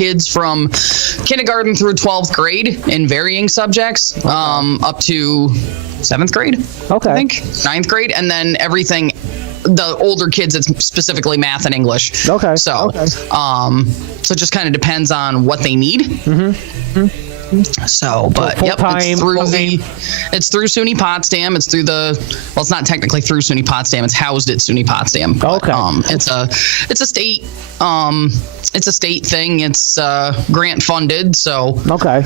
kids from kindergarten through 12th grade in varying subjects, up to 7th grade. Okay. I think 9th grade, and then everything. The older kids, it's specifically math and English. Okay. So, so it just kind of depends on what they need. So, but it's through SUNY Potsdam. It's through it's not technically through SUNY Potsdam. It's housed at SUNY Potsdam. But, Okay. it's a state thing. It's grant funded. So. Okay.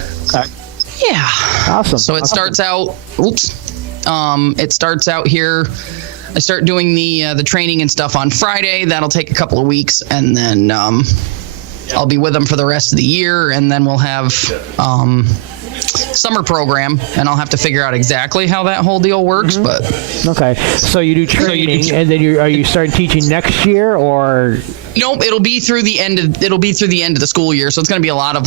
Yeah. Awesome. So it starts out. It starts out here. I start doing the training and stuff on Friday. That'll take a couple of weeks, and then I'll be with them for the rest of the year, and then we'll have summer program, and I'll have to figure out exactly how that whole deal works. But okay, so you do training, and then are you starting teaching next year, or? Nope, it'll be through the end of the school year, so it's going to be a lot of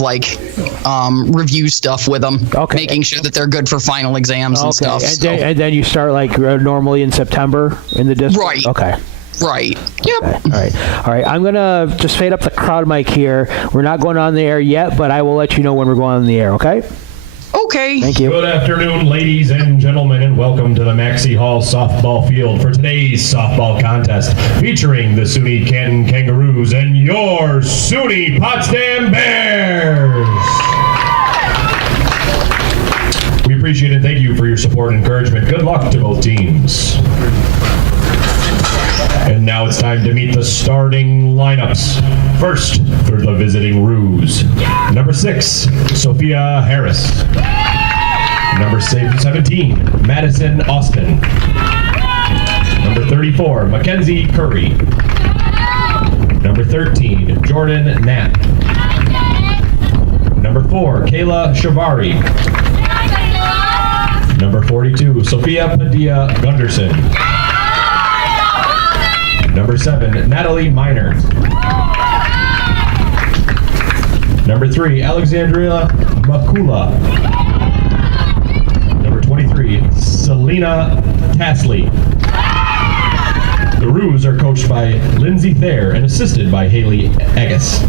review stuff with them, making sure that they're good for final exams and stuff. And then you start normally in September in the district, right? Okay. Right. Yep. Okay. All right. I'm gonna just fade up the crowd mic here. We're not going on the air yet, but I will let you know when we're going on the air. Okay. Okay. Thank you. Good afternoon, ladies and gentlemen, and welcome to the Maxey Hall softball field for today's softball contest featuring the SUNY Canton Kangaroos and your SUNY Potsdam Bears. We appreciate it. Thank you for your support and encouragement. Good luck to both teams. And now it's time to meet the starting lineups. First, for the visiting Roos. Number 6, Sophia Harris. Number 17, Madison Austin. Number 34, Mackenzie Curry. Number 13, Jordan Knapp. Number 4, Kayla Shavari. Number 42, Sophia Padilla Gunderson. Number 7, Natalie Miner. Number 3, Alexandria Makula. Number 23, Selena Tasley. The Roos are coached by Lindsay Thayer and assisted by Haley Agus.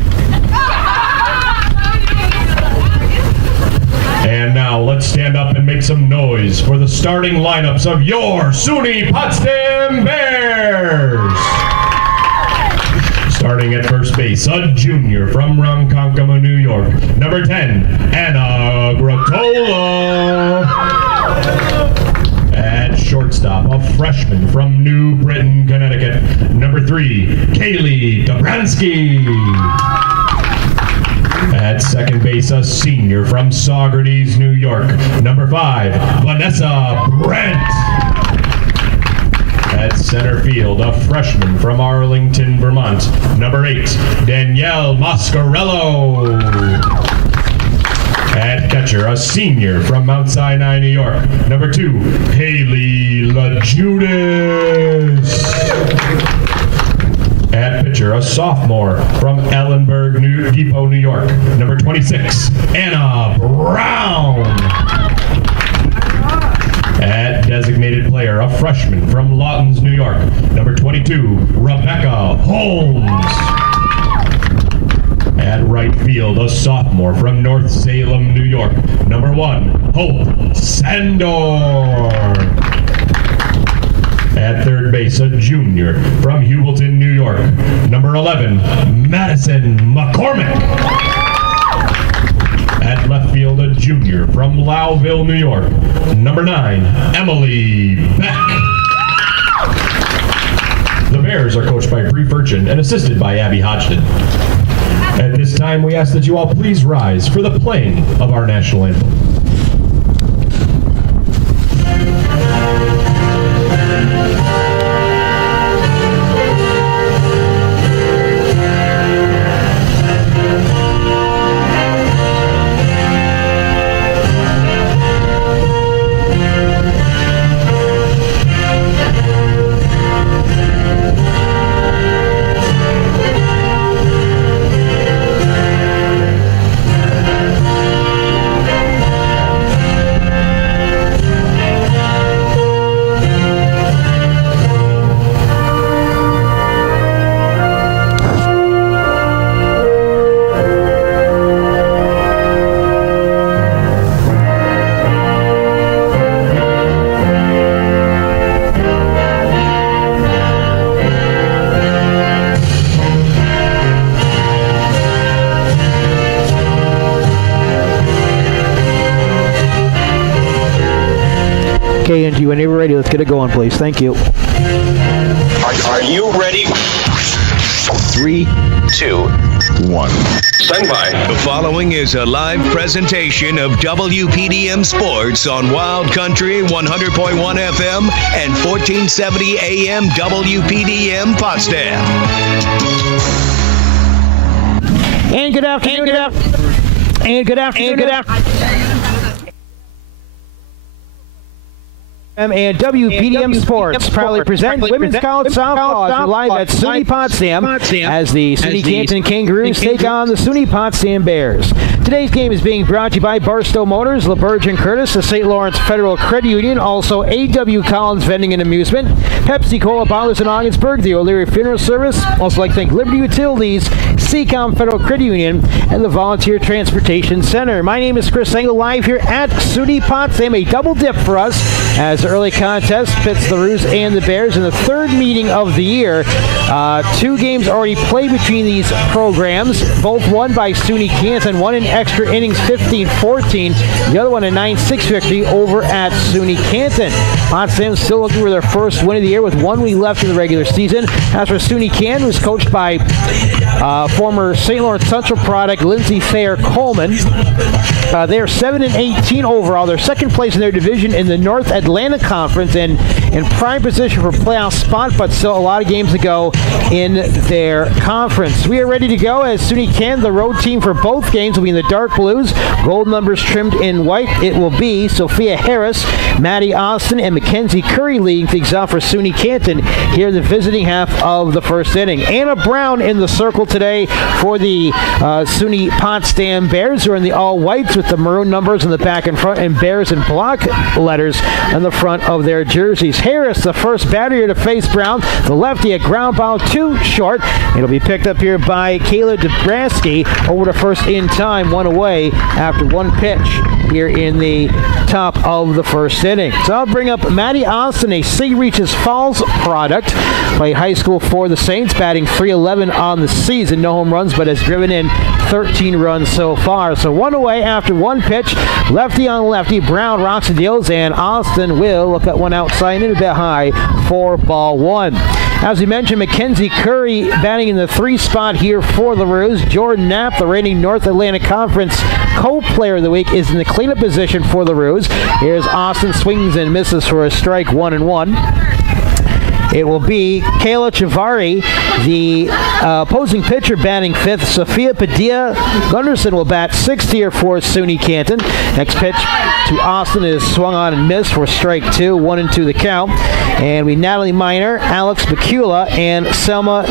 And now let's stand up and make some noise for the starting lineups of your SUNY Potsdam Bears. Starting at first base, a junior from Ronkonkoma, New York. Number 10, Anna Gratola. At shortstop, a freshman from New Britain, Connecticut. Number 3, Kaylee Dobransky. At second base, a senior from Saugerties, New York. Number 5, Vanessa Brandt. At center field, a freshman from Arlington, Vermont. Number 8, Danielle Moscarello. At catcher, a senior from Mount Sinai, New York. Number 2, Haley Legitis. At pitcher, a sophomore from Ellenburg, Depot, New York. Number 26, Anna Brown. At designated player, a freshman from Lawtons, New York. Number 22, Rebecca Holmes. At right field, a sophomore from North Salem, New York. Number 1, Hope Sandor. At third base, a junior from Hewelton, New York. Number 11, Madison McCormick. At left field, a junior from Lowville, New York. Number 9, Emily Beck. The Bears are coached by Bree Furchin and assisted by Abby Hodgson. At this time, we ask that you all please rise for the playing of our national anthem. KNG, whenever you're ready, let's get it going, please. Thank you. Are you ready? 3, 2, 1. Stand by. The following is a live presentation of WPDM Sports on Wild Country 100.1 FM and 1470 AM WPDM Potsdam. And good afternoon. And good afternoon. And WPDM Sports proudly present Women's College Softball live at SUNY Potsdam as the SUNY Canton Kangaroos take on the SUNY Potsdam Bears. Today's game is being brought to you by Barstow Motors, LaBerge & Curtis, the St. Lawrence Federal Credit Union, also A.W. Collins Vending and Amusement, Pepsi Cola Bottlers in Augsburg, the O'Leary Funeral Service, also like to thank Liberty Utilities, Seacom Federal Credit Union, and the Volunteer Transportation Center. My name is Chris Engel, live here at SUNY Potsdam, a double dip for us as the early contest pits the Roos and the Bears in the third meeting of the year. 2 games already played between these programs, both won by SUNY Canton, one in extra innings 15-14, the other one a 9-6 victory over at SUNY Canton. Potsdam still looking for their first win of the year with 1 week left in the regular season. As for SUNY Canton, was coached by former St. Lawrence Central product Lindsay Thayer Coleman. They are 7-18 overall. They're second place in their division in the North Atlantic Conference and in prime position for playoff spot, but still a lot of games to go in their conference. We are ready to go as SUNY Canton, the road team for both games, will be in the dark blues. Gold numbers trimmed in white. It will be Sophia Harris, Maddie Austin, and Mackenzie Curry leading things off for SUNY Canton here in the visiting half of the first inning. Anna Brown in the circle today for the SUNY Potsdam Bears, who are in the all whites with the maroon numbers in the back and front and Bears in block letters on the front of their jerseys. Harris, the first batter here to face Brown. The lefty, a ground ball too short. It'll be picked up here by Kayla Dabrowski over to first in time, 1 away after 1 pitch here in the top of the first inning. So I'll bring up Maddie Austin, a St. Regis Falls product. Played high school for the Saints, batting .311 on the season. No home runs, but has driven in 13 runs so far. So 1 away after 1 pitch. Lefty on lefty. Brown rocks and deals, and Austin will look at one outside and a bit high for ball 1. As we mentioned, Mackenzie Curry batting in the 3 spot here for the Roos. Jordan Knapp, the reigning North Atlantic Conference co-player of the week, is in the cleanup position for the Roos. Here's Austin, swings and misses for a strike, 1-1. It will be Kayla Chavari, the opposing pitcher, batting 5th. Sophia Padilla Gunderson will bat 6th here for SUNY Canton. Next pitch to Austin is swung on and missed for strike 2, 1-2 the count. And we Natalie Miner, Alex Bakula, and Selma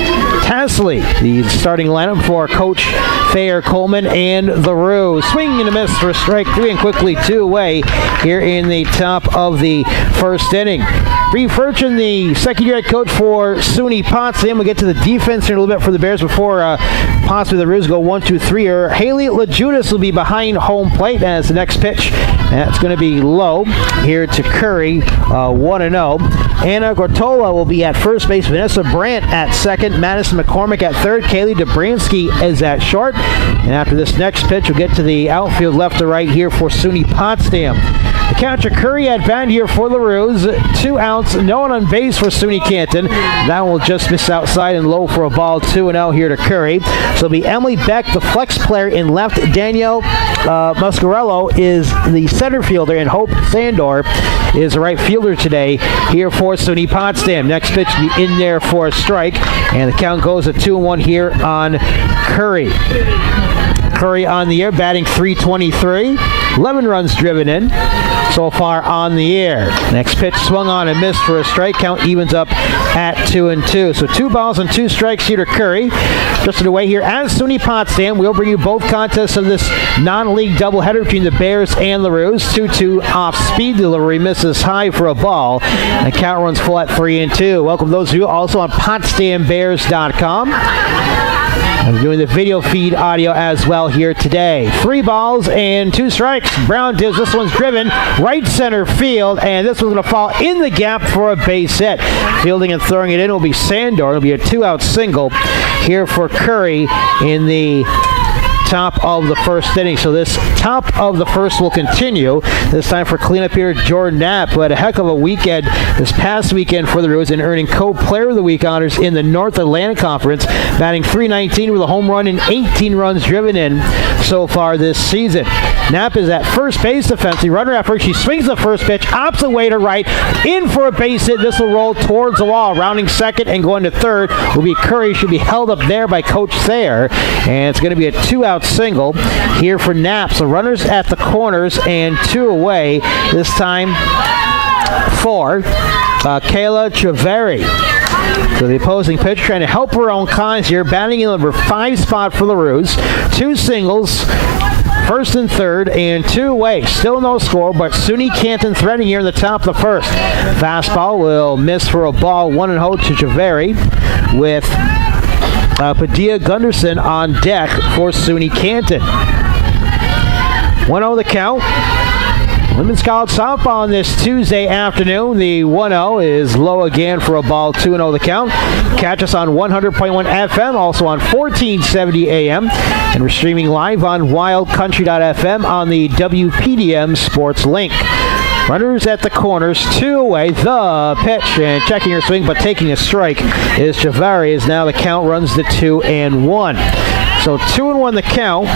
Tasley, the starting lineup for Coach Thayer Coleman and the Roos. Swing and a miss for strike 3 and quickly 2 away here in the top of the first inning. Bree Furchin, the second-year head coach for SUNY Potsdam. We'll get to the defense here in a little bit for the Bears before possibly the Roos go 1-2-3. Haley Legitis will be behind home plate as the next pitch. That's going to be low here to Curry, 1-0. Anna Gortola will be at first base. Vanessa Brandt at second. Madison McCormick at third. Kaylee Dabransky is at short. And after this next pitch, we'll get to the outfield left to right here for SUNY Potsdam. The catcher Curry at bat here for the Roos. 2 outs, no one on base for SUNY Canton. That one will just miss outside and low for a ball, 2-0 here to Curry. So it'll be Emily Beck, the flex player in left. Danielle Moscarello is the center fielder, and Hope Sandor is the right fielder today here for SUNY Potsdam. Next pitch will be in there for a strike, and the count goes at 2-1 here on Curry. Curry on the year, batting .323. 11 runs driven in so far on the year. Next pitch swung on and missed for a strike. Count evens up at 2-2. So 2 balls and 2 strikes here to Curry. Just away here at SUNY Potsdam. We'll bring you both contests of this non-league doubleheader between the Bears and the Roos. 2-2 off-speed delivery, misses high for a ball. And count runs full at 3-2. Welcome those of you also on PotsdamBears.com. I'm doing the video feed audio as well here today. 3 balls and 2 strikes. Brown does. This one's driven right center field, and this one's going to fall in the gap for a base hit. Fielding and throwing it in will be Sandor. It'll be a 2-out single here for Curry in the top of the first inning. So this top of the first will continue. This time for cleanup here, Jordan Knapp, who had a heck of a weekend this past weekend for the Roos and earning Co-Player of the Week honors in the North Atlantic Conference, batting .319 with a home run and 18 runs driven in so far this season. Knapp is at first base defensively. Runner at first. She swings the first pitch, opposite way to right, in for a base hit. This will roll towards the wall. Rounding second and going to third will be Curry. Should be held up there by Coach Thayer. And it's going to be a 2-out single here for Knapp. So runners at the corners and 2 away. This time for Kayla Chaveri. So the opposing pitcher trying to help her own cause here, batting in number 5 spot for the Roos. 2 singles, first and third, and 2 away. Still no score, but SUNY Canton threatening here in the top of the first. Fastball will miss for a ball, 1-0 to Chaveri, with Padilla Gunderson on deck for SUNY Canton. 1-0 the count. Women's college softball on this Tuesday afternoon. The 1-0 is low again for a ball, 2-0 the count. Catch us on 100.1 FM, also on 1470 AM. And we're streaming live on wildcountry.fm on the WPDM Sports Link. Runners at the corners, 2 away. The pitch, and checking her swing, but taking a strike is Chavari, as now the count runs to 2-1. So 2-1 the count.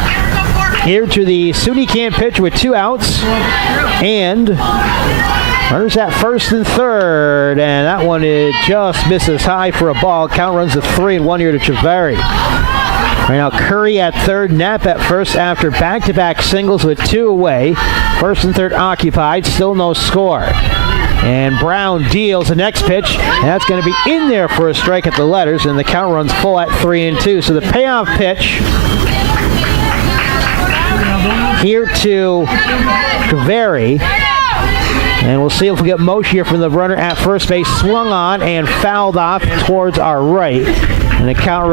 Here to the SUNY Canton pitch with 2 outs. And runners at first and third. And that one just misses high for a ball. Count runs to 3-1 here to Chavari. Right now Curry at third, Knapp at first after back-to-back singles with 2 away. First and third occupied, still no score. And Brown deals the next pitch, and that's going to be in there for a strike at the letters, and the count runs full at 3-2. So the payoff pitch here to Chaveri. And we'll see if we get motion here from the runner at first base. Swung on and fouled off towards our right. And the count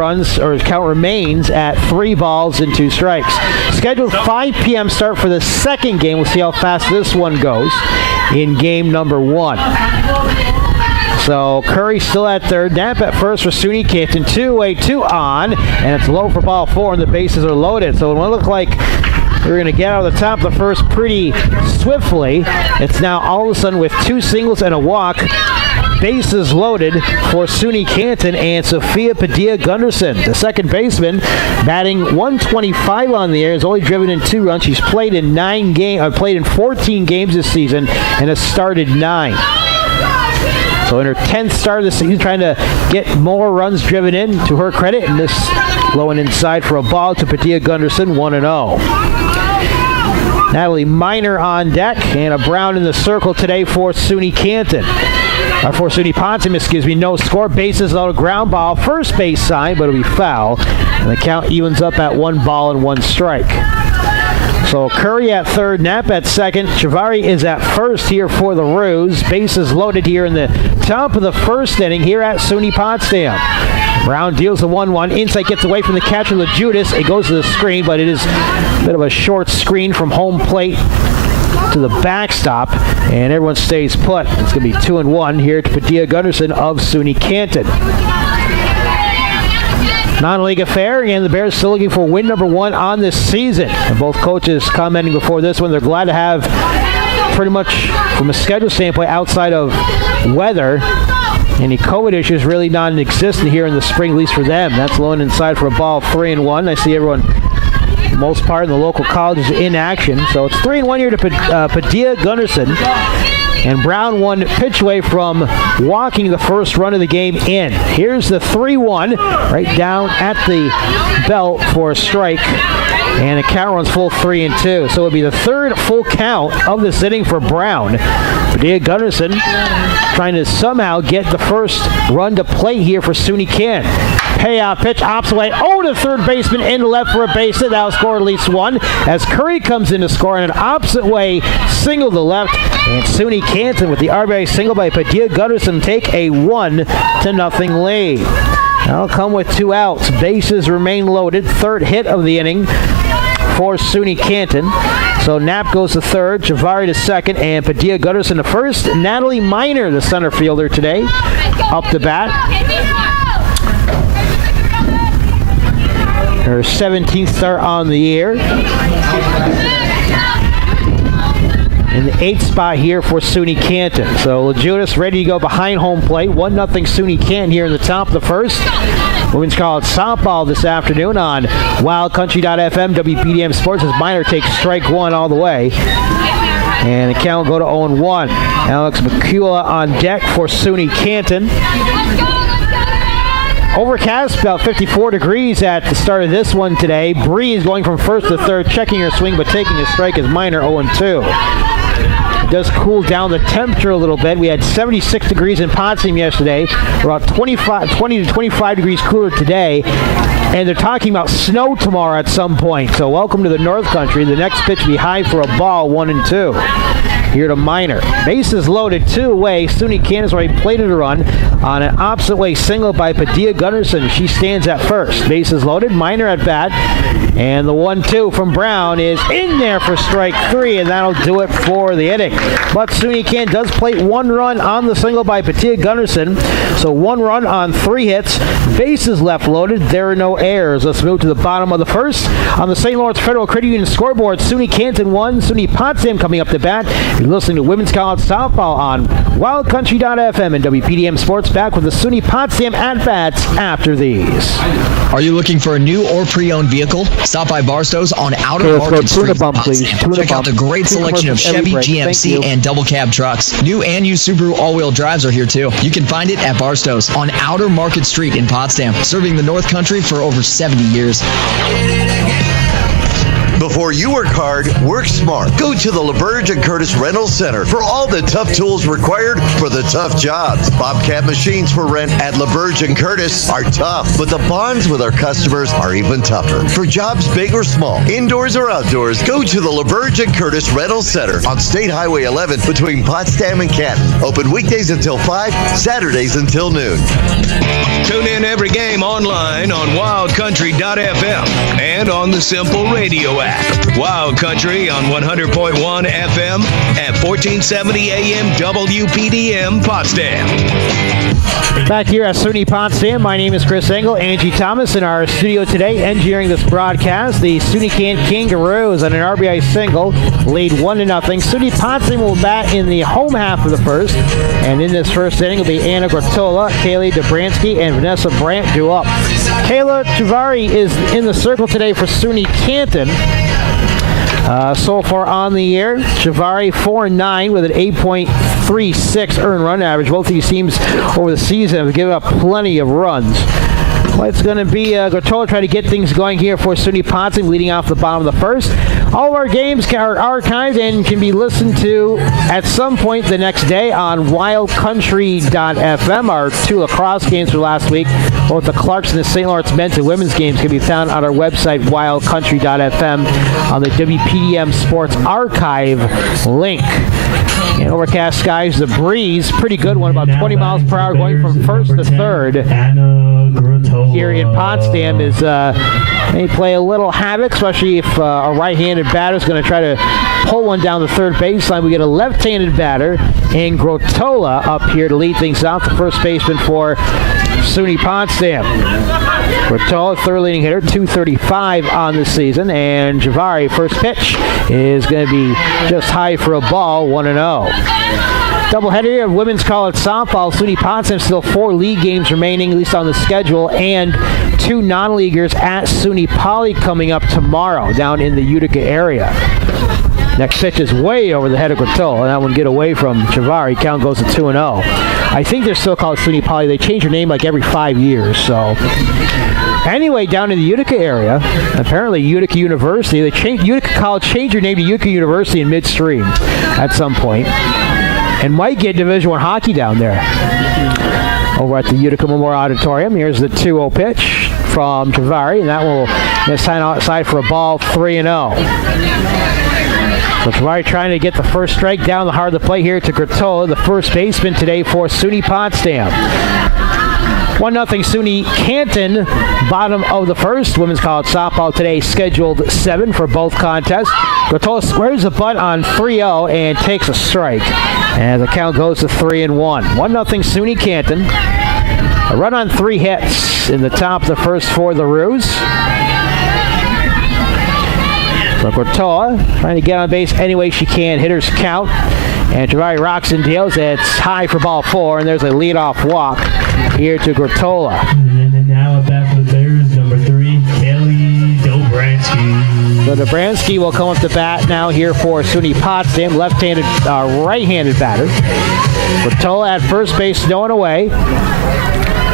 remains at 3 balls and 2 strikes. Scheduled 5 p.m. start for the second game. We'll see how fast this one goes in game number 1. So Curry still at third. Knapp at first for SUNY Canton. 2 away, 2 on. And it's low for ball 4, and the bases are loaded. So it will look like we're going to get out of the top of the first pretty swiftly. It's now all of a sudden with 2 singles and a walk. Bases loaded for SUNY Canton and Sophia Padilla Gunderson. The second baseman batting .125 on the air, has only driven in 2 runs. She's played in 14 games this season and has started 9. So in her 10th start of the season, trying to get more runs driven in, to her credit. And this low and inside for a ball to Padilla Gunderson, 1-0. Natalie Miner on deck, and a Brown in the circle today for SUNY Canton. For SUNY Potsdam, no score. Bases loaded, ground ball, first base side, but it'll be foul. And the count evens up at 1 ball and 1 strike. So Curry at third, Knapp at second. Chavari is at first here for the Roos. Bases loaded here in the top of the first inning here at SUNY Potsdam. Brown deals the 1-1. Inside gets away from the catcher, Legitis. It goes to the screen, but it is a bit of a short screen from home plate to the backstop, and everyone stays put. It's going to be 2-1 here to Padilla Gunderson of SUNY Canton. Non-league affair, and the Bears still looking for win number 1 on this season. And both coaches commenting before this one, they're glad to have pretty much, from a schedule standpoint, outside of weather, any COVID issues really non-existent here in the spring, at least for them. That's low and inside for a ball, 3-1. I see everyone, for the most part, in the local colleges in action. So it's 3-1 here to Padilla Gunderson. And Brown 1 pitch away from walking the first run of the game in. Here's the 3-1 right down at the belt for a strike. And the count runs full, 3-2. So it'll be the third full count of this inning for Brown. Padilla Gunderson trying to somehow get the first run to play here for SUNY Canton. Payoff pitch, opposite way. Oh, to third baseman into left for a base hit. That'll score at least 1. As Curry comes in to score in an opposite way single to left. And SUNY Canton with the RBI single by Padilla Gunderson take a 1-0 lead. That'll come with 2 outs. Bases remain loaded. Third hit of the inning for SUNY Canton. So Knapp goes to third, Chavari to second, and Padilla Gunderson to first. Natalie Miner, the center fielder today, up to bat. Her 17th start on the year. In the 8th spot here for SUNY Canton. So Legitis ready to go behind home plate. 1-0 SUNY Canton here in the top of the first. Women's college softball this afternoon on wildcountry.fm, WPDM Sports, as Minor takes strike one all the way. And the count will go to 0-1. Alex McCula on deck for SUNY Canton. Overcast, about 54 degrees at the start of this one today. Breeze going from first to third, checking her swing, but taking a strike as Minor 0-2. It does cool down the temperature a little bit. We had 76 degrees in Potsdam yesterday. We're about 20 to 25 degrees cooler today. And they're talking about snow tomorrow at some point. So welcome to the North Country. The next pitch will be high for a ball, 1-2. Here to Minor. Bases loaded, 2 away. SUNY Canton's already plated a run on an opposite way single by Padilla Gunnarsson. She stands at first. Bases loaded, Minor at bat. And the 1-2 from Brown is in there for strike 3, and that'll do it for the inning. But SUNY Canton does plate 1 run on the single by Padilla Gunnarsson. So 1 run on 3 hits. Bases left loaded. There are no errors. Let's move to the bottom of the first. On the St. Lawrence Federal Credit Union scoreboard, SUNY Canton 1, SUNY Potsdam coming up to bat. You're listening to Women's College Softball on wildcountry.fm and WPDM Sports, back with the SUNY Potsdam at-bats after these. Are you looking for a new or pre-owned vehicle? Stop by Barstow's on Outer Market Street in Potsdam. Check out the great selection of Chevy, GMC, and double cab trucks. New and used Subaru all-wheel drives are here too. You can find it at Barstow's on Outer Market Street in Potsdam, serving the North Country for over 70 years. Before you work hard, work smart. Go to the LaBerge and Curtis Rental Center for all the tough tools required for the tough jobs. Bobcat machines for rent at LaBerge and Curtis are tough, but the bonds with our customers are even tougher. For jobs big or small, indoors or outdoors, go to the LaBerge and Curtis Rental Center on State Highway 11 between Potsdam and Canton. Open weekdays until 5, Saturdays until noon. Tune in every game online on wildcountry.fm and on the Simple Radio app. Wild Country on 100.1 FM at 1470 AM WPDM Potsdam. Back here at SUNY Potsdam, my name is Chris Engel. Angie Thomas in our studio today, engineering this broadcast. The SUNY Canton Kangaroos on an RBI single lead 1-0. SUNY Potsdam will bat in the home half of the first, and in this first inning will be Anna Gratola, Kaylee Dobransky, and Vanessa Brandt due up. Kayla Chavari is in the circle today for SUNY Canton. So far on the year, Chavari 4-9 with an 8.36 earned run average. Both these teams over the season have given up plenty of runs. Well, it's going to be Gratola trying to get things going here for SUNY Potsdam, leading off the bottom of the first. All of our games are archived and can be listened to at some point the next day on wildcountry.fm. Our 2 lacrosse games for last week, both the Clarks and the St. Lawrence men's and women's games, can be found on our website, wildcountry.fm, on the WPDM Sports Archive link. And overcast skies, the breeze, pretty good one, about 20 miles per hour going from first to third. Here in Potsdam is may play a little havoc, especially if a right-handed batter is going to try to pull one down the third baseline. We get a left-handed batter in Gratola up here to lead things off, the first baseman for SUNY Potsdam. Gratola, third leading hitter, 235 on the season, and Javari, first pitch, is going to be just high for a ball, 1-0. Doubleheader here of women's college softball. SUNY Potsdam still 4 league games remaining, at least on the schedule, and 2 non-leaguers at SUNY Poly coming up tomorrow down in the Utica area. Next pitch is way over the head of Gratola, and that one get away from Chavari. Count goes to 2-0. I think they're still called SUNY Poly. They change their name like every 5 years, so... Anyway, down in the Utica area, apparently Utica University, Utica College changed their name to Utica University in midstream at some point, and might get Division I hockey down there. Over at the Utica Memorial Auditorium, here's the 2-0 pitch from Chavari, and that will sign outside for a ball, 3-0. So Chavari trying to get the first strike down the heart of the plate here to Gratola, the first baseman today for SUNY Potsdam. 1-0 SUNY Canton, bottom of the first. Women's college softball today scheduled 7 for both contests. Gratola squares the butt on 3-0 and takes a strike. And the count goes to 3-1. 1-0 SUNY Canton. A run on 3 hits in the top of the first for the Roos. So Gortola trying to get on base any way she can. Hitters count. And Javari rocks and deals. It's high for ball 4, and there's a leadoff walk here to Gortola. And now at bat for the Bears, number 3, Kelly Dobransky. So Dobransky will come up to bat now here for SUNY Potsdam, left-handed, right-handed batter. Gortola at first base, snowing away.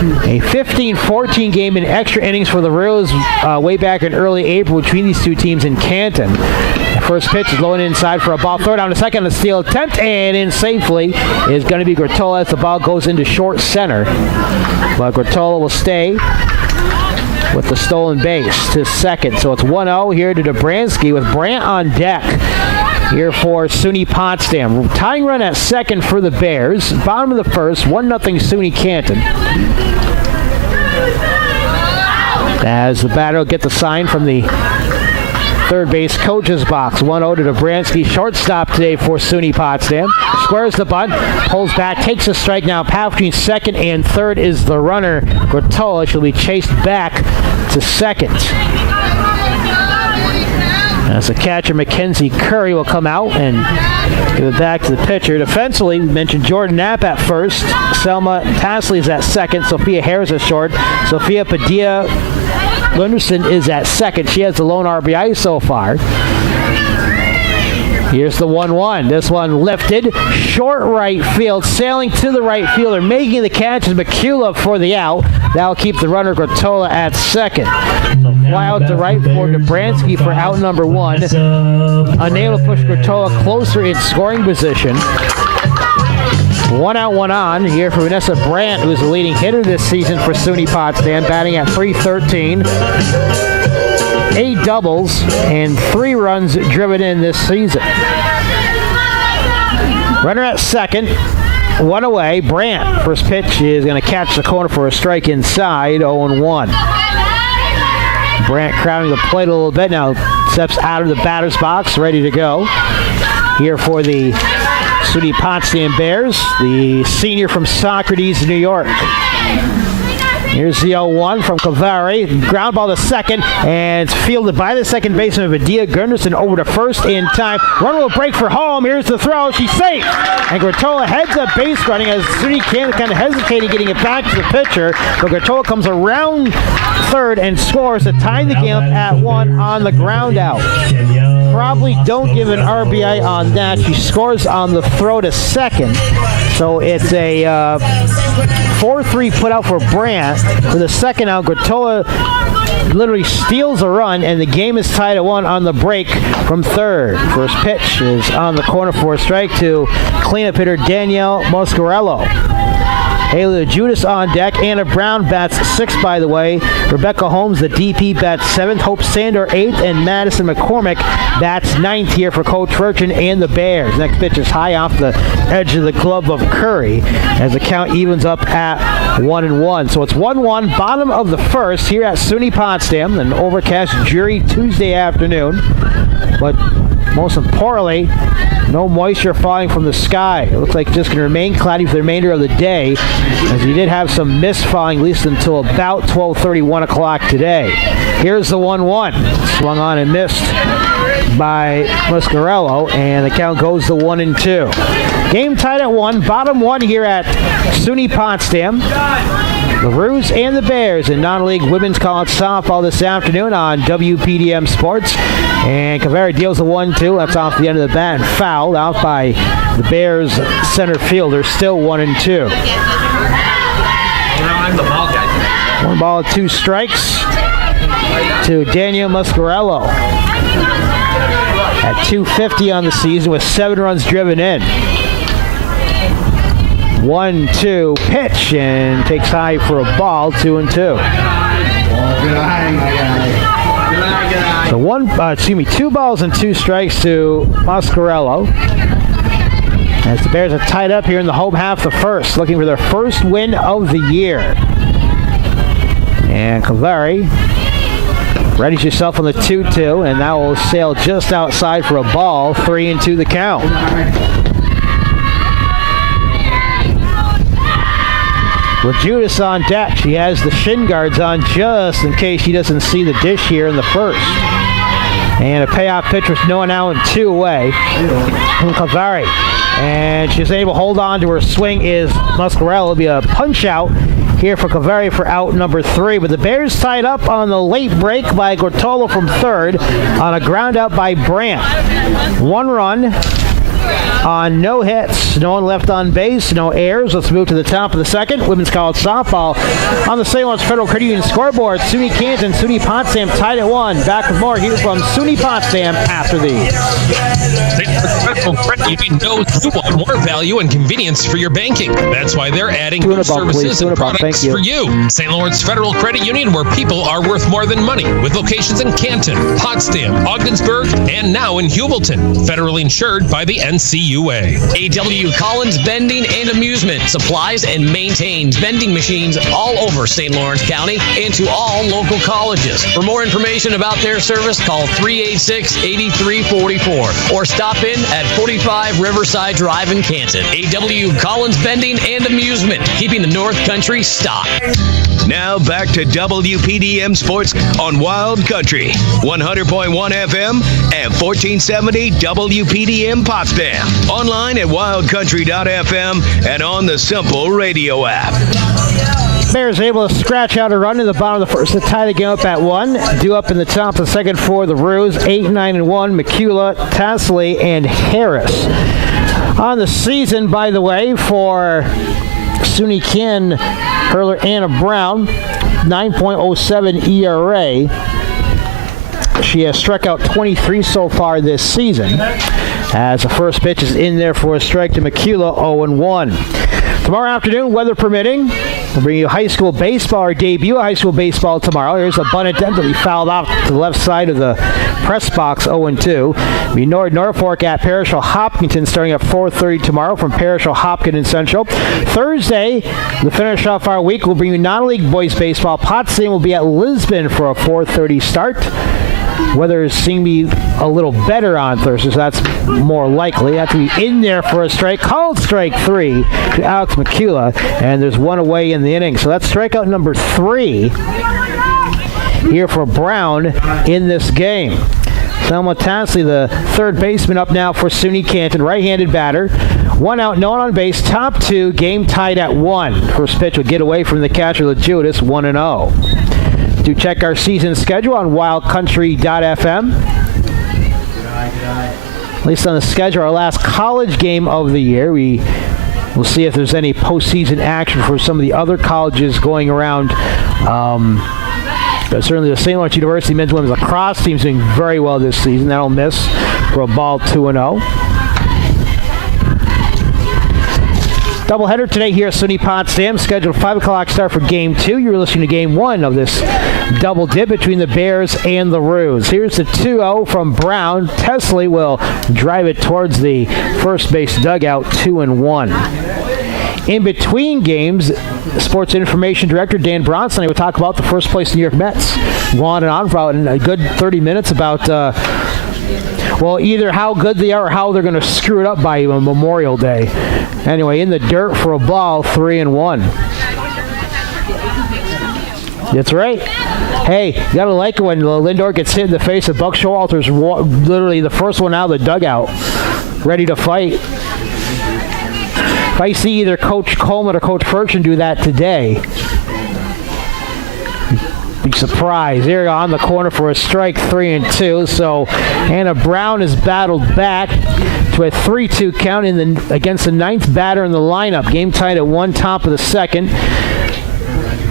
A 15-14 game in extra innings for the Royals way back in early April between these two teams in Canton. The first pitch is low and inside for a ball. Throw down to second, a steal attempt, and in safely is going to be Gortola as the ball goes into short center. But Gortola will stay with the stolen base to second. So it's 1-0 here to Dobransky with Brandt on deck here for SUNY Potsdam. Tying run at second for the Bears. Bottom of the first, 1-0 SUNY Canton. As the batter will get the sign from the third base coach's box. 1-0 to Dobransky. Shortstop today for SUNY Potsdam. Squares the bunt, pulls back, takes a strike now. Path between second and third is the runner. Gortola. She'll be chased back to second. As the catcher, Mackenzie Curry, will come out and give it back to the pitcher. Defensively, we mentioned Jordan Knapp at first. Selma Tasley is at second. Sophia Harris is short. Sophia Padilla Lunderson is at second. She has the lone RBI so far. Here's the 1-1. This one lifted. Short right field. Sailing to the right fielder. Making the catch is McCullough for the out. That'll keep the runner Gortola at second. So fly out to right for Dobransky for out number 1. Unable to push Gortola closer in scoring position. 1 out, 1 on here for Vanessa Brandt, who's the leading hitter this season for SUNY Potsdam, batting at .313. 8 doubles and 3 runs driven in this season. Runner at second, 1 away. Brandt, first pitch is going to catch the corner for a strike inside, 0-1. Brandt crowding the plate a little bit now, steps out of the batter's box, ready to go. Here for the SUNY Potsdam Bears, the senior from Socrates, New York. Here's the 0-1 from Cavari. Ground ball to second, and it's fielded by the second baseman, Vadia Gunderson, over to first in time. Runner will break for home. Here's the throw. She's safe. And Gortola heads up base running as SUNY Canton kind of hesitating getting it back to the pitcher. But Gortola comes around third and scores to tie the game up at 1 on the ground out. Probably don't give an RBI on that. She scores on the throw to second. So it's a 4-3 put out for Brandt. For the second out, Gortola literally steals a run, and the game is tied at 1 on the break from third. First pitch is on the corner for a strike to cleanup hitter Danielle Moscarello. Haley Legitis on deck. Anna Brown bats 6th, by the way. Rebecca Holmes, the DP, bats 7th. Hope Sander 8th. And Madison McCormick bats 9th here for Coach Furchin and the Bears. Next pitch is high off the edge of the glove of Curry as the count evens up at 1-1. So it's 1-1, bottom of the first here at SUNY Potsdam. An overcast, dreary Tuesday afternoon. But most importantly, no moisture falling from the sky. It looks like it's just going to remain cloudy for the remainder of the day, as we did have some mist falling at least until about 12:30, 1 o'clock today. Here's the 1-1. Swung on and missed by Moscarello, and the count goes to 1-2. Game tied at 1, bottom 1 here at SUNY Potsdam. The Roos and the Bears in non-league women's college softball this afternoon on WPDM Sports. And Cavari deals a 1-2. That's off the end of the bat and fouled out by the Bears center fielder. Still 1-2. 1 ball, 2 strikes to Danielle Moscarello at .250 on the season with 7 runs driven in. 1-2 pitch and takes high for a ball. 2-2. So 2 balls and 2 strikes to Moscarello. As the Bears are tied up here in the home half of the first, looking for their first win of the year. And Cavari readies herself on the 2-2, and that will sail just outside for a ball. 3-2 the count. Legitis on deck. She has the shin guards on just in case she doesn't see the dish here in the first. And a payoff pitch with no one out and 2 away from Calvari. And she's able to hold on to her swing is Moscarello. It'll be a punch out here for Calvari for out number 3. But the Bears tied up on the late break by Gortolo from third on a ground out by Brandt. 1 run on no hits, no one left on base, no errors. Let's move to the top of the second. Women's college softball on the St. Lawrence Federal Credit Union scoreboard. SUNY Canton, SUNY Potsdam tied at 1. Back with more here from SUNY Potsdam after these. St. Lawrence Federal Credit Union knows you want more value and convenience for your banking. That's why they're adding new services and products for you. St. Lawrence Federal Credit Union, where people are worth more than money, with locations in Canton, Potsdam, Ogdensburg, and now in Hubleton. Federally insured by the NCUA. A.W. Collins Vending and Amusement supplies and maintains vending machines all over St. Lawrence County and to all local colleges. For more information about their service, call 386-8344 or stop in at 45 Riverside Drive in Canton. A.W. Collins Vending and Amusement, keeping the North Country stocked. Now back to WPDM Sports on Wild Country, 100.1 FM and 1470 WPDM Potsdam. Online at wildcountry.fm and on the Simple Radio app. Bears able to scratch out a run in the bottom of the first to tie the game up at 1. Due up in the top of the second for the Roos, 8-9-1, McCullough, Tasley, and Harris. On the season, by the way, for SUNY Ken hurler Anna Brown, 9.07 ERA. She has struck out 23 so far this season. As the first pitch is in there for a strike to McCullough, 0-1. Tomorrow afternoon, weather permitting, we'll bring you high school baseball, our debut of high school baseball tomorrow. Here's a bunt attempt that we fouled off to the left side of the press box, 0-2. We Norfolk at Parishville Hopkinton starting at 4:30 tomorrow from Parishville Hopkinton Central. Thursday, the finish off our week, we'll bring you non-league boys baseball. Potsdam will be at Lisbon for a 4:30 start. Weather is seeming to be a little better on Thursday, so that's more likely. Have to be in there for a strike. Called strike 3 to Alex McCullough, and there's 1 away in the inning. So that's strikeout number 3 here for Brown in this game. Thelma Tasley, the third baseman, up now for SUNY Canton, right-handed batter. 1 out, no one on base. Top 2, game tied at 1. First pitch will get away from the catcher, Legitis, 1-0. Do check our season schedule on wildcountry.fm. At least on the schedule, our last college game of the year. We will see if there's any postseason action for some of the other colleges going around. But certainly the St. Lawrence University men's and women's lacrosse team's doing very well this season. That'll miss for a ball 2-0. Doubleheader today here at SUNY Potsdam. Scheduled 5 o'clock start for Game 2. You're listening to Game 1 of this double dip between the Bears and the Roos. Here's the 2-0 from Brown. Tesley will drive it towards the first base dugout, 2-1. In between games, Sports Information Director Dan Bronson will talk about the first place New York Mets. Go on and on for about a good 30 minutes about either how good they are or how they're going to screw it up by Memorial Day. Anyway, in the dirt for a ball, 3-1. That's right. Hey, you got to like it when Lindor gets hit in the face of Buck Showalter's literally the first one out of the dugout, ready to fight. If I see either Coach Coleman or Coach Furchin do that today, be surprised. There on the corner for a strike, 3-2. So Anna Brown is battled back to a 3-2 count against the 9th batter in the lineup. Game tied at 1, top of the second.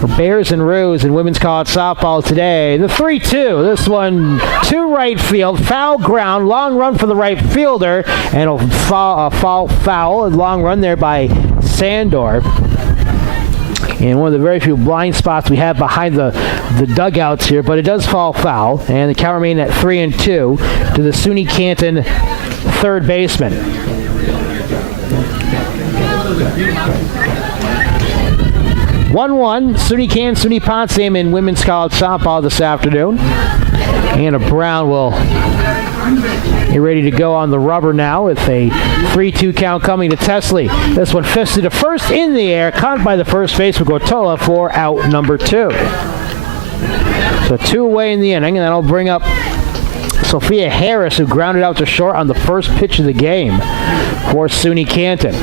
For Bears and Roos in women's college softball today. The 3-2. This one to right field. Foul ground. Long run for the right fielder. And a foul. A long run there by Sandor. And one of the very few blind spots we have behind the dugouts here, but it does fall foul. And the count remained at 3-2 to the SUNY Canton third baseman. 1-1, SUNY Canton, SUNY Potsdam in women's college softball this afternoon. Anna Brown will get ready to go on the rubber now with a 3-2 count coming to Tesley. This one fisted to first in the air, caught by the first baseman Gortola for out number 2. So 2 away in the inning, and that'll bring up Sophia Harris, who grounded out to short on the first pitch of the game for SUNY Canton.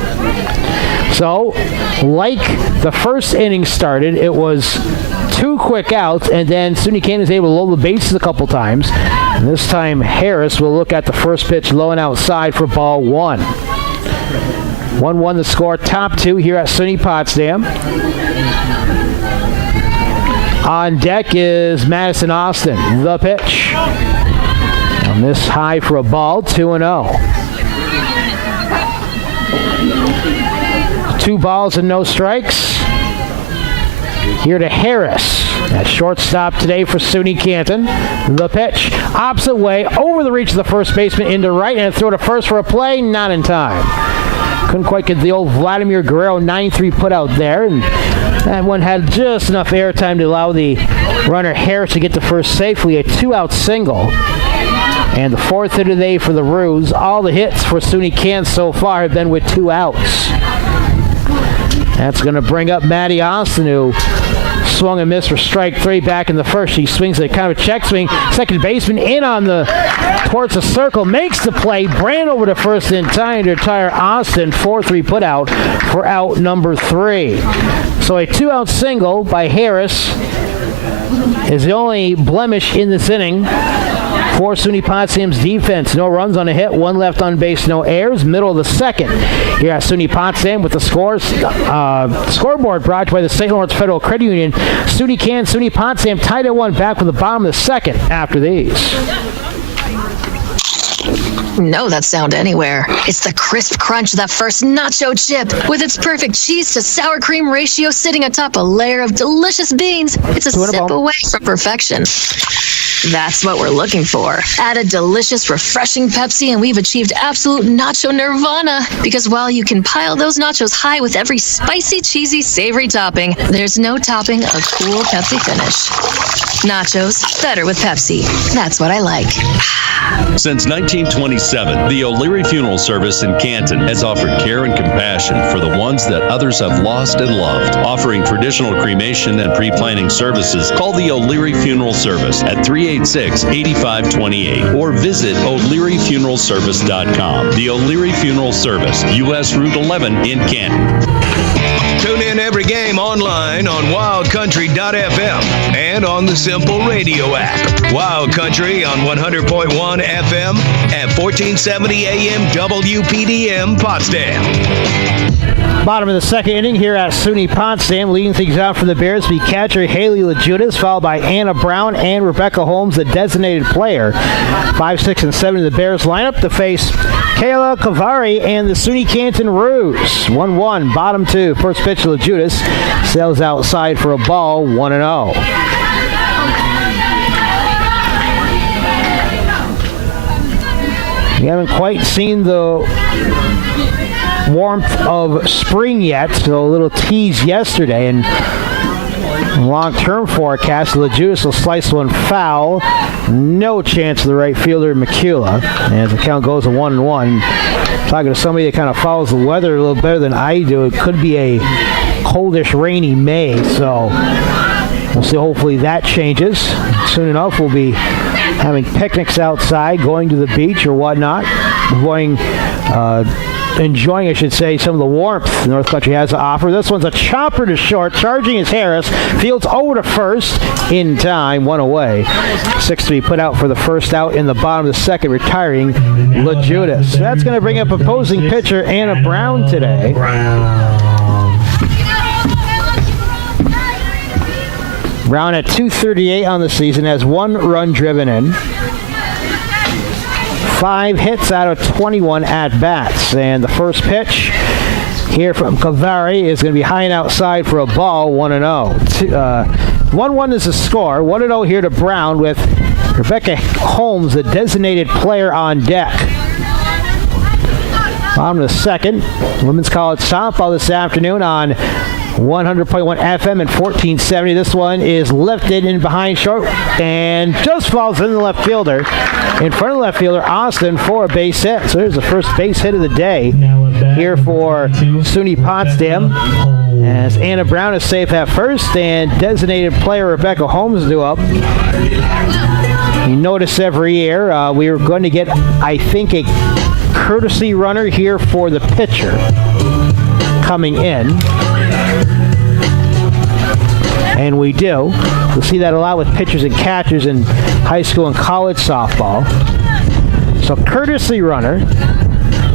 So, like the first inning started, it was 2 quick outs, and then SUNY Canton is able to load the bases a couple times. And this time, Harris will look at the first pitch low and outside for ball 1. 1-1 the score, top 2 here at SUNY Potsdam. On deck is Madison Austin, the pitch. On this high for a ball, 2-0. 2 balls and no strikes. Here to Harris at shortstop today for SUNY Canton. The pitch, opposite way, over the reach of the first baseman into right, and a throw to first for a play, not in time. Couldn't quite get the old Vladimir Guerrero 9-3 put out there, and that one had just enough airtime to allow the runner Harris to get to first safely, a 2-out single. And the 4th hit of the day for the Roos. All the hits for SUNY Canton so far have been with 2 outs. That's going to bring up Maddie Austin, who swung and missed for strike 3 back in the first. She swings a kind of a check swing. Second baseman in on towards the circle, makes the play. Brandt over to first in time to retire Austin. 4-3 put out for out number 3. So a 2-out single by Harris is the only blemish in this inning for SUNY Potsdam's defense. No runs on a hit, 1 left on base, no errors. Middle of the second here at SUNY Potsdam with the scores. Scoreboard brought to you by the St. Lawrence Federal Credit Union. SUNY Canton, SUNY Potsdam tied at 1, back with the bottom of the second after these. Know that sound anywhere. It's the crisp crunch of that first nacho chip. With its perfect cheese to sour cream ratio sitting atop a layer of delicious beans, it's a sip away from perfection. That's what we're looking for. Add a delicious, refreshing Pepsi, and we've achieved absolute nacho nirvana. Because while you can pile those nachos high with every spicy, cheesy, savory topping, there's no topping a cool Pepsi finish. Nachos, better with Pepsi. That's what I like. Since 1927, the O'Leary Funeral Service in Canton has offered care and compassion for the ones that others have lost and loved. Offering traditional cremation and pre-planning services, call the O'Leary Funeral Service at 386-8528 or visit o'learyfuneralservice.com. The O'Leary Funeral Service, U.S. Route 11 in Canton. Tune in every game online on wildcountry.fm and on the Simple Radio app. Wild Country on 100.1 FM at 1470 AM WPDM Potsdam. Bottom of the second inning here at SUNY Potsdam. Leading things out for the Bears will be catcher Haley Legitis, followed by Anna Brown and Rebecca Holmes, the designated player. 5, 6, and 7 in the Bears lineup to face Kayla Kavari and the SUNY Canton Roos. 1-1, bottom 2. First pitch Legitis sails outside for a ball, 1-0. We haven't quite seen the warmth of spring yet, so a little tease yesterday, and long-term forecast, Legitis will slice one foul. No chance of the right fielder, McCula, as the count goes to 1-1. Talking to somebody that kind of follows the weather a little better than I do, it could be a coldish, rainy May, so we'll see. Hopefully that changes. Soon enough, we'll be having picnics outside, going to the beach or whatnot, enjoying, I should say, some of the warmth North Country has to offer. This one's a chopper to short. Charging is Harris. Fields over to first in time. 1 away. 6-3 put out for the first out in the bottom of the second, retiring Legitis. That's going to bring up opposing pitcher Anna Brown today. Brown at .238 on the season, has 1 run driven in. 5 hits out of 21 at-bats. And the first pitch here from Kavari is going to be high and outside for a ball, 1-0. 1-1 is the score. 1-0 here to Brown with Rebecca Holmes, the designated player, on deck. Bottom of the second. Women's College softball this afternoon on 100.1 FM and 1470. This one is lifted in behind short and just falls in the left fielder. In front of the left fielder, Austin, for a base hit. So there's the first base hit of the day here for SUNY Potsdam. As Anna Brown is safe at first and designated player Rebecca Holmes due up. You notice every year we are going to get, I think, a courtesy runner here for the pitcher coming in. And we do. You'll see that a lot with pitchers and catchers in high school and college softball. So courtesy runner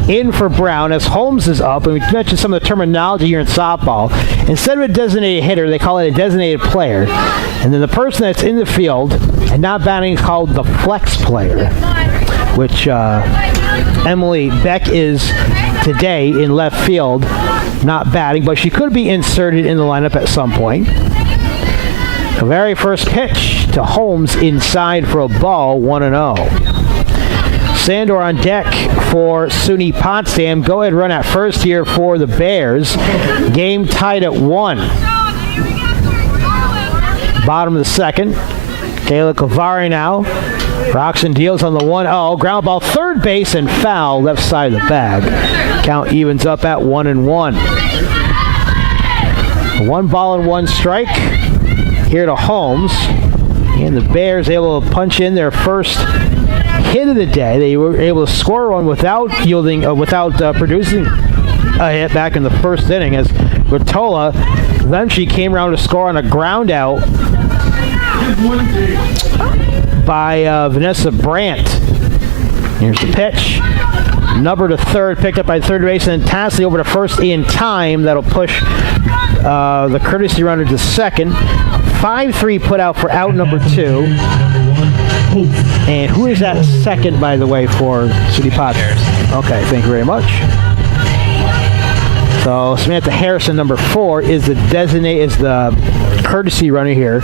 in for Brown as Holmes is up. And we mentioned some of the terminology here in softball. Instead of a designated hitter, they call it a designated player. And then the person that's in the field and not batting is called the flex player, which Emily Beck is today in left field, not batting, but she could be inserted in the lineup at some point. The very first pitch to Holmes inside for a ball, 1-0. Sandor on deck for SUNY Potsdam. Go ahead run at first here for the Bears. Game tied at 1. Bottom of the second. Kayla Clavari now. Rocks and deals on the 1-0. Ground ball, third base, and foul left side of the bag. Count evens up at 1-1. 1 ball and 1 strike here to Holmes. And the Bears able to punch in their first hit of the day. They were able to score one without producing a hit back in the first inning as Bertola eventually came around to score on a ground out by Vanessa Brandt. Here's the pitch. Number to third, picked up by third base, and Tassley over to first in time. That'll push the courtesy runner to second. 5-3 put out for out number 2. And who is that second, by the way, for SUNY Potsdam? Okay, thank you very much. So Samantha Harrison, number 4, is the courtesy runner here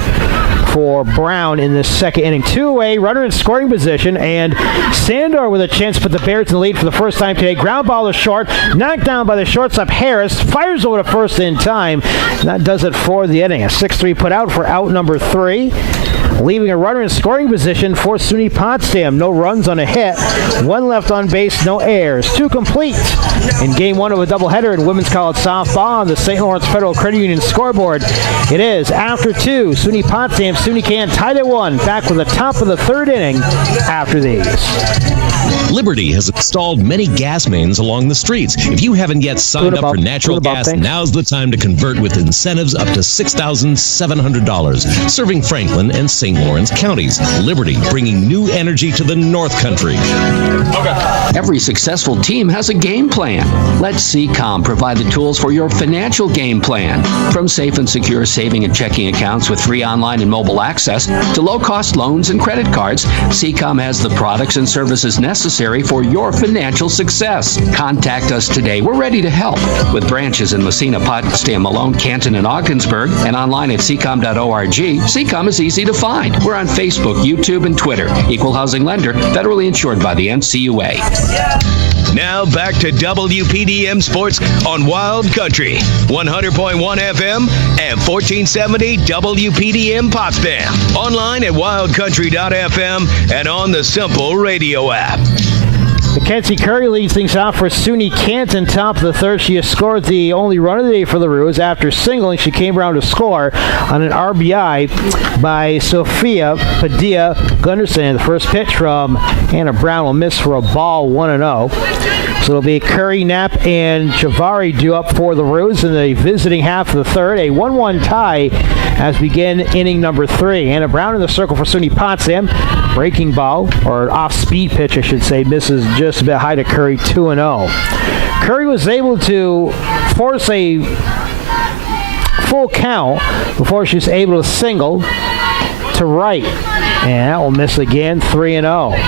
for Brown in this second inning. 2-away, runner in scoring position, and Sandor with a chance to put the Bears in the lead for the first time today. Ground ball to short, knocked down by the shortstop Harris, fires over to first in time, and that does it for the inning. A 6-3 put out for out number 3. Leaving a runner in scoring position for SUNY Potsdam. No runs on a hit. 1 left on base, no errors. 2 complete in game 1 of a doubleheader in women's college softball on the St. Lawrence Federal Credit Union scoreboard. It is after 2. SUNY Potsdam, SUNY Canton tied at 1. Back with the top of the third inning after these. Liberty has installed many gas mains along the streets. If you haven't yet signed up for natural gas, now's the time to convert with incentives up to $6,700. Serving Franklin and St. Lawrence counties. Liberty, bringing new energy to the North Country. Every successful team has a game plan. Let CCOM provide the tools for your financial game plan. From safe and secure saving and checking accounts with free online and mobile access to low-cost loans and credit cards, CCOM has the products and services necessary for your financial success. Contact us today. We're ready to help. With branches in Messina, Potsdam, Malone, Canton, and Ogdensburg, and online at ccom.org, CCOM is easy to find. We're on Facebook, YouTube, and Twitter. Equal housing lender, federally insured by the NCUA. Now back to WPDM Sports on Wild Country, 100.1 FM and 1470 WPDM Potsdam. Online at wildcountry.fm and on the Simple Radio app. Mackenzie Curry leads things off for SUNY Canton, top of the third. She has scored the only run of the day for the Roos. After singling, she came around to score on an RBI by Sophia Padilla Gunderson. The first pitch from Hannah Brown will miss for a ball, 1-0. So it'll be Curry, Knapp, and Chavari due up for the Roos in the visiting half of the third. A 1-1 tie as we begin inning number 3. Hannah Brown in the circle for SUNY Potsdam. Breaking ball, or off-speed pitch, I should say, misses just a bit high to Curry, 2-0. Curry was able to force a full count before she was able to single to right. And that will miss again, 3-0.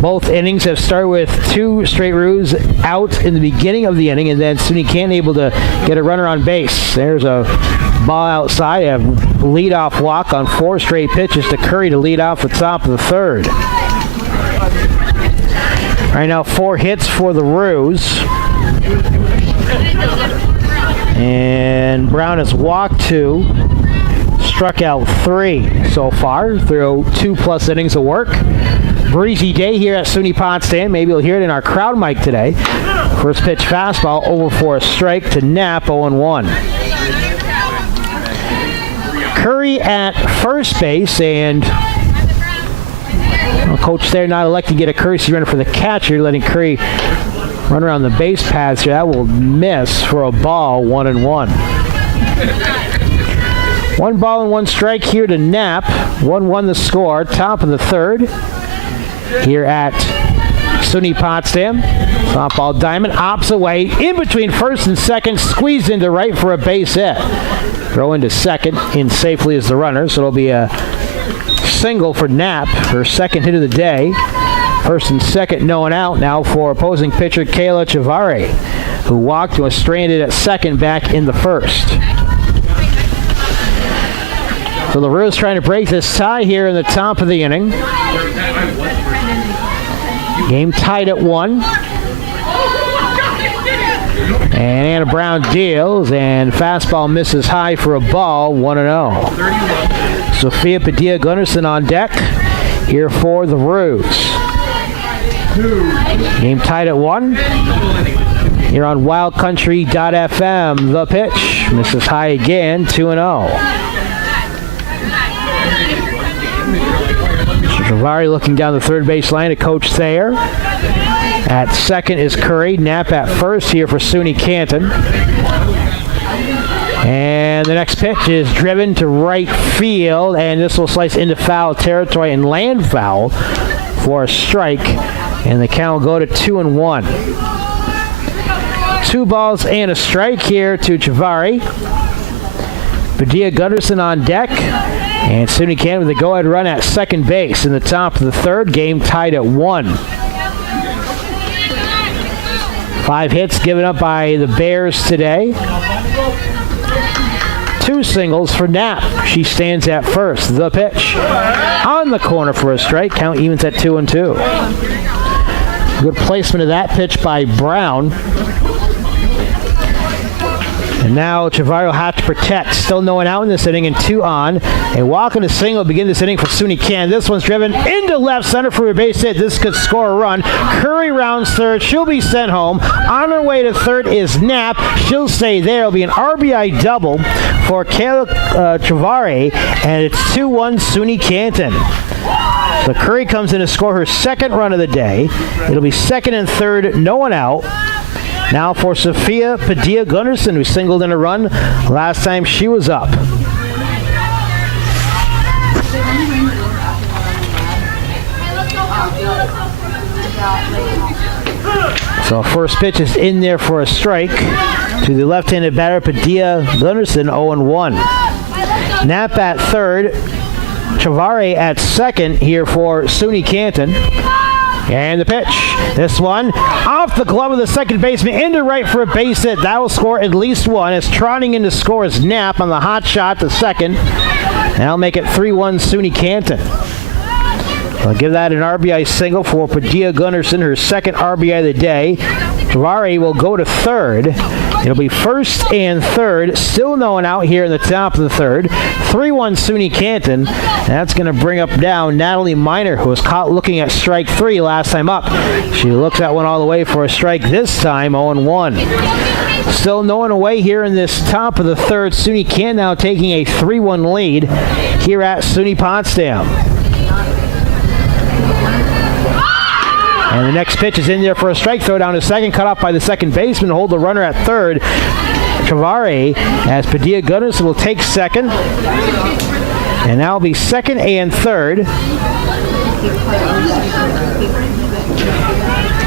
Both innings have started with 2 straight Roos out in the beginning of the inning, and then SUNY Canton able to get a runner on base. There's a ball outside. A leadoff walk on 4 straight pitches to Curry to lead off the top of the third. Right now, 4 hits for the Roos. And Brown has walked 2, struck out 3 so far through 2+ innings of work. Breezy day here at SUNY Potsdam. Maybe you'll hear it in our crowd mic today. First pitch fastball over for a strike to Knapp, 0-1. Curry at first base, and Coach there not electing to get a courtesy runner for the catcher, letting Curry run around the base paths here. That will miss for a ball, 1-1. 1 ball and 1 strike here to Knapp. 1-1 the score. Top of the third here at SUNY Potsdam. Softball diamond ops away in between first and second, squeezed into right for a base hit. Throw into second in safely as the runner, so it'll be a single for Knapp, her second hit of the day. First and second, no one out now for opposing pitcher Kayla Chavarri, who walked and was stranded at second back in the first. So the Roos trying to break this tie here in the top of the inning. Game tied at 1. And Anna Brown deals, and fastball misses high for a ball, 1-0. Sophia Padilla Gunnarsson on deck here for the Roos. Game tied at 1. Here on wildcountry.fm, the pitch misses high again, 2-0. Chavarri looking down the third base line to Coach Thayer. At second is Curry. Knapp at first here for SUNY Canton. And the next pitch is driven to right field, and this will slice into foul territory and land foul for a strike, and the count will go to 2-1. 2 balls and a strike here to Chavarri. Padilla Gunnarsson on deck, and SUNY Canton with a go-ahead run at second base in the top of the third. Game tied at 1. 5 hits given up by the Bears today. 2 singles for Knapp. She stands at first. The pitch on the corner for a strike. Count evens at 2-2. Good placement of that pitch by Brown. And now Chavarri will have to protect. Still no one out in this inning, and 2 on. A walk and a single will begin this inning for SUNY Canton. This one's driven into left center for a base hit. This could score a run. Curry rounds third. She'll be sent home. On her way to third is Knapp. She'll stay there. It'll be an RBI double for Kayla Chavarri, and it's 2-1 SUNY Canton. So Curry comes in to score her second run of the day. It'll be second and third, no one out. Now for Sophia Padilla Gunnarsson, who singled in a run last time she was up. So first pitch is in there for a strike to the left-handed batter Padilla Gunnarsson, 0-1. Knapp at third, Chavarri at second here for SUNY Canton. And the pitch. This one off the glove of the second baseman into right for a base hit. That will score at least 1. As trotting in to score is Knapp on the hot shot to second. That'll make it 3-1 SUNY Canton. I'll give that an RBI single for Padilla Gunnarsson, her second RBI of the day. Chavarri will go to third. It'll be first and third. Still no one out here in the top of the third. 3-1 SUNY Canton. That's going to bring up down Natalie Miner, who was caught looking at strike 3 last time up. She looks at one all the way for a strike this time, 0-1. Still no one away here in this top of the third. SUNY Canton now taking a 3-1 lead here at SUNY Potsdam. And the next pitch is in there for a strike. Throw down to second, cut off by the second baseman. Hold the runner at third. Chavarri, as Padilla Gunnarsson will take second. And now will be second and third.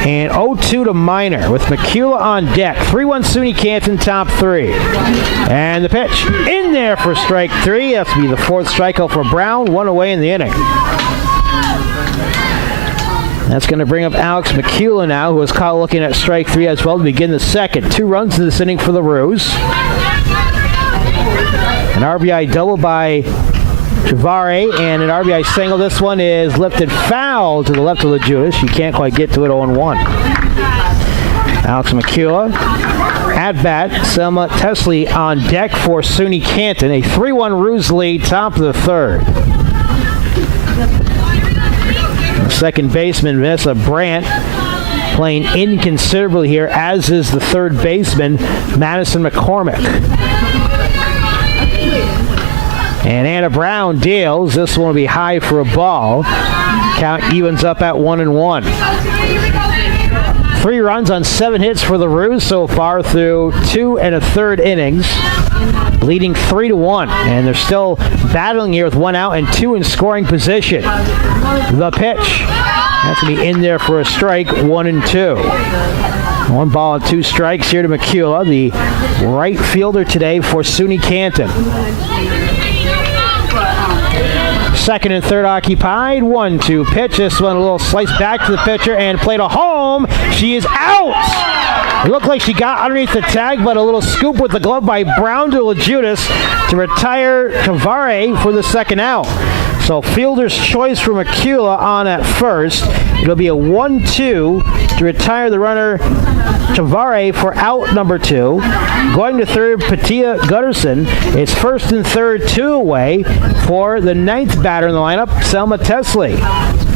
And 0-2 to Miner with McCullough on deck. 3-1 SUNY Canton, top 3. And the pitch in there for strike 3. That's to be the 4th strikeout for Brown. 1 away in the inning. That's going to bring up Alex McCullough now, who was caught looking at strike 3 as well to begin the second. 2 runs in this inning for the Roos. An RBI double by Chavarri and an RBI single. This one is lifted foul to the left of Legitis. You can't quite get to it, 0-1. Alex McCullough at bat. Selma Tesley on deck for SUNY Canton. A 3-1 Roos lead, top of the third. Second baseman Vanessa Brandt playing inconsiderably here, as is the third baseman Madison McCormick. And Anna Brown deals. This one will be high for a ball. Count evens up at 1-1. 3 runs on 7 hits for the Roos so far through 2 1/3 innings, leading 3-1. And they're still battling here with 1 out and 2 in scoring position. The pitch. That's going to be in there for a strike, 1-2. 1 ball and 2 strikes here to McCullough, the right fielder today for SUNY Canton. Second and third occupied. 1-2 pitch. This one a little slice back to the pitcher and play to home. She is out. It looked like she got underneath the tag, but a little scoop with the glove by Brown to Legitis to retire Tavare for the second out. So fielder's choice for McCullough on at first. It'll be a 1-2 to retire the runner Tavare for out number 2. Going to third, Patia Gutterson. It's first and third, 2 away for the 9th batter in the lineup, Selma Tesley,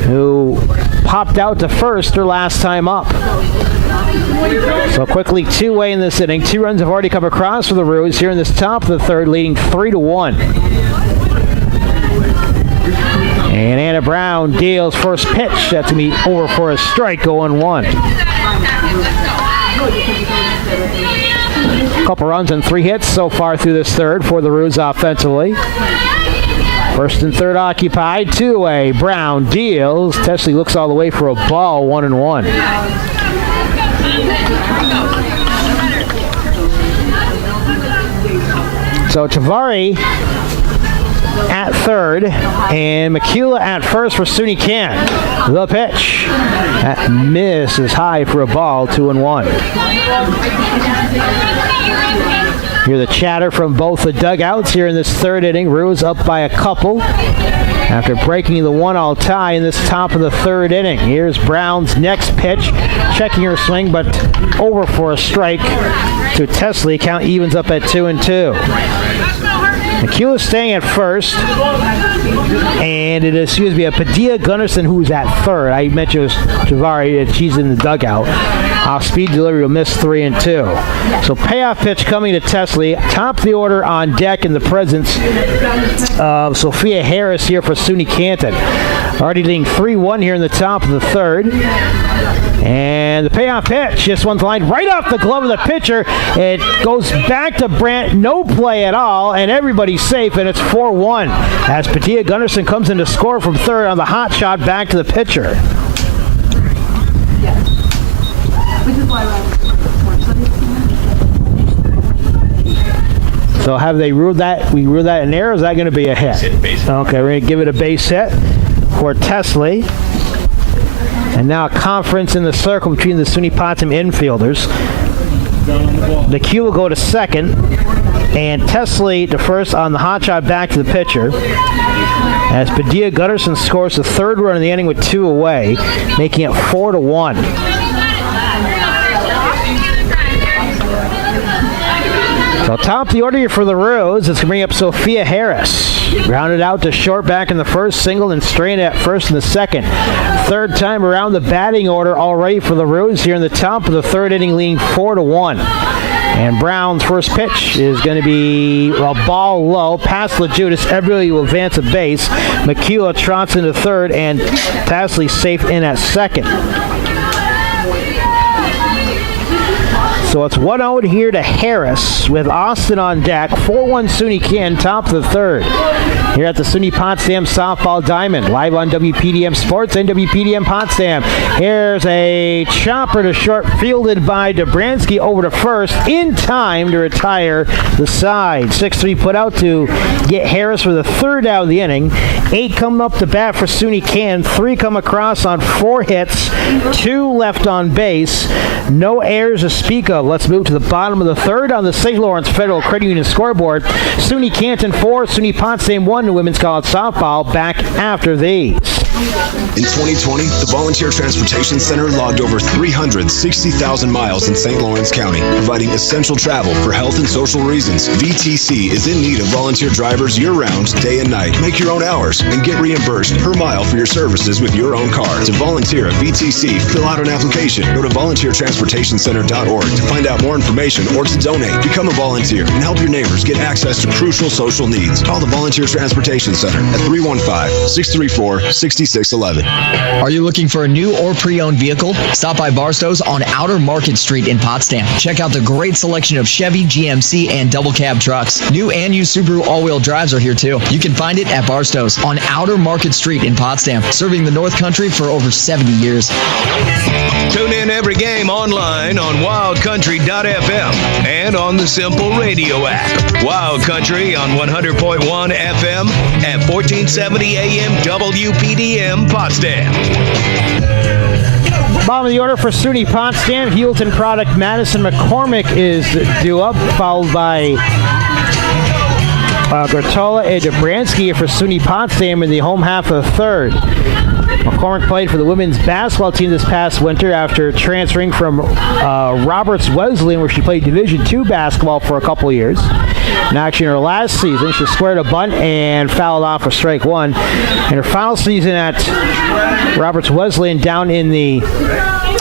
who popped out to first her last time up. So quickly 2 away in this inning. 2 runs have already come across for the Roos here in this top of the third, leading 3-1. And Anna Brown deals first pitch. That's going to be over for a strike, 0-1. Couple runs and 3 hits so far through this third for the Roos offensively. First and third occupied, 2 away. Brown deals. Tesley looks all the way for a ball, 1-1. So Tavare at third, and McCullough at first for SUNY Canton. The pitch. That miss is high for a ball, 2-1. Hear the chatter from both the dugouts here in this third inning. Roos up by a couple after breaking the 1-all tie in this top of the third inning. Here's Brown's next pitch, checking her swing, but over for a strike to Tesley. Count evens up at 2-2. McCullough staying at first, and it is, a Padilla Gunnarsson who's at third. I mentioned it was Tavare, she's in the dugout. Off-speed delivery will miss 3-2. So payoff pitch coming to Tesley. Top of the order on deck in the presence of Sophia Harris here for SUNY Canton. Already leading 3-1 here in the top of the third. And the payoff pitch, this one's lined right off the glove of the pitcher. It goes back to Brandt, no play at all, and everybody's safe, and it's 4-1 as Patia Gunnarsson comes in to score from third on the hot shot back to the pitcher. So have they ruled that? We ruled that an error? Is that going to be a hit? Okay, we're going to give it a base hit for Tesley. And now a conference in the circle between the SUNY Potsdam infielders. McHugh will go to second, and Tesley to first on the hot shot back to the pitcher. As Padilla Gutterson scores the third run in the inning with 2 away, making it 4-1. So top of the order here for the Roos. It's going to bring up Sophia Harris. Grounded out to short back in the first, single and strained at first in the second. Third time around the batting order already for the Roos here in the top of the third inning, leading 4-1. And Brown's first pitch is going to be a ball low, past Legitis. Everybody will advance a base. McCullough trots into third, and Tasley safe in at second. So it's 1-0 here to Harris with Austin on deck. 4-1 SUNY Canton, top of the third. Here at the SUNY Potsdam Softball Diamond, live on WPDM Sports and WPDM Potsdam. Here's a chopper to short, fielded by Dobransky over to first, in time to retire the side. 6-3 put out to get Harris for the third out of the inning. 8 coming up to bat for SUNY Canton. 3 come across on 4 hits, 2 left on base. No errors to speak of. Let's move to the bottom of the third on the St. Lawrence Federal Credit Union scoreboard. SUNY Canton 4, SUNY Potsdam 1 to women's college softball. Back after these. In 2020, the Volunteer Transportation Center logged over 360,000 miles in St. Lawrence County, providing essential travel for health and social reasons. VTC is in need of volunteer drivers year-round, day and night. Make your own hours and get reimbursed per mile for your services with your own car. To volunteer at VTC, fill out an application. Go to volunteertransportationcenter.org to find out more information or to donate. Become a volunteer and help your neighbors get access to crucial social needs. Call the Volunteer Transportation Center at 315-634-6611. Are you looking for a new or pre-owned vehicle? Stop by Barstow's on Outer Market Street in Potsdam. Check out the great selection of Chevy, GMC, and double cab trucks. New and used Subaru all-wheel drives are here too. You can find it at Barstow's on Outer Market Street in Potsdam, serving the North Country for over 70 years. Tune in every game online on wildcountry.fm and on the Simple Radio app. Wild Country on 100.1 FM at 1470 AM WPDM Potsdam. Bottom of the order for SUNY Potsdam. Hewlton product Madison McCormick is due up, followed by Grotola and Dobransky for SUNY Potsdam in the home half of the third. McCormick played for the women's basketball team this past winter after transferring from Roberts Wesleyan, where she played Division II basketball for a couple years. And actually, in her last season, she squared a bunt and fouled off for strike one. In her final season at Roberts Wesleyan down in the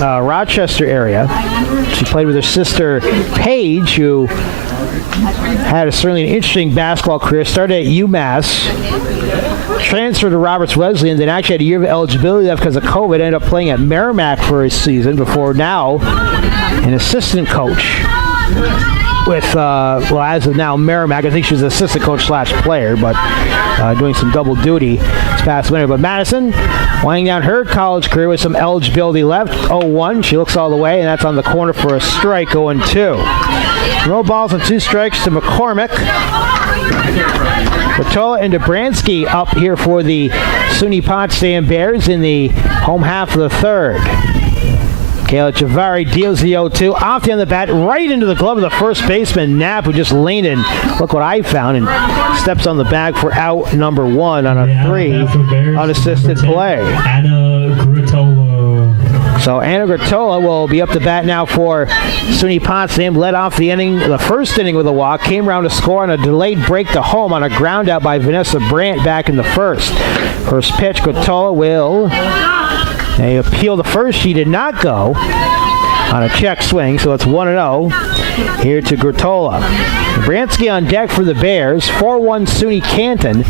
Rochester area, she played with her sister Paige, who had certainly an interesting basketball career. Started at UMass, transferred to Roberts Wesleyan, then actually had a year of eligibility left because of COVID. Ended up playing at Merrimack for a season before now an assistant coach with, as of now, Merrimack. I think she was an assistant coach / player, but doing some double duty this past winter. But Madison winding down her college career with some eligibility left. 0-1. She looks all the way, and that's on the corner for a strike, 0-2. No balls and 2 strikes to McCormick. Grotola and Dobransky up here for the SUNY Potsdam Bears in the home half of the third. Kayla Chavari deals the 0-2. Off the end of the bat, right into the glove of the first baseman, Knapp, who just leaned in. Look what I found, and steps on the bag for out number 1 on a 3 unassisted play. Anna Grotola. So Anna Grotola will be up to bat now for SUNY Potsdam. Led off the first inning with a walk. Came around to score on a delayed break to home on a ground out by Vanessa Brandt back in the first. First pitch, Grotola will... They appeal the first. She did not go on a check swing, so it's 1-0 here to Grotola. Bransky on deck for the Bears. 4-1 SUNY Canton.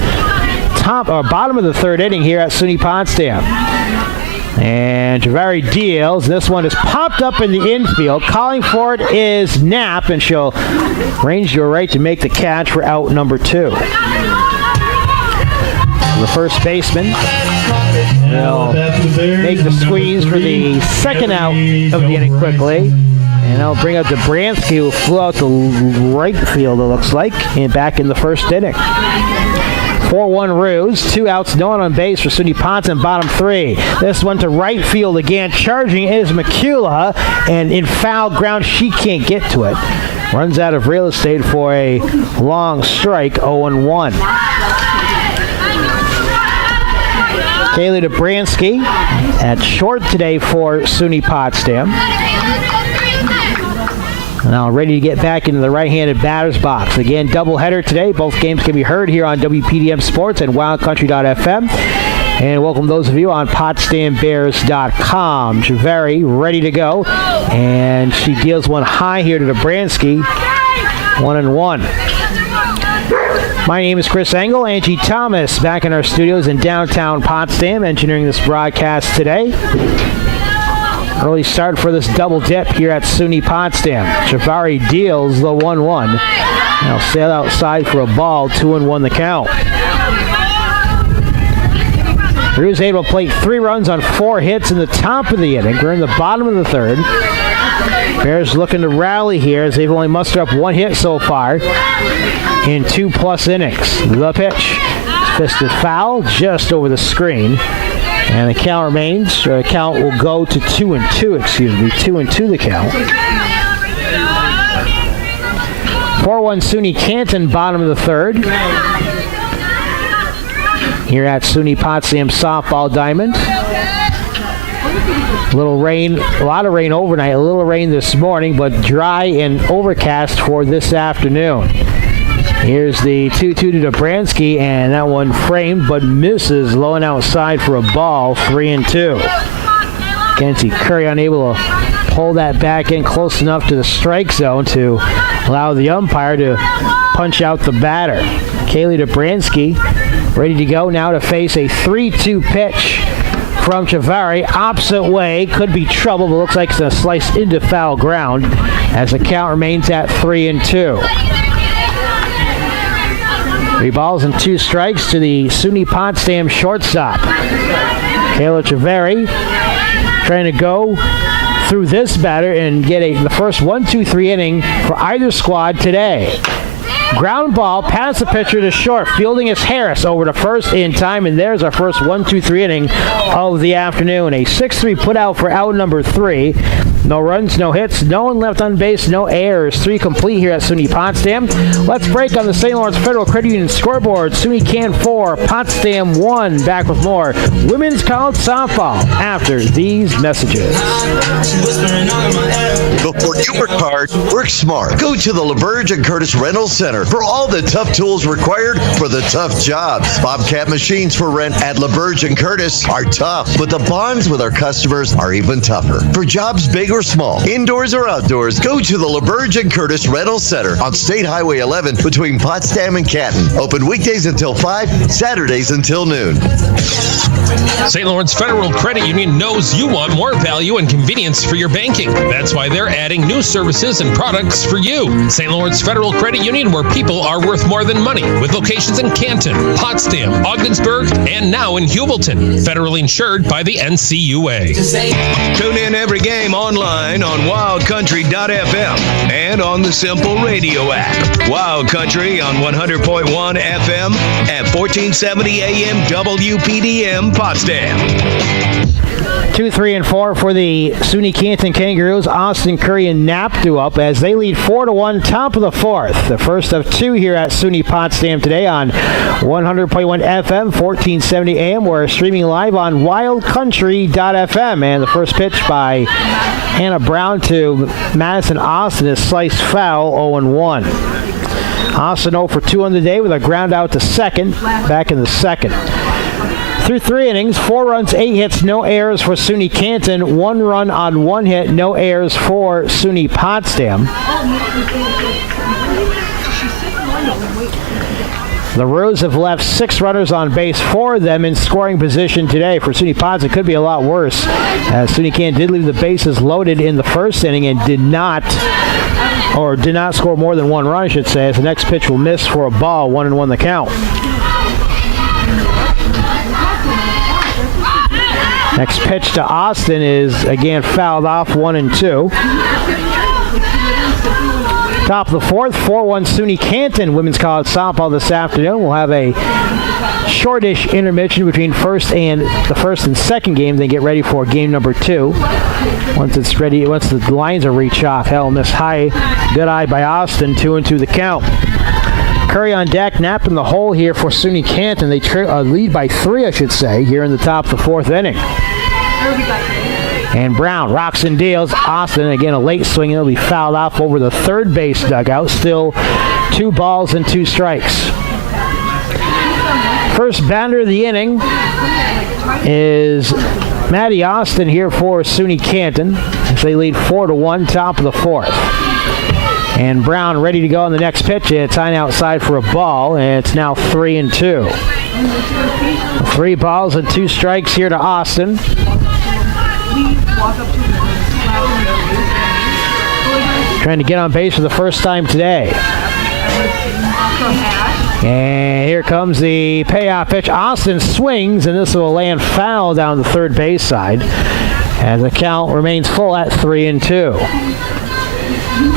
Bottom of the third inning here at SUNY Potsdam. And Javari deals. This one is popped up in the infield. Calling for it is Knapp, and she'll range to her right to make the catch for out number 2. The first baseman will make the squeeze for the second out of the inning quickly. And I'll bring out Dobransky, who flew out to right field, it looks like, and back in the first inning. 4-1 Roos, 2 outs, no one on base for SUNY Potsdam, bottom 3. This one to right field again. Charging is McCullough, and in foul ground, she can't get to it. Runs out of real estate for a long strike, 0-1. Kaylee Dobransky at short today for SUNY Potsdam. Now ready to get back into the right-handed batter's box. Again, doubleheader today. Both games can be heard here on WPDM Sports and wildcountry.fm. And welcome those of you on PotsdamBears.com. Javari ready to go. And she deals one high here to Dobransky. 1-1. My name is Chris Engel. Angie Thomas back in our studios in downtown Potsdam, engineering this broadcast today. Early start for this double dip here at SUNY Potsdam. Javari deals the 1-1. Now sail outside for a ball, 2-1 the count. Drew's able to plate 3 runs on 4 hits in the top of the inning. We're in the bottom of the third. Bears looking to rally here as they've only mustered up 1 hit so far in 2+ innings. The pitch. Fisted foul just over the screen. And the count remains, or the count will go to 2-2, 2-2 the count. 4-1 SUNY Canton, bottom of the third. here at SUNY Potsdam Softball Diamond. A little rain, a lot of rain overnight, a little rain this morning, but dry and overcast for this afternoon. Here's the 2-2 to Dobransky, and that one framed but misses low and outside for a ball, 3-2. Kenzie Curry unable to pull that back in close enough to the strike zone to allow the umpire to punch out the batter. Kaylee Dobransky ready to go now to face a 3-2 pitch from Chavari. Opposite way, could be trouble, but looks like it's going to slice into foul ground as the count remains at 3-2. 3 balls and 2 strikes to the SUNY Potsdam shortstop. Kayla Chavari trying to go through this batter and get the first 1-2-3 inning for either squad today. Ground ball past the pitcher to short. Fielding is Harris over to first in time, and there's our first 1-2-3 inning of the afternoon. A 6-3 put out for out number 3. No runs, no hits, no one left on base, no errors. 3 complete here at SUNY Potsdam. Let's break on the St. Lawrence Federal Credit Union scoreboard. SUNY Canton 4, Potsdam 1. Back with more women's college softball after these messages. Before you work hard, work smart. Go to the LaBerge and Curtis Rental Center for all the tough tools required for the tough jobs. Bobcat machines for rent at LaBerge and Curtis are tough, but the bonds with our customers are even tougher. For jobs big or small, indoors or outdoors, go to the LaBerge and Curtis Rental Center on State Highway 11 between Potsdam and Canton. Open weekdays until 5, Saturdays until noon. St. Lawrence Federal Credit Union knows you want more value and convenience for your banking. That's why they're adding new services and products for you. St. Lawrence Federal Credit Union, where people are worth more than money, with locations in Canton, Potsdam, Ogdensburg, and now in Hubleton. Federally insured by the NCUA. Tune in every game online on wildcountry.fm and on the Simple Radio app. Wild Country on 100.1 FM at 1470 AM WPDM Potsdam. 2, 3, and 4 for the SUNY Canton Kangaroos. Austin Curry and Knapp do up as they lead 4-1, top of the 4th. The first of 2 here at SUNY Potsdam today on 100.1 FM, 1470 AM. We're streaming live on wildcountry.fm. And the first pitch by Hannah Brown to Madison Austin is sliced foul, 0-1. Austin 0 for 2 on the day with a ground out to second, back in the second. Through 3 innings, 4 runs, 8 hits, no errors for SUNY Canton. 1 run on 1 hit, no errors for SUNY Potsdam. The Roos have left 6 runners on base, 4 of them in scoring position today. For SUNY Potsdam, it could be a lot worse, as SUNY Canton did leave the bases loaded in the first inning and did not score more than 1 run, I should say, as the next pitch will miss for a ball, 1-1 the count. Next pitch to Austin is, again, fouled off, 1-2. Top of the 4th, 4-1 SUNY Canton women's college softball this afternoon. We'll have a shortish intermission between the first and second game. They get ready for game number 2. Once it's ready, once the lines are reached off, miss high, good eye by Austin, 2-2 the count. Curry on deck, Knapp in the hole here for SUNY Canton. They lead by 3, I should say, here in the top of the 4th inning. And Brown rocks and deals. Austin, again, a late swing. It'll be fouled off over the third base dugout. Still 2 balls and 2 strikes. First batter of the inning is Maddie Austin here for SUNY Canton, as they lead 4-1, top of the 4th. And Brown ready to go on the next pitch. It's high outside for a ball, and it's now 3-2. 3 balls and 2 strikes here to Austin. Trying to get on base for the first time today. And here comes the payoff pitch. Austin swings, and this will land foul down the third base side. And the count remains full at 3-2.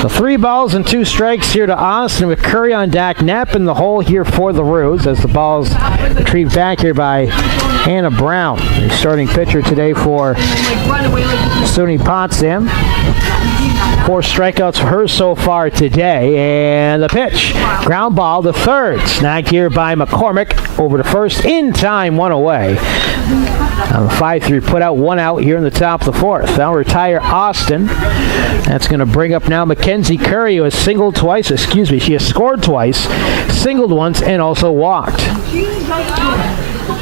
So 3 balls and 2 strikes here to Austin with Curry on deck. Knapp in the hole here for the Roos as the ball's retrieved back here by Hannah Brown, the starting pitcher today for SUNY Potsdam. 4 strikeouts for her so far today. And the pitch, ground ball to third. Snagged here by McCormick. Over to first, in time, 1 away. On the 5-3 put out, 1 out here in the top of the 4th. They'll retire Austin. That's going to bring up now Mackenzie Curry, who has singled twice. She has scored twice, singled once, and also walked.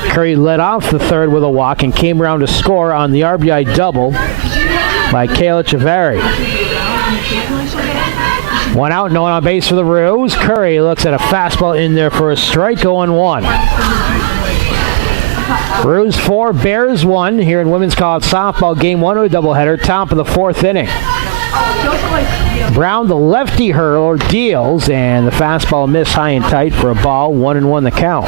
Curry led off the 3rd with a walk and came around to score on the RBI double by Kayla Chavari. 1 out, no one on base for the Roos. Curry looks at a fastball in there for a strike, 0-1. Roos 4, Bears 1 here in Women's College Softball Game 1 of a doubleheader, top of the 4th inning. Brown, the lefty hurler, deals, and the fastball missed high and tight for a ball, 1-1 the count.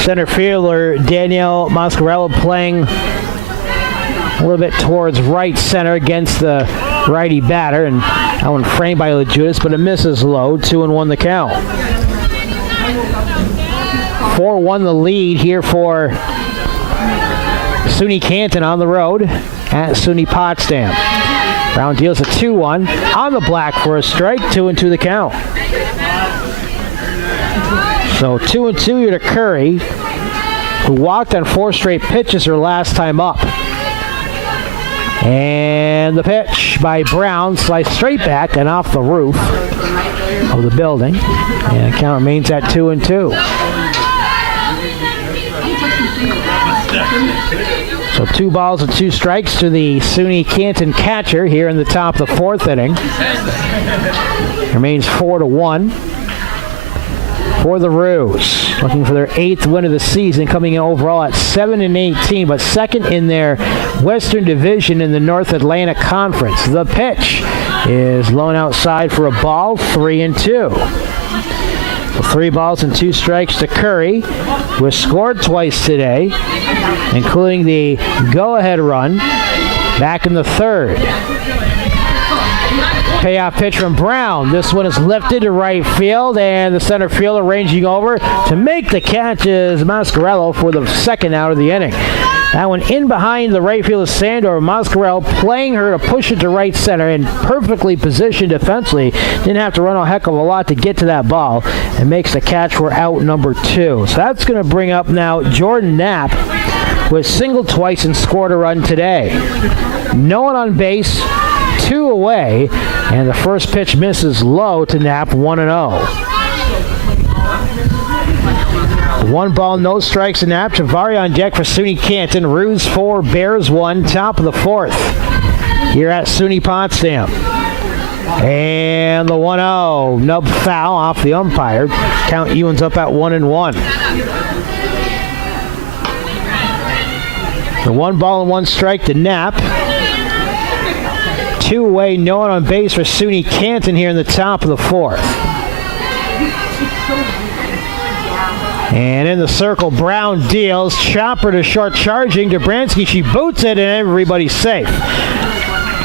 Center fielder Danielle Moscarello playing a little bit towards right center against the righty batter, and that one framed by Legitis, but it misses low, 2-1 the count. 4-1 the lead here for SUNY Canton on the road at SUNY Potsdam. Brown deals a 2-1 on the black for a strike, 2-2 the count. So 2-2 here to Curry, who walked on 4 straight pitches her last time up. And the pitch by Brown sliced straight back and off the roof of the building. And the count remains at 2-2. So 2 balls and 2 strikes to the SUNY Canton catcher here in the top of the 4th inning. Remains 4-1 for the Roos. Looking for their 8th win of the season, coming in overall at 7-18, but second in their Western Division in the North Atlantic Conference. The pitch is low outside for a ball, 3-2. 3 balls and 2 strikes to Curry, who has scored twice today, including the go-ahead run back in the 3rd. Payoff pitch from Brown. This one is lifted to right field, and the center fielder ranging over to make the catch is Moscarello for the 2nd out of the inning. That one in behind the right fielder Sandor. Moscarello playing her to push it to right center and perfectly positioned defensively. Didn't have to run a heck of a lot to get to that ball, and makes the catch for out number 2. So that's going to bring up now Jordan Knapp, who has singled twice and scored a run today. No one on base, 2 away, and the first pitch misses low to Knapp, 1-0. 1 ball, no strikes to Knapp. Chavari on deck for SUNY Canton. Roos 4, Bears 1, top of the 4th here at SUNY Potsdam. And the 1-0 nub foul off the umpire. Count evens up at 1-1. The 1 ball and 1 strike to Knapp. 2 away, no one on base for SUNY Canton here in the top of the 4th. And in the circle, Brown deals. Chopper to short, charging Dobransky. She boots it, and everybody's safe.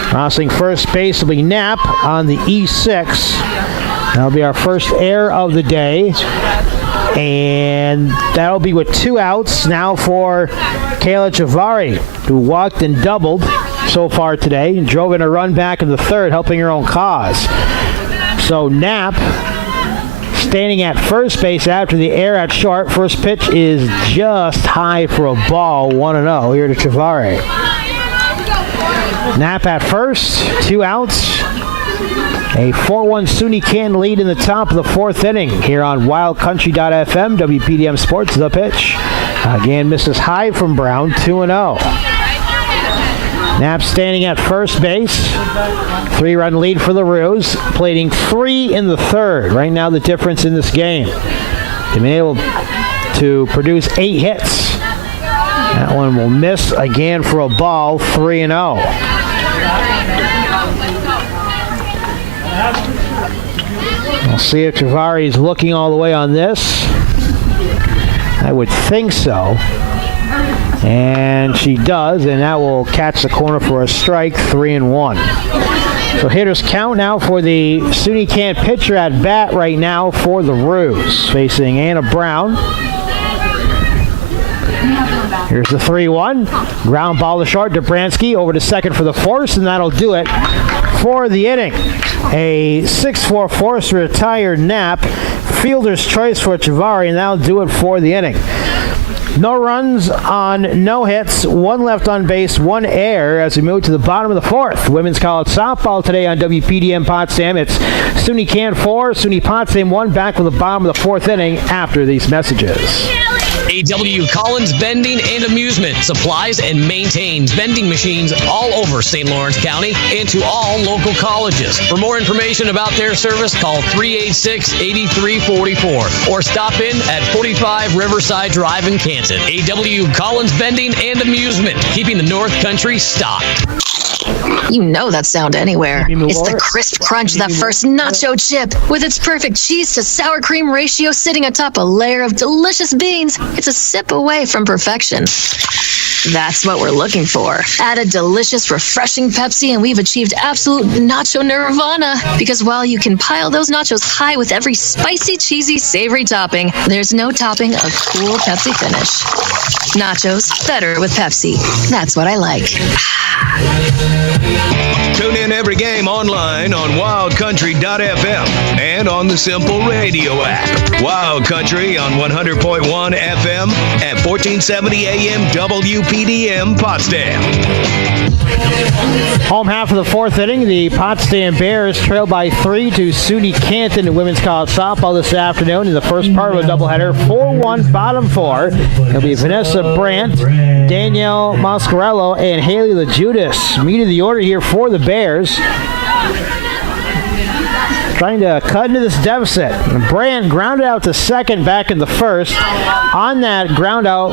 Crossing first base will be Knapp on the E6. That'll be our first error of the day. And that'll be with 2 outs now for Kayla Chavari, who walked and doubled so far today and drove in a run back in the 3rd, helping her own cause. So Knapp standing at first base after the error at short. First pitch is just high for a ball, 1-0 here to Chavari. Knapp at first, 2 outs. A 4-1 SUNY Canton lead in the top of the 4th inning here on wildcountry.fm, WPDM Sports. The pitch again misses high from Brown, 2-0. Knapp standing at first base. 3-run lead for the Roos, plating 3 in the 3rd. Right now the difference in this game. They've been able to produce 8 hits. That one will miss again for a ball, 3-0. We'll see if Chavari is looking all the way on this. I would think so. And she does, and that will catch the corner for a strike, 3-1. So hitters count now for the SUNY Canton pitcher at bat right now for the Roos, facing Anna Brown. Here's the 3-1. Ground ball to short. Dobransky over to second for the force, and that'll do it for the inning. A 6-4 force retired Knapp. Fielder's choice for Chavari, and that'll do it for the inning. No runs on no hits, one left on base, one error as we move to the bottom of the fourth. Women's college softball today on WPDM Potsdam. It's SUNY Canton 4, SUNY Potsdam 1, back with the bottom of the fourth inning after these messages. A.W. Collins Bending and Amusement supplies and maintains vending machines all over St. Lawrence County and to all local colleges. For more information about their service, call 386-8344 or stop in at 45 Riverside Drive in Canton. A.W. Collins Bending and Amusement, keeping the North Country stocked. You know that sound anywhere. It's the crisp crunch of that first nacho chip. With its perfect cheese to sour cream ratio sitting atop a layer of delicious beans, it's a sip away from perfection. That's what we're looking for. Add a delicious, refreshing Pepsi, and we've achieved absolute nacho nirvana. Because while you can pile those nachos high with every spicy, cheesy, savory topping, there's no topping a cool Pepsi finish. Nachos, better with Pepsi. That's what I like. Tune in every game online on wildcountry.fm and on the Simple Radio app. Wild Country on 100.1 FM at 1470 AM WPDM Potsdam. Home half of the fourth inning, the Potsdam Bears trail by 3 to SUNY Canton in women's college softball this afternoon in the first part of a doubleheader. 4-1 bottom four. It'll be Vanessa Brandt, Danielle Moscarello, and Haley Legitis. Meat of the order here for the Bears. Trying to cut into this deficit. Brandt grounded out to second back in the first. On that ground out,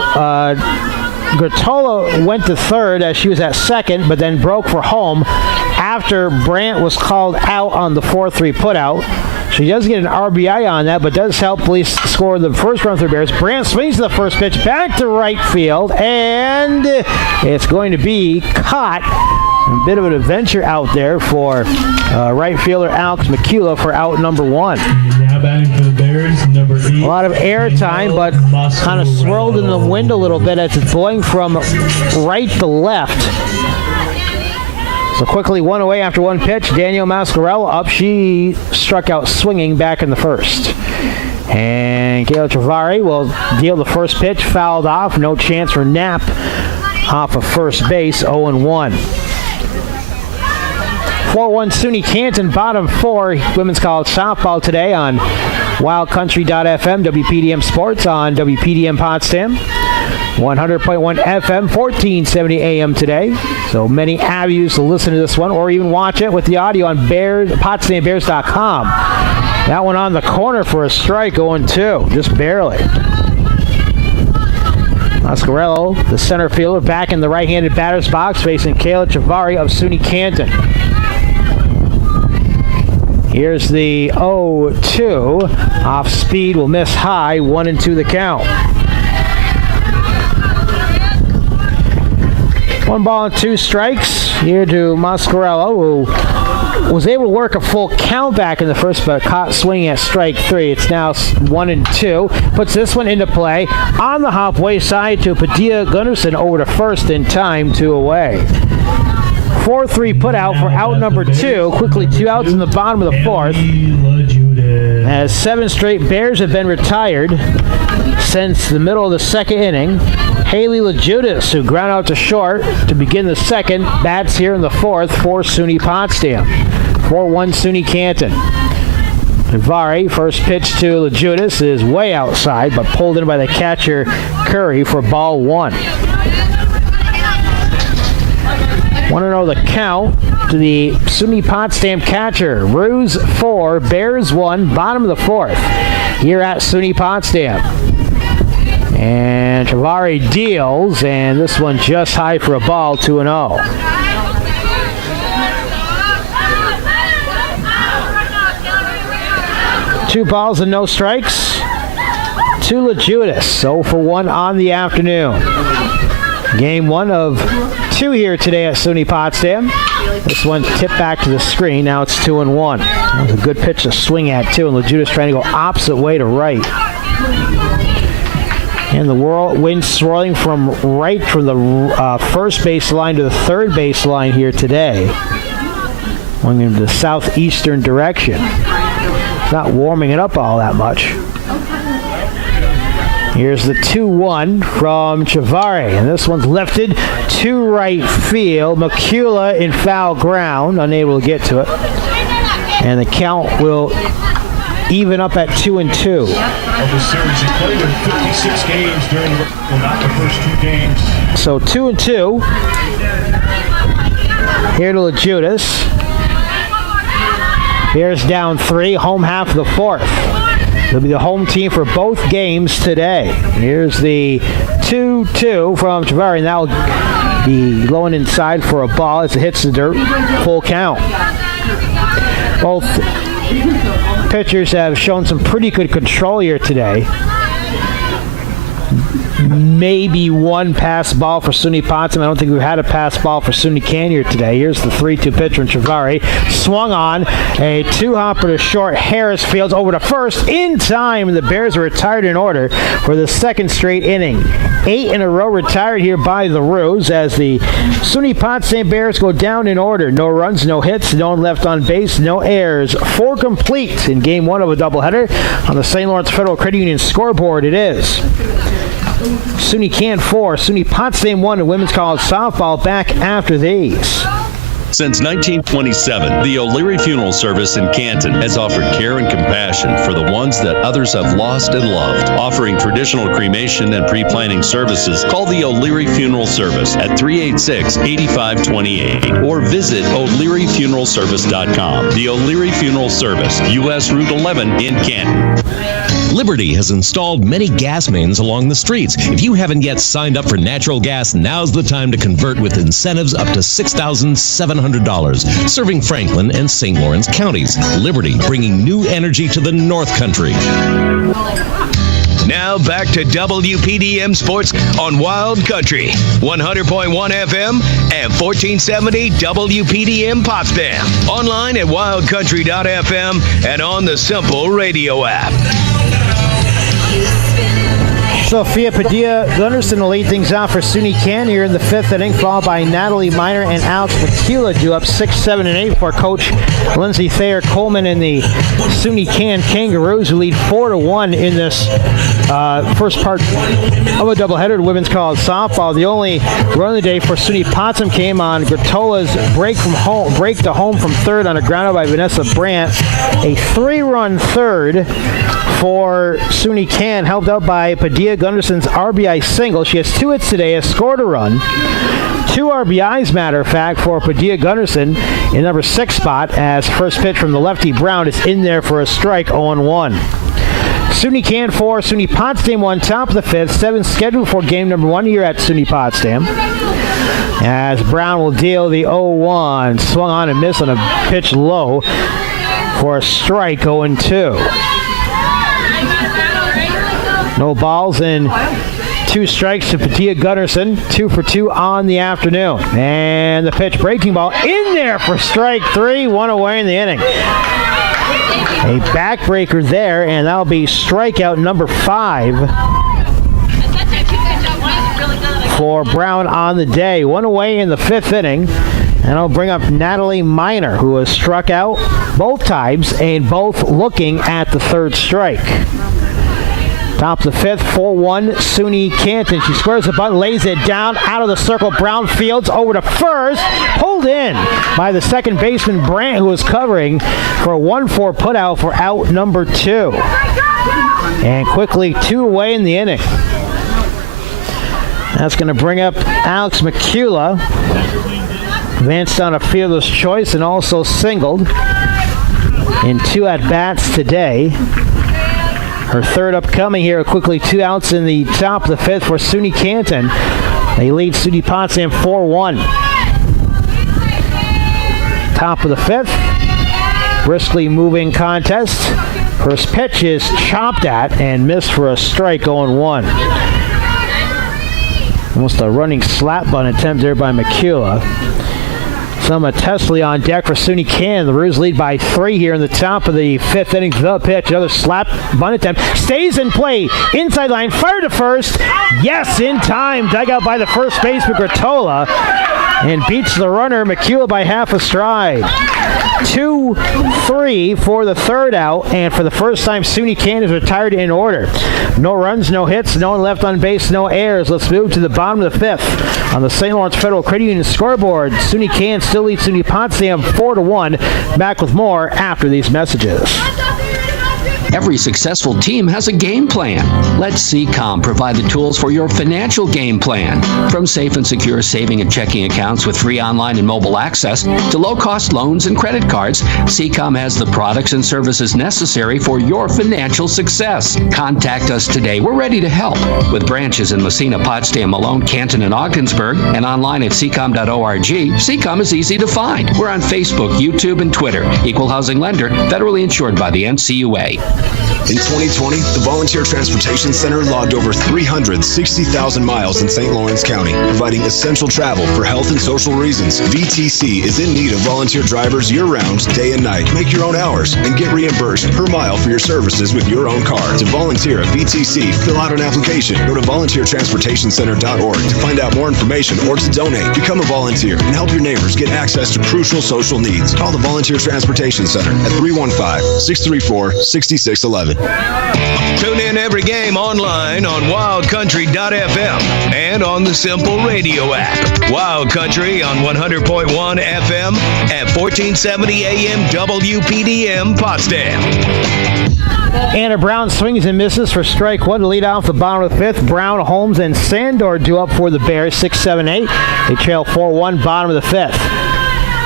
Gertola went to third as she was at second, but then broke for home after Brandt was called out on the 4-3 putout. She does get an RBI on that, but does help police score the first run for the Bears. Brandt swings to the first pitch, back to right field, and it's going to be caught. A bit of an adventure out there for right fielder Alex McCullough for out number one. Now batting for the Bears, number 8. A lot of air time, but kind of swirled in the wind a little bit as it's blowing from right to left. So quickly one away after one pitch. Danielle Moscarello up. She struck out swinging back in the first. And Kayla Travari will deal the first pitch, fouled off. No chance for Knapp off of first base, 0-1. 4-1 SUNY Canton, bottom four. Women's college softball today on wildcountry.fm, WPDM Sports on WPDM Potsdam. 100.1 FM, 1470 AM today. So many avenues to listen to this one or even watch it with the audio on PotsdamBears.com. That one on the corner for a strike, 0-2, just barely. Moscarello, the center fielder, back in the right-handed batter's box, facing Kayla Chavari of SUNY Canton. Here's the 0-2. Off speed, will miss high, 1-2 the count. 1 ball and 2 strikes here to Moscarello, who was able to work a full count back in the first, but caught swinging at strike 3. It's now 1-2. Puts this one into play on the halfway side to Padilla Gunnarsson over to first in time, 2 away. 4-3 put out for out number 2. Quickly 2 outs in the bottom of the fourth. As 7 straight Bears have been retired since the middle of the second inning. Haley Legitis, who ground out to short to begin the second, bats here in the fourth for SUNY Potsdam. 4-1 SUNY Canton. Navari, first pitch to Legitis is way outside, but pulled in by the catcher Curry for ball 1. 1-0 the count to the SUNY Potsdam catcher. Roos 4, Bears 1, bottom of the fourth here at SUNY Potsdam. And Travari deals, and this one just high for a ball, 2-0. Two balls and no strikes to Legitis. 0-for-1 on the afternoon. Game 1 of 2 here today at SUNY Potsdam. This one tipped back to the screen. Now it's 2-1. That was a good pitch to swing at, too. And Legitis trying to go opposite way to right. And the wind swirling from the first baseline to the third baseline here today. Going in the southeastern direction. Not warming it up all that much. Here's the 2-1 from Chavarri, and this one's lifted to right field. McCullough in foul ground, unable to get to it. And the count will even up at 2-2. Of the series, he played in 56 games during not the first 2 games. So 2-2. Here to Legitis. Bears down 3, home half of the 4th. They'll be the home team for both games today. Here's the 2-2 from Chavarri. Now be blowing inside for a ball as it hits the dirt. Full count. Both pitchers have shown some pretty good control here today. Maybe one pass ball for SUNY Potsdam. I don't think we've had a pass ball for SUNY Can here today. Here's the 3-2 pitch from Chavarri. Swung on. A 2-hopper to short. Harris fields over to first in time. The Bears are retired in order for the second straight inning. 8 in a row retired here by the Roos as the SUNY Potsdam Bears go down in order. No runs, no hits, no one left on base, no errors. 4 complete in game 1 of a doubleheader. On the St. Lawrence Federal Credit Union scoreboard, it is SUNY Can 4, SUNY Potsdam 1 in women's college softball. Back after these. Since 1927, the O'Leary Funeral Service in Canton has offered care and compassion for the ones that others have lost and loved. Offering traditional cremation and pre-planning services, call the O'Leary Funeral Service at 386-8528 or visit o'learyfuneralservice.com. The O'Leary Funeral Service, U.S. Route 11 in Canton. Liberty has installed many gas mains along the streets. If you haven't yet signed up for natural gas, now's the time to convert with incentives up to $6,700, serving Franklin and St. Lawrence counties. Liberty, bringing new energy to the North Country. Now back to WPDM Sports on Wild Country, 100.1 FM and 1470 WPDM Potsdam. Online at wildcountry.fm and on the Simple Radio app. Sophia Gunderson will lead things out for SUNY Can here in the 5th inning, followed by Natalie Miner and Alex McCullough, due up 6, 7, and 8 for Coach Lindsay Thayer Coleman and the SUNY Can Kangaroos, who lead 4-1 in this first part of a doubleheader in women's college softball. The only run of the day for SUNY Potsdam came on Grottola's break to home from third on a ground out by Vanessa Brandt. A 3-run third for SUNY Can, helped out by Padilla Gunderson's RBI single. She has 2 hits today, has scored a run. 2 RBIs, matter of fact, for Padilla Gunderson in number 6 spot, as first pitch from the lefty Brown is in there for a strike, 0-1. SUNY Can 4, SUNY Potsdam 1, top of the 5th, 7 scheduled for game number 1 here at SUNY Potsdam. As Brown will deal the 0-1, swung on and missed on a pitch low for a strike, 0-2. No balls and 2 strikes to Padilla Gunderson. 2 for 2 on the afternoon. And the pitch, breaking ball in there for strike 3. 1 away in the inning. A backbreaker there, and that'll be strikeout number 5 for Brown on the day. 1 away in the 5th inning. And I'll bring up Natalie Miner, who has struck out both times and both looking at the 3rd strike. Top of the 5th, 4-1, SUNY Canton. She squares the bunt, lays it down, out of the circle. Brown fields over to first. Pulled in by the second baseman, Brandt, who was covering for a 1-4 putout for out number 2. And quickly 2 away in the inning. That's going to bring up Alex McCullough. Advanced on a fielder's choice and also singled in 2 at-bats today. Her 3rd upcoming here, quickly 2 outs in the top of the 5th for SUNY Canton. They lead SUNY Potsdam 4-1. Top of the 5th, briskly moving contest. First pitch is chopped at and missed for a strike, 0-1. Almost a running slap bunt attempt there by McCullough. Thelma Tesley on deck for SUNY Canton. The Roos lead by 3 here in the top of the 5th inning. The pitch, another slap bunt attempt. Stays in play. Inside line, fire to first. Yes, in time. Dug out by the first baseman, Gratola. And beats the runner, McCula, by half a stride. 2-3 for the third out. And for the first time, SUNY Canton is retired in order. No runs, no hits, no one left on base, no errors. Let's move to the bottom of the 5th. On the St. Lawrence Federal Credit Union scoreboard, SUNY Canton still leads SUNY Potsdam 4-1. Back with more after these messages. Every successful team has a game plan. Let CCOM provide the tools for your financial game plan. From safe and secure saving and checking accounts with free online and mobile access to low-cost loans and credit cards, CCOM has the products and services necessary for your financial success. Contact us today. We're ready to help. With branches in Messina, Potsdam, Malone, Canton, and Ogdensburg, and online at ccom.org, CCOM is easy to find. We're on Facebook, YouTube, and Twitter. Equal housing lender, federally insured by the NCUA. In 2020, the Volunteer Transportation Center logged over 360,000 miles in St. Lawrence County, providing essential travel for health and social reasons. VTC is in need of volunteer drivers year-round, day and night. Make your own hours and get reimbursed per mile for your services with your own car. To volunteer at VTC, fill out an application. Go to volunteertransportationcenter.org to find out more information or to donate. Become a volunteer and help your neighbors get access to crucial social needs. Call the Volunteer Transportation Center at 315-634-6611. Tune in every game online on wildcountry.fm and on the Simple Radio app. Wild Country on 100.1 FM at 1470 AM WPDM Potsdam. Anna Brown swings and misses for strike 1 to lead off the bottom of the 5th. Brown, Holmes, and Sandor do up for the Bears, 6-7-8. They trail 4-1, bottom of the 5th.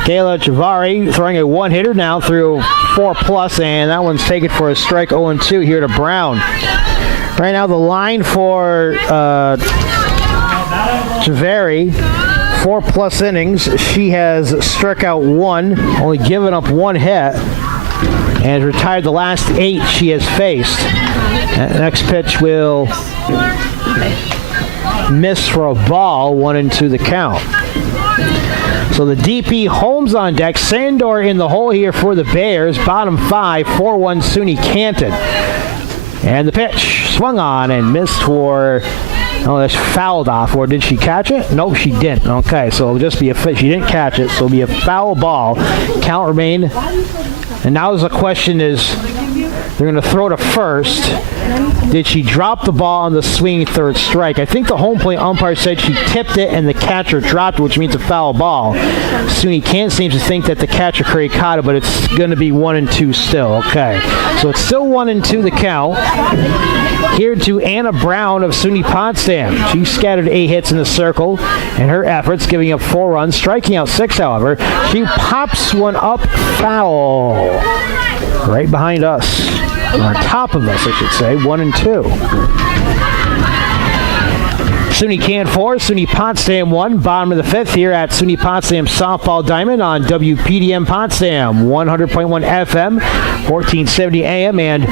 Kayla Chavari throwing a one-hitter now through 4+, and that one's taken for a strike 0-2 here to Brown. Right now the line for Chavari, 4+ innings. She has struck out 1, only given up 1 hit, and has retired the last 8 she has faced. That next pitch will miss for a ball, 1-2 the count. So the DP, Holmes on deck, Sandor in the hole here for the Bears. Bottom 5, 4-1 SUNY Canton. And the pitch swung on and missed for, that's fouled off. Or did she catch it? No, she didn't. Okay, so it'll just be a, she didn't catch it, so it'll be a foul ball. Count remain. And now the question is, they're going to throw to first. Did she drop the ball on the swinging third strike? I think the home plate umpire said she tipped it and the catcher dropped it, which means a foul ball. SUNY Canton seems to think that the catcher caught it, but it's going to be 1-2 still. Okay, so it's still 1-2 the count. Here to Anna Brown of SUNY Potsdam. She scattered 8 hits in the circle in her efforts, giving up 4 runs, striking out 6, however. She pops one up foul. Right behind us. On top of us, I should say, 1-2. SUNY Canton 4, SUNY Potsdam 1, bottom of the 5th here at SUNY Potsdam Softball Diamond on WPDM Potsdam, 100.1 FM, 1470 AM, and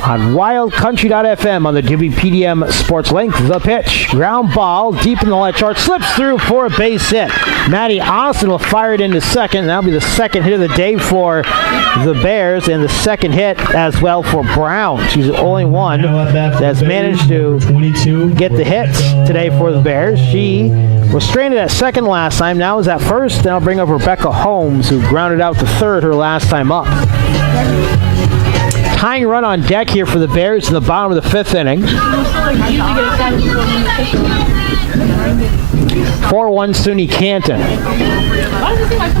on wildcountry.fm on the WPDM Sports Link. The pitch, ground ball, deep in the left short, slips through for a base hit. Maddie Austin will fire it into second. That'll be the second hit of the day for the Bears, and the second hit as well for Brown. She's the only one that's managed to get the hits today for the Bears. She was stranded at second last time, now is at first. Then I'll bring up Rebecca Holmes, who grounded out to third her last time up. Tying run on deck here for the Bears in the bottom of the 5th inning. 4-1 SUNY Canton.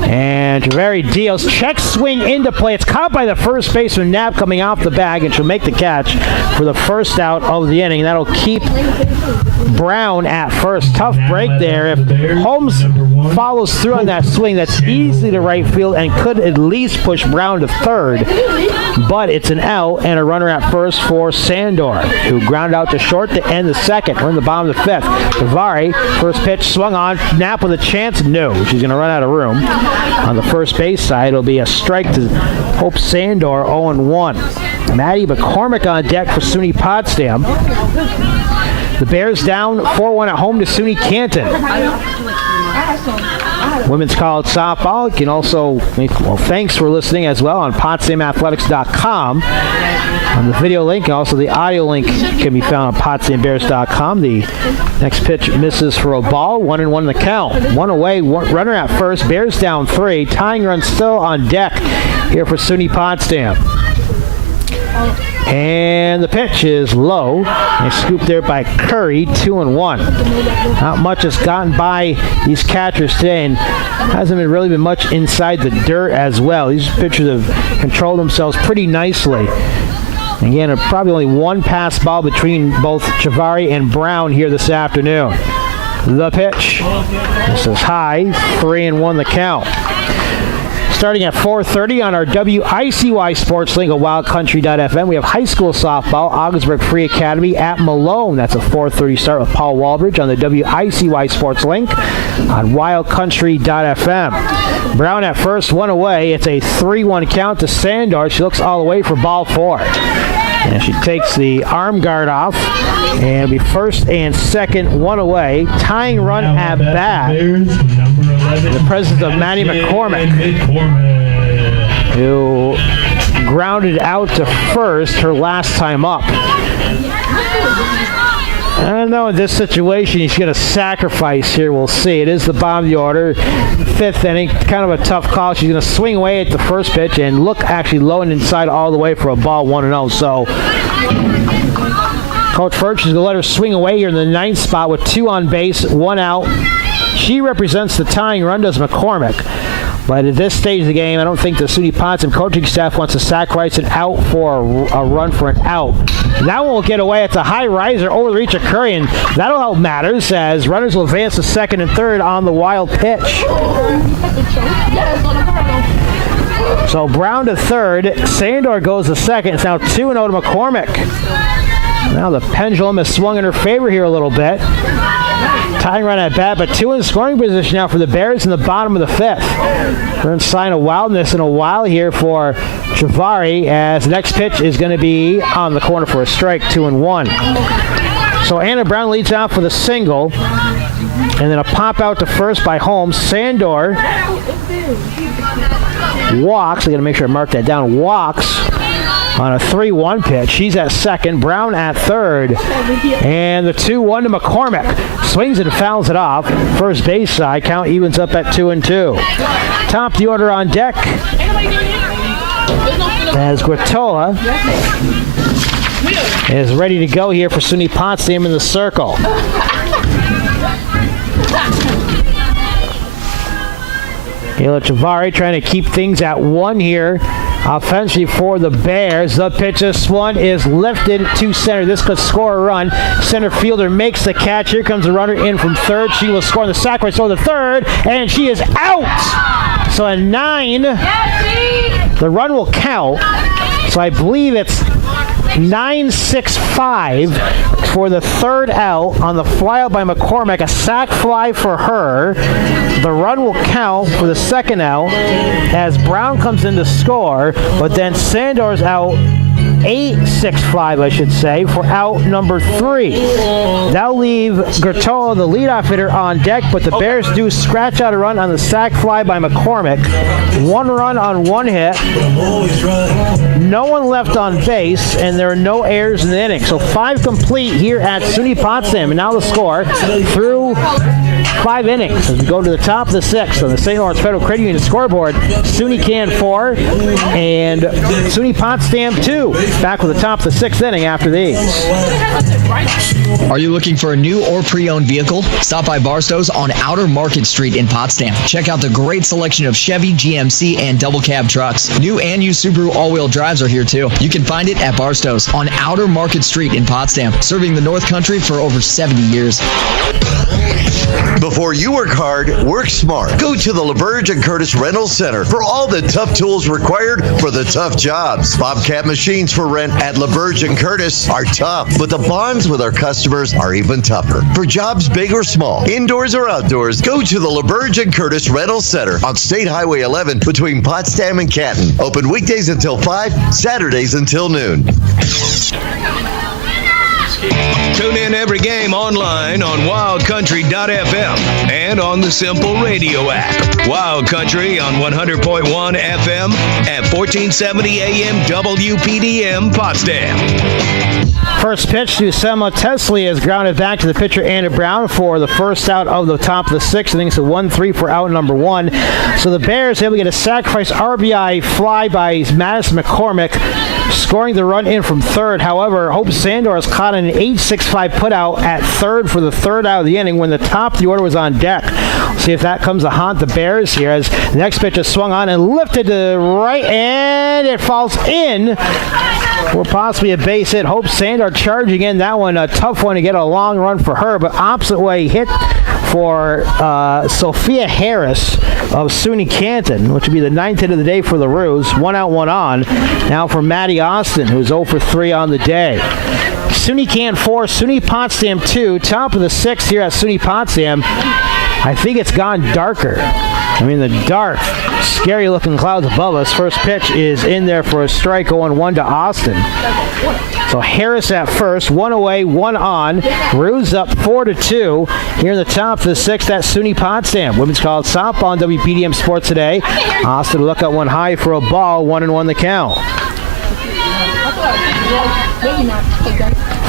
And Javari deals. Check swing into play. It's caught by the first baseman, Knapp, coming off the bag, and she'll make the catch for the first out of the inning. That'll keep Brown at first. Tough break there. If Holmes follows through on that swing, that's easy to right field and could at least push Brown to third. But it's an out and a runner at first for Sandor, who grounded out to short to end the second. We're in the bottom of the 5th. Davari, first pitch swung on. Knapp with a chance. No, she's going to run out of room. On the first base side, it'll be a strike to Hope Sandor, 0-1. Maddie McCormick on deck for SUNY Potsdam. The Bears down 4-1 at home to SUNY Canton. Women's college softball. You can also, thanks for listening as well on PotsdamAthletics.com. On the video link, and also the audio link can be found on PotsdamBears.com. The next pitch misses for a ball. 1-1 the count. One away, runner at first. Bears down 3. Tying run still on deck here for SUNY Potsdam. And the pitch is low. A scoop there by Curry, 2-1. Not much has gotten by these catchers today, and hasn't really been much inside the dirt as well. These pitchers have controlled themselves pretty nicely. Again, probably only one pass ball between both Chavari and Brown here this afternoon. The pitch. This is high, 3-1 the count. Starting at 4:30 on our WICY Sports Link at wildcountry.fm, we have high school softball, Augsburg Free Academy at Malone. That's a 4:30 start with Paul Walbridge on the WICY Sports Link on wildcountry.fm. Brown at first, one away. It's a 3-1 count to Sandor. She looks all the way for ball 4. And she takes the arm guard off. And it'll be first and second, one away. Tying run at bat. In the presence of Maddie McCormick, who grounded out to first her last time up. I don't know, in this situation, he's going to sacrifice here. We'll see. It is the bottom of the order. 5th inning, kind of a tough call. She's going to swing away at the first pitch and look actually low and inside all the way for a ball, 1-0. So Coach Furch is going to let her swing away here in the 9th spot with 2 on base, 1 out. She represents the tying run, does McCormick. But at this stage of the game, I don't think the SUNY Potsdam coaching staff wants to sacrifice an out for a run for an out. That one will get away. It's a high riser over the reach of Curry, and that'll help matters as runners will advance to second and third on the wild pitch. So Brown to third. Sandor goes to second. It's now 2-0 to McCormick. Now the pendulum has swung in her favor here a little bit. Tying run at bat, but 2 in scoring position now for the Bears in the bottom of the 5th. We're in sign of wildness in a while here for Chavari, as the next pitch is going to be on the corner for a strike, 2-1. So Anna Brown leads out for the single, and then a pop out to first by Holmes. Sandor walks. I got to make sure I mark that down. Walks on a 3-1 pitch. She's at second. Brown at third. And the 2-1 to McCormick. Swings and fouls it off. First base side. Count evens up at 2-2. Top of the order on deck as Gratola is ready to go here for SUNY Potsdam in the circle. Kayla Chavari trying to keep things at 1 here. Offensively for the Bears. The pitch, this one is lifted to center. This could score a run. Center fielder makes the catch. Here comes the runner in from third. She will score on the sacrifice over the third, and she is out. So a 9. The run will count. So I believe it's 9-6-5 for the third out on the flyout by McCormick. A sac fly for her. The run will count for the second out as Brown comes in to score, but then Sandor's out 8-6-5, I should say, for out number 3. That'll leave Gratola, the leadoff hitter, on deck, but the Bears do scratch out a run on the sac fly by McCormick. 1 run on 1 hit. No one left on base, and there are no errors in the inning. So 5 complete here at SUNY Potsdam, and now the score through 5 innings as we go to the top of the 6th on the St. Lawrence Federal Credit Union scoreboard. SUNY Can 4 and SUNY Potsdam 2. Back with the top of the 6th inning after these. Are you looking for a new or pre-owned vehicle? Stop by Barstow's on Outer Market Street in Potsdam. Check out the great selection of Chevy, GMC, and double cab trucks. New and used Subaru all-wheel drives are here too. You can find it at Barstow's on Outer Market Street in Potsdam, serving the North Country for over 70 years. Before you work hard, work smart. Go to the LaBerge and Curtis Rental Center for all the tough tools required for the tough jobs. Bobcat machines for rent at LaBerge and Curtis are tough, but the bonds with our customers are even tougher. For jobs big or small, indoors or outdoors, go to the LaBerge and Curtis Rental Center on State Highway 11 between Potsdam and Canton. Open weekdays until 5, Saturdays until noon. Tune in every game online on wildcountry.fm and on the Simple Radio app. Wild Country on 100.1 FM at 1470 AM WPDM Potsdam. First pitch to Selma Tesley is grounded back to the pitcher Anna Brown for the first out of the top of the sixth. I think it's a 1-3 for out number one. So the Bears able to get a sacrifice RBI fly by Madison McCormick, scoring the run in from third. However, Hope Sandor is caught in an 8-6-5 putout at third for the third out of the inning when the top of the order was on deck. We'll see if that comes to haunt the Bears here as the next pitch is swung on and lifted to the right, and it falls in for possibly a base hit. Hope Sandor charging in. That one a tough one to get a long run for her, but opposite way hit for Sophia Harris of SUNY Canton, which would be the ninth hit of the day for the Roos. 1 out, 1 on. Now for Maddie Austin, who's 0 for 3 on the day. SUNY Canton 4, SUNY Potsdam 2. Top of the sixth here at SUNY Potsdam. I think it's gone darker. I mean, the dark, scary-looking clouds above us. First pitch is in there for a strike, 0-1 to Austin. So Harris at first, 1 away, 1 on. Roos up 4-2 here in the top of the sixth at SUNY Potsdam. Women's college softball on WPDM Sports today. Austin look up one high for a ball, 1-1 the count.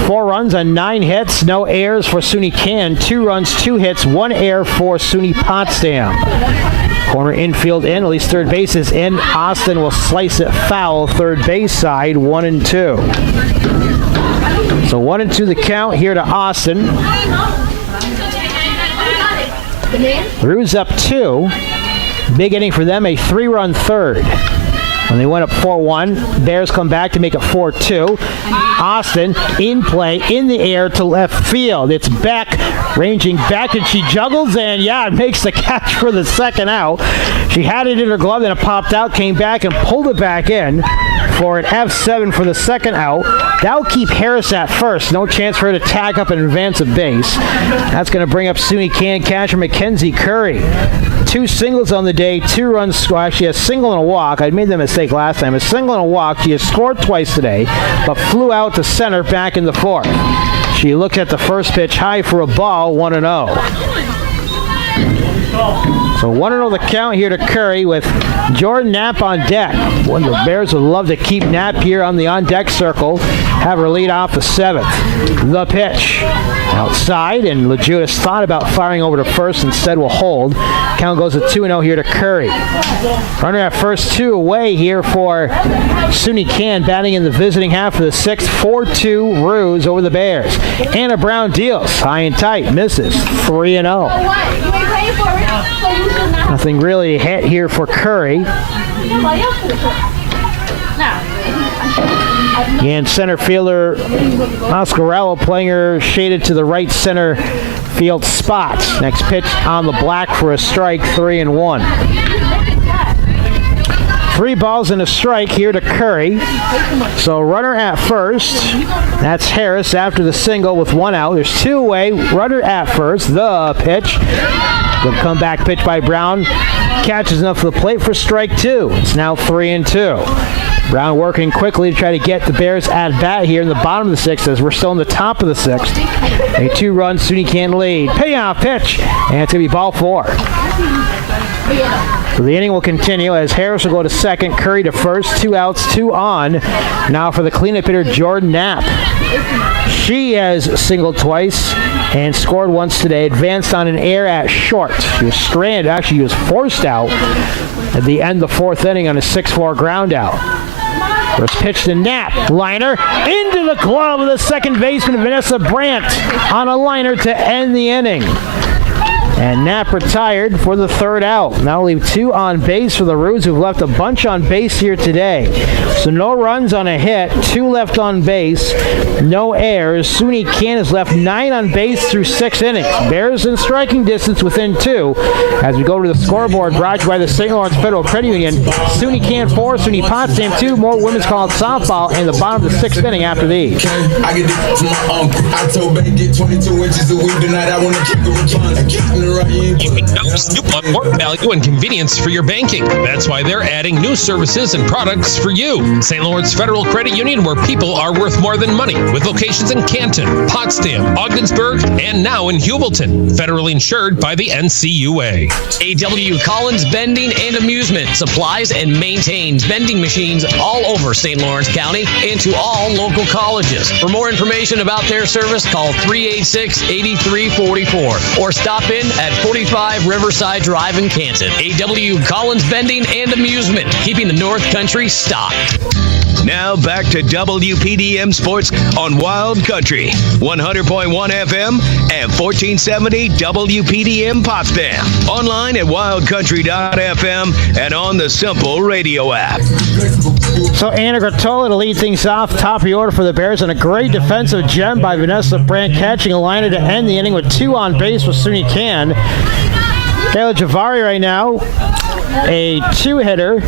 4 runs on 9 hits, no errors for SUNY Canton. 2 runs, 2 hits, 1 error for SUNY Potsdam. Corner infield in, at least third base is in. Austin will slice it foul, third base side, 1-2. So 1-2 the count here to Austin. Roos up 2. Big inning for them, a 3-run third. When they went up 4-1, Bears come back to make it 4-2. Austin in play, in the air to left field. It's back, ranging back, and she juggles, and it makes the catch for the second out. She had it in her glove, then it popped out, came back, and pulled it back in for an F7 for the second out. That'll keep Harris at first. No chance for her to tag up in advance of base. That's going to bring up SUNY Canton catcher Mackenzie Curry. 2 singles on the day, 2 runs, well, actually a single and a walk. I made the mistake last time. A single and a walk. She has scored twice today, but flew out to center back in the fourth. She looked at the first pitch high for a ball, 1-0. So 1-0 the count here to Curry with Jordan Knapp on deck. One of the Bears would love to keep Knapp here on the on-deck circle. Have her lead off the seventh. The pitch. Outside, and Legitis thought about firing over to first, instead will hold. Count goes to 2-0 here to Curry. Runner at first, 2 away here for SUNY Canton, batting in the visiting half of the sixth. 4-2 Roos over the Bears. Anna Brown deals. High and tight. Misses. 3-0. Nothing really hit here for Curry. And center fielder Moscarello playing her shaded to the right center field spot. Next pitch on the black for a strike, 3-1. 3 balls and a strike here to Curry. So runner at first. That's Harris after the single with 1 out. There's 2 away. Runner at first. The pitch. The comeback pitch by Brown. Catches enough for the plate for strike 2. It's now 3-2. Brown working quickly to try to get the Bears at bat here in the bottom of the sixth as we're still in the top of the sixth. A 2-run SUNY Canton lead. Payoff pitch, and it's going to be ball 4. So the inning will continue as Harris will go to second, Curry to first, 2 outs, 2 on. Now for the cleanup hitter, Jordan Knapp. She has singled twice and scored once today. Advanced on an error at short. She was stranded. Actually, she was forced out at the end of the 4th inning on a 6-4 ground out. First pitch to Knapp. Liner into the glove of the second baseman, Vanessa Brandt, on a liner to end the inning. And Knapp retired for the 3rd out. Now leave 2 on base for the Roos, who've left a bunch on base here today. So no runs on a hit, 2 left on base, no errors. SUNY Canton has left 9 on base through 6 innings. Bears in striking distance within 2. As we go to the scoreboard, brought to you by the St. Lawrence Federal Credit Union. SUNY Canton 4, SUNY Potsdam 2. More women's college softball in the bottom of the 6th inning after these. I get it from my uncle. I told Betty get 22 inches a week tonight. I want to kick a return. You want more value and convenience for your banking. That's why they're adding new services and products for you. St. Lawrence Federal Credit Union, where people are worth more than money, with locations in Canton, Potsdam, Ogdensburg, and now in Hubleton. Federally insured by the NCUA. A.W. Collins Bending and Amusement supplies and maintains vending machines all over St. Lawrence County and to all local colleges. For more information about their service, call 386-8344 or stop in at 45 Riverside Drive in Canton. A.W. Collins Bending and Amusement, keeping the North Country stocked. Now back to WPDM Sports on Wild Country, 100.1 FM and 1470 WPDM Potsdam. Online at wildcountry.fm and on the Simple Radio app. So Anna Gratola to lead things off. Top of the order for the Bears, and a great defensive gem by Vanessa Brandt, catching a liner to end the inning with 2 on base with SUNY Can. Kayla Javari right now, a 2-hitter,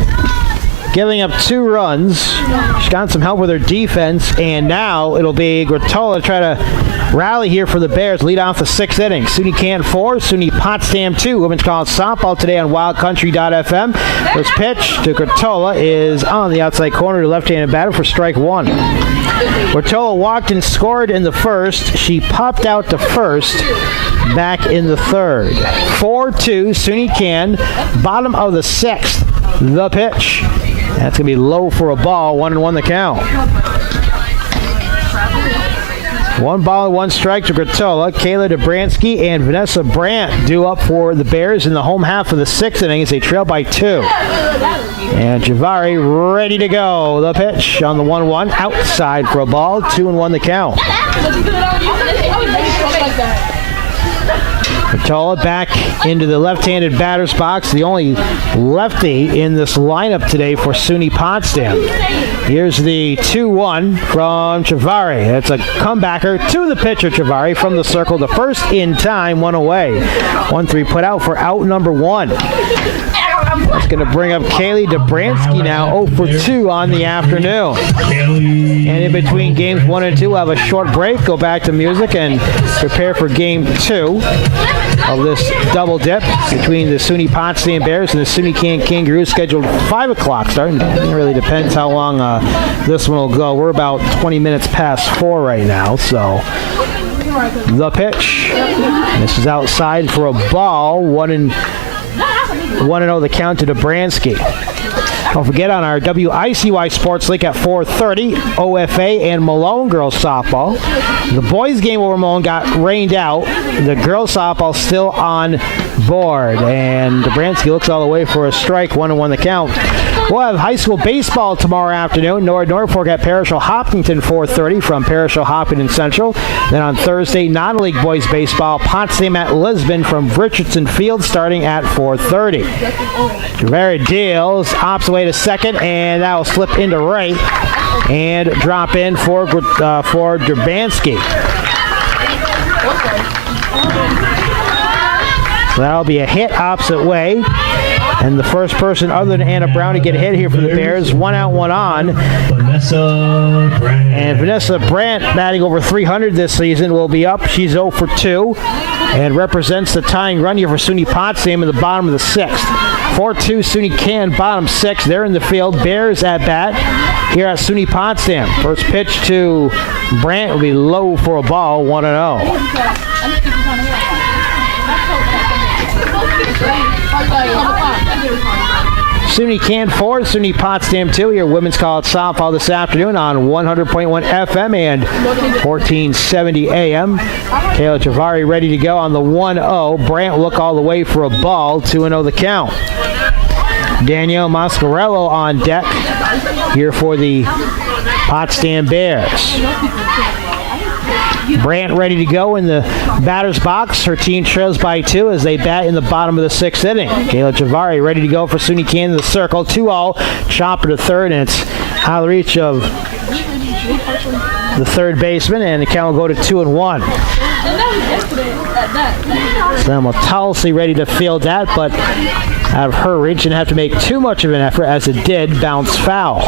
giving up 2 runs. She's gotten some help with her defense, and now it'll be Gratola to try to rally here for the Bears. Lead off the 6th inning. SUNY Can 4, SUNY Potsdam 2. Women's College softball today on wildcountry.fm. First pitch to Gratola is on the outside corner to left-handed batter for strike 1. Gratola walked and scored in the first. She popped out to first back in the third. 4-2, SUNY Can, bottom of the 6th. The pitch. That's going to be low for a ball. 1-1 the count. 1 ball, 1 strike to Gratola. Kayla Dobransky and Vanessa Brandt due up for the Bears in the home half of the 6th inning as they trail by 2. And Javari ready to go. The pitch on the 1-1. Outside for a ball. 2-1 the count. Gratola back into the left-handed batter's box, the only lefty in this lineup today for SUNY Potsdam. Here's the 2-1 from Chavari. That's a comebacker to the pitcher, Chavari, from the circle. The first in time, 1 away. 1-3 put out for out number 1. That's going to bring up Kaylee Dobransky now, 0 for 2 on the afternoon. And in between games 1 and 2, we'll have a short break, go back to music, and prepare for game 2 of this double dip between the SUNY Potsdam Bears and the SUNY Can Kangaroos, scheduled 5 o'clock start. It really depends how long this one will go. We're about 20 minutes past 4 right now, so the pitch. This is outside for a ball. 1-0 the count to Dobransky. Don't forget, on our WICY Sports League at 4:30, OFA and Malone girls softball. The boys game over Malone got rained out. The girls softball still on board. And Dobransky looks all the way for a strike. 1-1 the count. We'll have high school baseball tomorrow afternoon. Norfolk at Parashville Hopkinton, 4:30 from Parashville Hopkinton Central. Then on Thursday, non-league boys baseball, Potsdam at Lisbon from Richardson Field, starting at 4:30. Javari deals, opts away to second, and that will slip into right and drop in for Dobransky. So that'll be a hit opposite way. And the first person other than Anna Brown to get a hit here for the Bears, 1 out, 1 on. Vanessa Brandt. And Vanessa Brandt, batting over 300 this season, will be up. She's 0 for 2 and represents the tying run here for SUNY Potsdam in the bottom of the 6th. 4-2 SUNY Can, bottom 6. They're in the field. Bears at bat here at SUNY Potsdam. First pitch to Brandt will be low for a ball, 1-0. SUNY Can 4, SUNY Potsdam 2. Your women's college softball this afternoon on 100.1 FM and 1470 AM. Kayla Javari ready to go on the 1-0. Brandt look all the way for a ball, 2-0 the count. Danielle Moscarello on deck here for the Potsdam Bears. Brandt ready to go in the batter's box. Her team trails by 2 as they bat in the bottom of the 6th inning. Kayla Javari ready to go for SUNY Can in the circle. 2-0, chopper to third, and it's out of the reach of the third baseman, and the count will go to 2-1. Selma Tulsi ready to field that, but out of her reach, didn't have to make too much of an effort as it did bounce foul.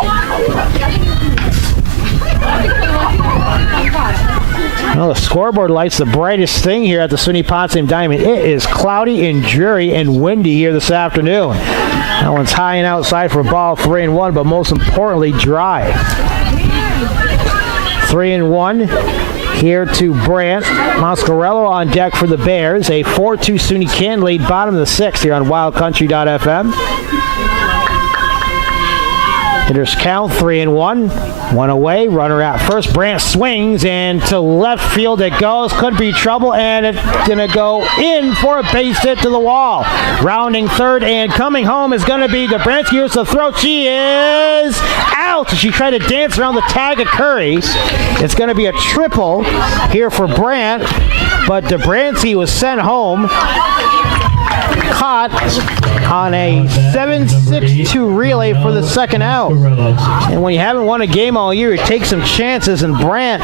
Well, the scoreboard light's the brightest thing here at the SUNY Potsdam Diamond. It is cloudy and dreary and windy here this afternoon. That one's high and outside for ball 3-1, but most importantly, dry. 3-1 here to Brandt. Moscarello on deck for the Bears. A 4-2 SUNY Canton lead, bottom of the 6th here on wildcountry.fm. Hitters count 3-1. One away, runner at first. Brandt swings, and to left field it goes. Could be trouble, and it's going to go in for a base hit to the wall. Rounding third and coming home is going to be Dobransky. Here's the throw. She is out. She tried to dance around the tag of Curry. It's going to be a triple here for Brandt, but Dobransky was sent home. Caught on a 7-6-2 relay for the second out. And when you haven't won a game all year, you take some chances, and Brandt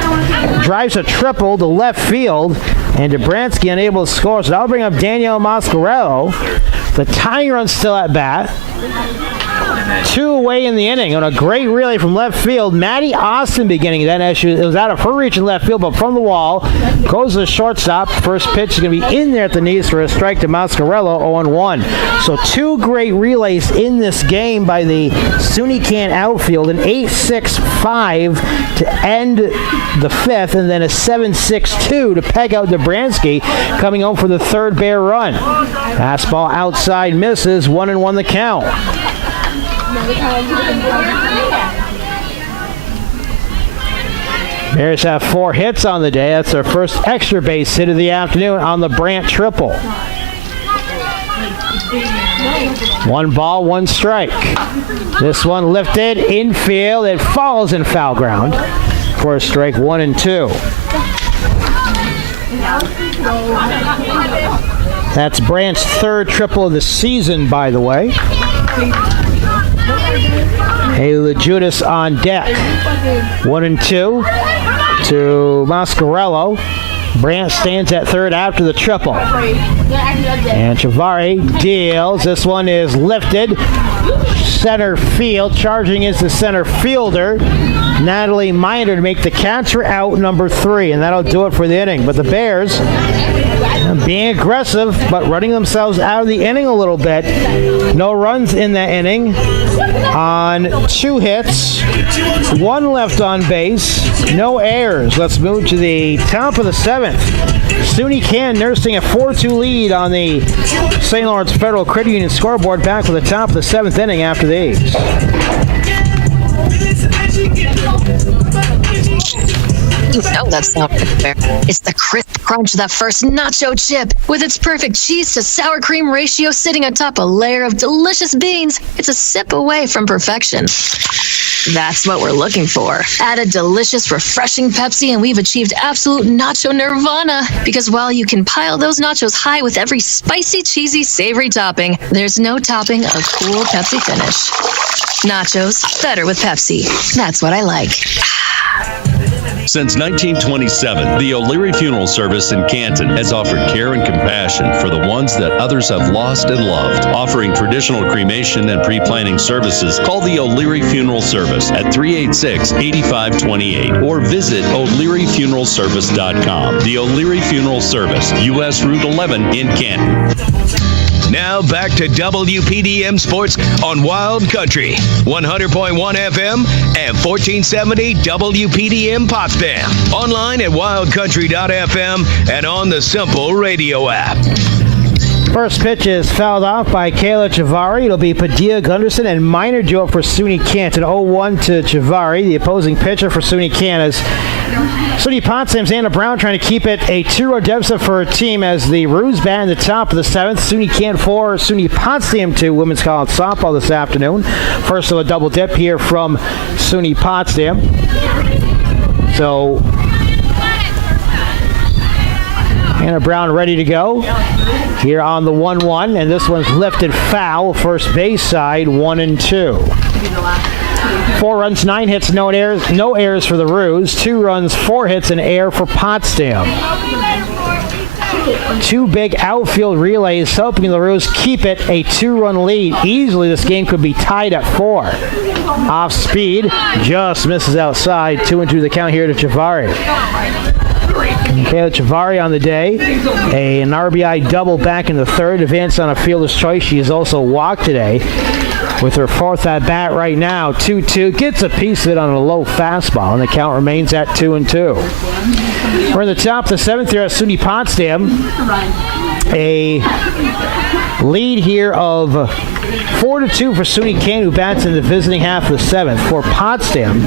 drives a triple to left field, and Dobransky unable to score. So that'll bring up Danielle Moscarello. The tying run's still at bat. 2 away in the inning on a great relay from left field. Maddie Austin beginning that issue. It was out of her reach in left field, but from the wall goes to the shortstop. First pitch is going to be in there at the knees for a strike to Moscarello, 0-1. So 2 great relays in this game by the SUNY Canton outfield. An 8-6-5 to end the 5th, and then a 7-6-2 to peg out Dobransky, coming home for the third Bear run. Fastball outside misses, 1-1 the count. Bears have 4 hits on the day. That's their first extra base hit of the afternoon on the Brandt triple. 1 ball, 1 strike. This one lifted infield. It falls in foul ground for a strike, 1-2. That's Brandt's third triple of the season, by the way. Hey, Legitis on deck. 1-2 to Moscarello. Brandt stands at third after the triple. And Chavari deals. This one is lifted. Center field. Charging is the center fielder, Natalie Miner, to make the catcher out, number 3. And that'll do it for the inning. But the Bears being aggressive, but running themselves out of the inning a little bit. No runs in that inning on 2 hits, 1 left on base, no errors. Let's move to the top of the 7th. SUNY Canton nursing a 4-2 lead on the St. Lawrence Federal Credit Union scoreboard, back for the top of the 7th inning after these. You know that's not fair. It's the crisp crunch of that first nacho chip. With its perfect cheese to sour cream ratio sitting atop a layer of delicious beans, it's a sip away from perfection. That's what we're looking for. Add a delicious, refreshing Pepsi, and we've achieved absolute nacho nirvana. Because while you can pile those nachos high with every spicy, cheesy, savory topping, there's no topping a cool Pepsi finish. Nachos, better with Pepsi. That's what I like. Since 1927, the O'Leary Funeral Service in Canton has offered care and compassion for the ones that others have lost and loved. Offering traditional cremation and pre-planning services, call the O'Leary Funeral Service at 386-8528 or visit o'learyfuneralservice.com. The O'Leary Funeral Service, U.S. Route 11 in Canton. Now back to WPDM Sports on Wild Country, 100.1 FM and 1470 WPDM Potsdam. Online at wildcountry.fm and on the Simple Radio app. First pitch is fouled off by Kayla Chavari. It'll be Padilla, Gunderson, and Minor duo for SUNY Canton. 0-1 to Chavari, the opposing pitcher for SUNY Canton. SUNY Potsdam's Anna Brown trying to keep it a 2-run deficit for her team as the Roos bat in the top of the 7th. SUNY Canton 4, SUNY Potsdam 2, women's college softball this afternoon. First of a double dip here from SUNY Potsdam. So Anna Brown ready to go here on the 1-1, and this one's lifted foul, first base side, 1-2. 4 runs, 9 hits, no errors for the Roos. 2 runs, 4 hits, an error for Potsdam. 2 big outfield relays helping the Roos keep it a 2-run lead. Easily this game could be tied at 4. Off speed, just misses outside. 2-2 the count here to Chavari. Kayla Chavari on the day. An RBI double back in the third. Advanced on a fielder's choice. She has also walked today with her fourth at bat right now. 2-2. Gets a piece of it on a low fastball, and the count remains at 2-2. We're in the top of the seventh here at SUNY Potsdam. A lead here of 4-2 for SUNY Canton, who bats in the visiting half of the seventh. For Potsdam,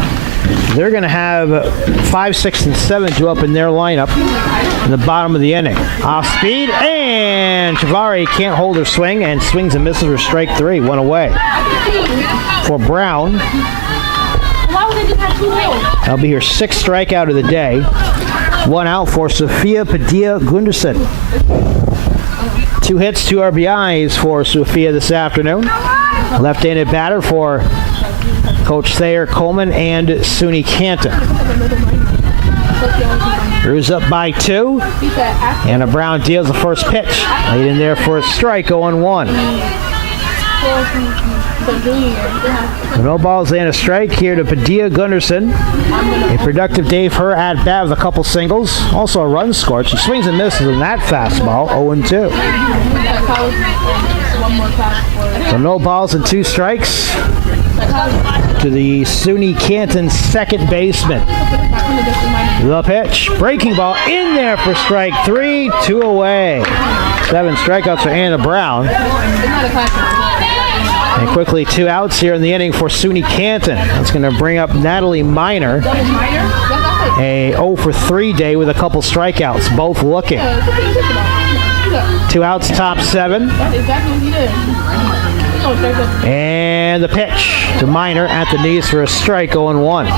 they're going to have 5, 6, and 7 due up in their lineup in the bottom of the inning. Off speed, and Chavari can't hold her swing and swings and misses for strike 3. One away. For Brown, that'll be her 6th strikeout of the day. 1 out for Sophia Padilla Gunderson. 2 hits, 2 RBIs for Sophia this afternoon. Left-handed batter for Coach Thayer Coleman and SUNY Canton. Drews up by 2. Anna Brown deals the first pitch. Laid in there for a strike, 0-1. No balls and a strike here to Padilla Gunderson. A productive day for her at bat with a couple singles. Also a run scored. She swings and misses in that fastball, 0-2. So no balls and 2 strikes to the SUNY Canton second baseman. The pitch. Breaking ball in there for strike 3. 2 away. 7 strikeouts for Anna Brown. And quickly 2 outs here in the inning for SUNY Canton. That's going to bring up Natalie Miner. A 0-for-3 day with a couple strikeouts, both looking. 2 outs, top 7. And the pitch to Miner at the knees for a strike, 0-1.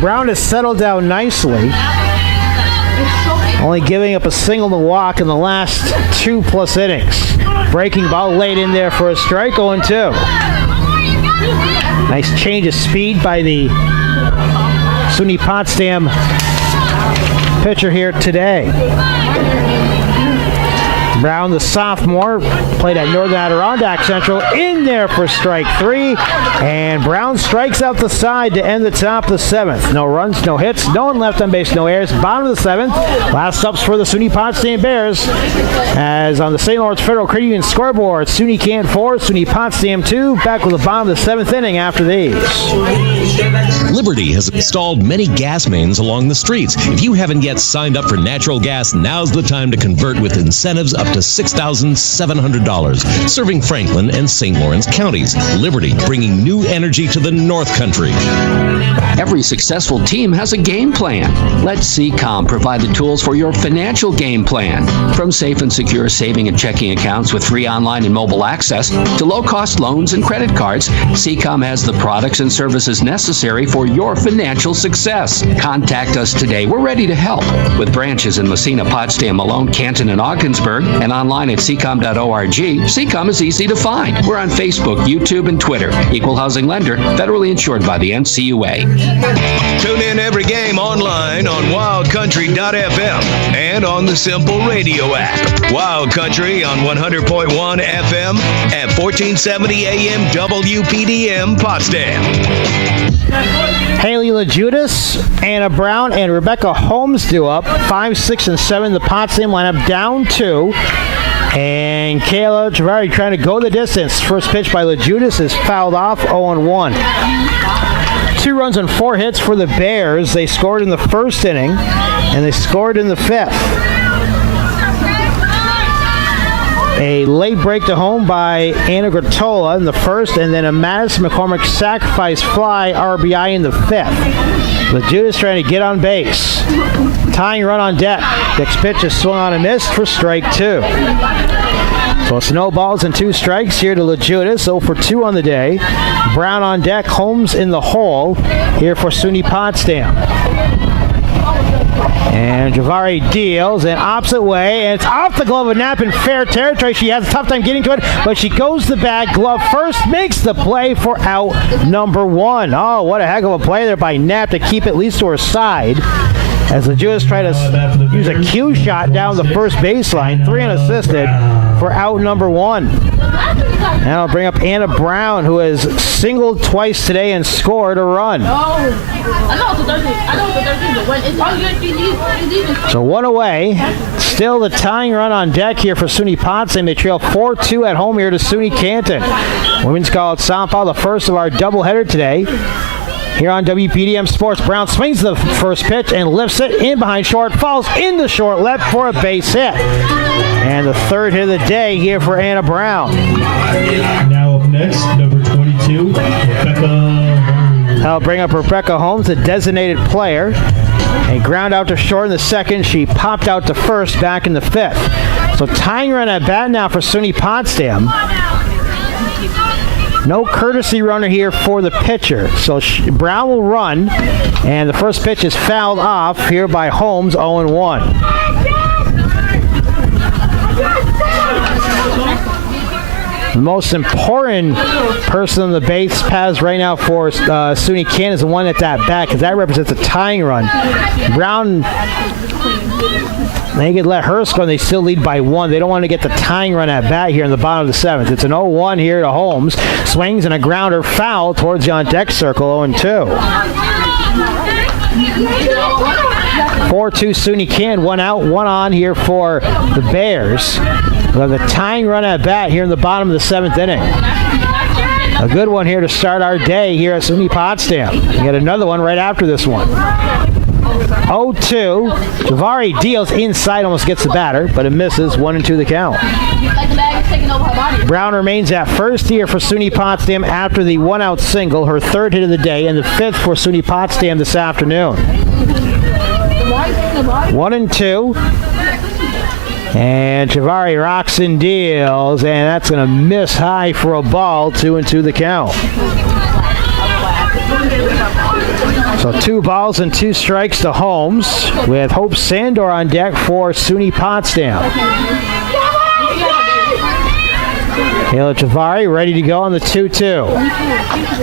Brown has settled down nicely. Only giving up a single to walk in the last 2+ innings. Breaking ball laid in there for a strike, 0-2. Nice change of speed by the SUNY Potsdam pitcher here today. Brown, the sophomore, played at Northern Adirondack Central, in there for strike 3. And Brown strikes out the side to end the top of the 7th. No runs, no hits, no one left on base, no errors. Bottom of the 7th. Last ups for the SUNY Potsdam Bears. As on the St. Lawrence Federal Credit Union scoreboard, SUNY Canton 4, SUNY Potsdam 2. Back with the bottom of the 7th inning after these. Liberty has installed many gas mains along the streets. If you haven't yet signed up for natural gas, now's the time to convert with incentives up to $6,700. Serving Franklin and St. Lawrence counties. Liberty, bringing new energy to the North Country. Every successful team has a game plan. Let CCOM provide the tools for your financial game plan. From safe and secure saving and checking accounts with free online and mobile access to low-cost loans and credit cards, CCOM has the products and services necessary for your financial success. Contact us today. We're ready to help. With branches in Messina, Potsdam, Malone, Canton, and Ogdensburg, and online at ccom.org, CCOM is easy to find. We're on Facebook, YouTube, and Twitter. Equal housing lender, federally insured by the NCUA. Tune in every game online on wildcountry.fm and on the Simple Radio app. Wild Country on 100.1 FM at 1470 AM WPDM Potsdam. Haley Legitis, Anna Brown, and Rebecca Holmes due up. 5, 6, and 7. The Potsdam lineup down 2. And Kayla Chavari trying to go the distance. First pitch by Legitis is fouled off, 0-1. 2 runs and 4 hits for the Bears. They scored in the first inning, and they scored in the 5th. A late break to home by Anna Gratola in the first, and then a Madison McCormick sacrifice fly RBI in the 5th. Legitis trying to get on base. Tying run on deck. Next pitch is swung on and missed for strike 2. So it's no balls and 2 strikes here to Legitis. 0-for-2 on the day. Brown on deck. Holmes in the hole here for SUNY Potsdam. And Javari deals an opposite way, and it's off the glove of Knapp in fair territory. She has a tough time getting to it, but she goes the bag, glove first, makes the play for out number 1. Oh, what a heck of a play there by Knapp to keep at least to her side. As the Jewess try to use a cue shot down the first baseline, 3 unassisted for out number 1. And I'll bring up Anna Brown, who has singled twice today and scored a run. So 1 away. Still the tying run on deck here for SUNY Potsdam. They trail 4-2 at home here to SUNY Canton. Women's College softball, the first of our doubleheader today. Here on WPDM Sports, Brown swings the first pitch and lifts it in behind short, falls into short left for a base hit. And the third hit of the day here for Anna Brown. Now up next, number 22, Rebecca. I'll bring up Rebecca Holmes, a designated player. A ground out to short in the second. She popped out to first back in the fifth. So tying run at bat now for SUNY Potsdam. No courtesy runner here for the pitcher. So Brown will run, and the first pitch is fouled off here by Holmes, 0-1. The most important person on the base paths right now for SUNY Canton is the one at that bat, because that represents a tying run. Brown, they could let her score, and they still lead by 1. They don't want to get the tying run at bat here in the bottom of the 7th. It's an 0-1 here to Holmes. Swings and a grounder foul towards the on-deck circle, 0-2. 4-2 SUNY Canton, 1 out, 1 on here for the Bears. We'll have the tying run at bat here in the bottom of the 7th inning. A good one here to start our day here at SUNY Potsdam. We get another one right after this one. 0-2. Javari deals inside, almost gets the batter, but it misses. 1-2 the count. Brown remains at first here for SUNY Potsdam after the 1-out single, her third hit of the day, and the 5th for SUNY Potsdam this afternoon. 1-2. And Javari rocks and deals, and that's going to miss high for a ball. 2-2 the count. So 2 balls and 2 strikes to Holmes, with Hope Sandor on deck for SUNY Potsdam. Kayla Javari ready to go on the 2-2.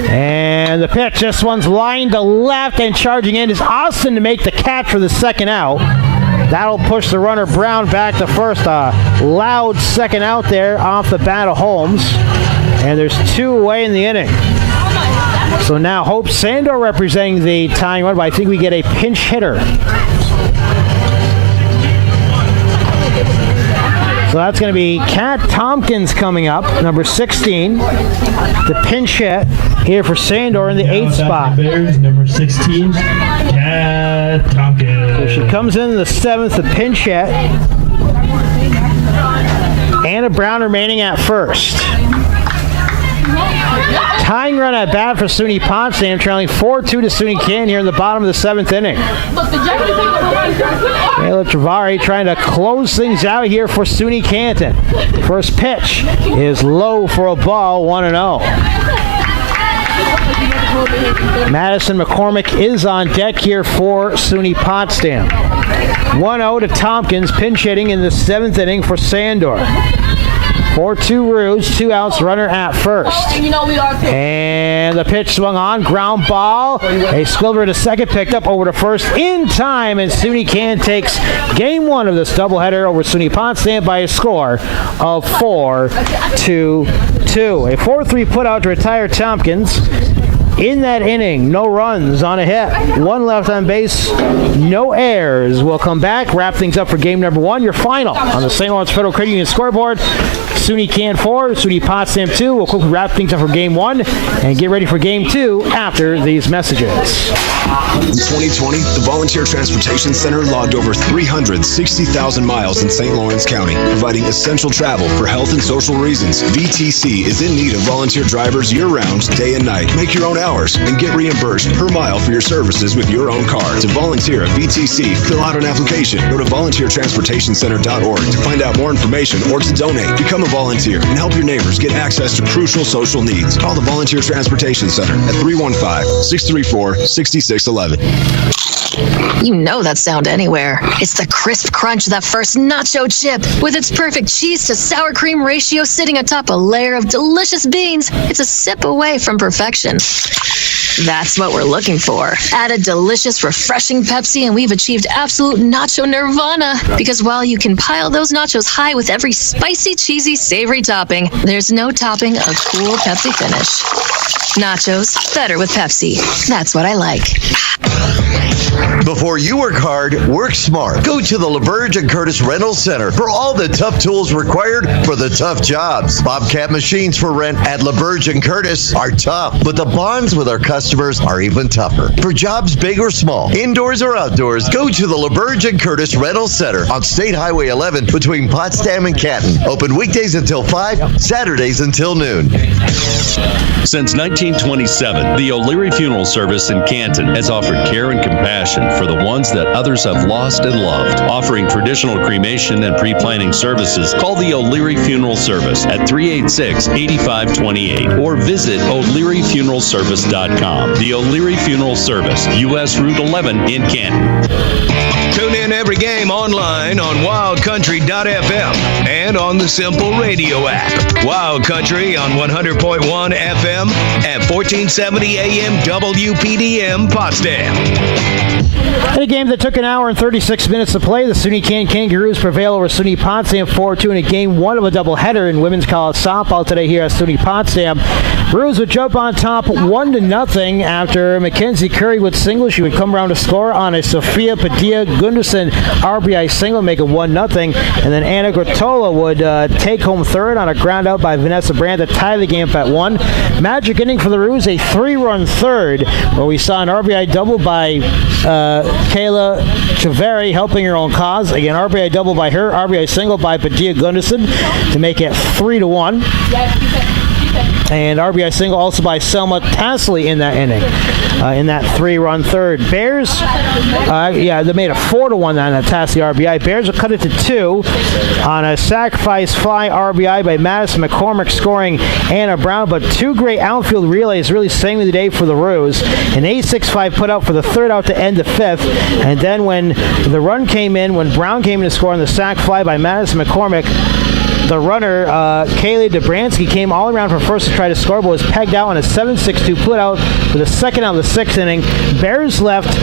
And the pitch, this one's lined to left, and charging in is Austin to make the catch for the second out. That'll push the runner Brown back to first. A loud second out there off the bat of Holmes. And there's 2 away in the inning. So now Hope Sandor representing the tying run, but I think we get a pinch hitter. So that's going to be Kat Tompkins coming up, number 16. The pinch hit here for Sandor in the 8th spot. Bears, number 16, Kat Tompkins. So she comes in the 7th, the pinch hit. Anna Brown remaining at first. Tying run at bat for SUNY Potsdam, trailing 4-2 to SUNY Canton here in the bottom of the 7th inning. Kayla Javari trying to close things out here for SUNY Canton. First pitch is low for a ball, 1-0. Madison McCormick is on deck here for SUNY Potsdam. 1-0 to Tompkins, pinch hitting in the 7th inning for Sandor. 4-2 Roos, 2 outs, runner at first. And the pitch swung on, ground ball. A squilver to second, picked up over to first in time, and SUNY Canton takes game 1 of this doubleheader over SUNY Potsdam by a score of 4-2. A 4-3 putout to retire Tompkins. In that inning, no runs on a hit, 1 left on base, no errors. We'll come back, wrap things up for game number 1. Your final on the St. Lawrence Federal Credit Union scoreboard. SUNY Canton 4, SUNY Potsdam 2. We'll quickly wrap things up for game 1 and get ready for game 2 after these messages. In 2020, the Volunteer Transportation Center logged over 360,000 miles in St. Lawrence County, providing essential travel for health and social reasons. VTC is in need of volunteer drivers year-round, day and night. Make your own hours and get reimbursed per mile for your services with your own car. To volunteer at VTC, fill out an application. Go to volunteertransportationcenter.org to find out more information or to donate. Become a volunteer and help your neighbors get access to crucial social needs. Call the Volunteer Transportation Center at 315-634-6611. You know that sound anywhere. It's the crisp crunch of that first nacho chip. With its perfect cheese to sour cream ratio sitting atop a layer of delicious beans, it's a sip away from perfection. That's what we're looking for. Add a delicious, refreshing Pepsi and we've achieved absolute nacho nirvana. Because while you can pile those nachos high with every spicy, cheesy, savory topping, there's no topping a cool Pepsi finish. Nachos, better with Pepsi. That's what I like. Before you work hard, work smart. Go to the LaBerge and Curtis Rental Center for all the tough tools required for the tough jobs. Bobcat machines for rent at LaBerge and Curtis are tough, but the bonds with our customers are even tougher. For jobs big or small, indoors or outdoors, go to the LaBerge and Curtis Rental Center on State Highway 11 between Potsdam and Canton. Open weekdays until 5, Saturdays until noon. Since 1927, the O'Leary Funeral Service in Canton has offered care and compassion for the ones that others have lost and loved. Offering traditional cremation and pre-planning services, call the O'Leary Funeral Service at 386-8528 or visit o'learyfuneralservice.com. The O'Leary Funeral Service, U.S. Route 11 in Canton. Tune in every game online on wildcountry.fm and on the Simple Radio app. Wild Country on 100.1 FM at 1470 AM WPDM Potsdam. In a game that took an hour and 36 minutes to play, the SUNY Canton Kangaroos prevail over SUNY Potsdam 4-2 in a game one of a doubleheader in women's college softball today here at SUNY Potsdam. Roos would jump on top 1-0 after Mackenzie Curry would single. She would come around to score on a Sophia Padilla Gunderson RBI single, make it 1-0. And then Anna Grotola would take home third on a ground out by Vanessa Brandt to tie the game at 1. Magic inning for the Roos, a 3-run third, where we saw an RBI double by Kayla Chaveri helping her own cause. Again, RBI double by her, RBI single by Padilla Gunderson to make it 3-1. And RBI single also by Selma Tasley in that inning, in that 3-run third. Bears, they made a 4-1 on that Tasley RBI. Bears will cut it to 2 on a sacrifice fly RBI by Madison McCormick, scoring Anna Brown. But 2 great outfield relays really saving the day for the Roos. An 8-6-5 put out for the third out to end the 5th. And then when the run came in, when Brown came in to score on the sac fly by Madison McCormick, the runner, Kaylee Dobransky, came all around from first to try to score, but was pegged out on a 7-6-2 put out for the second out of the 6th inning. Bears left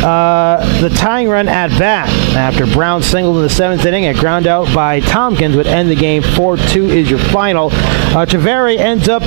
the tying run at bat after Brown singled in the 7th inning. A ground out by Tompkins would end the game. 4-2 is your final. Chaveri ends up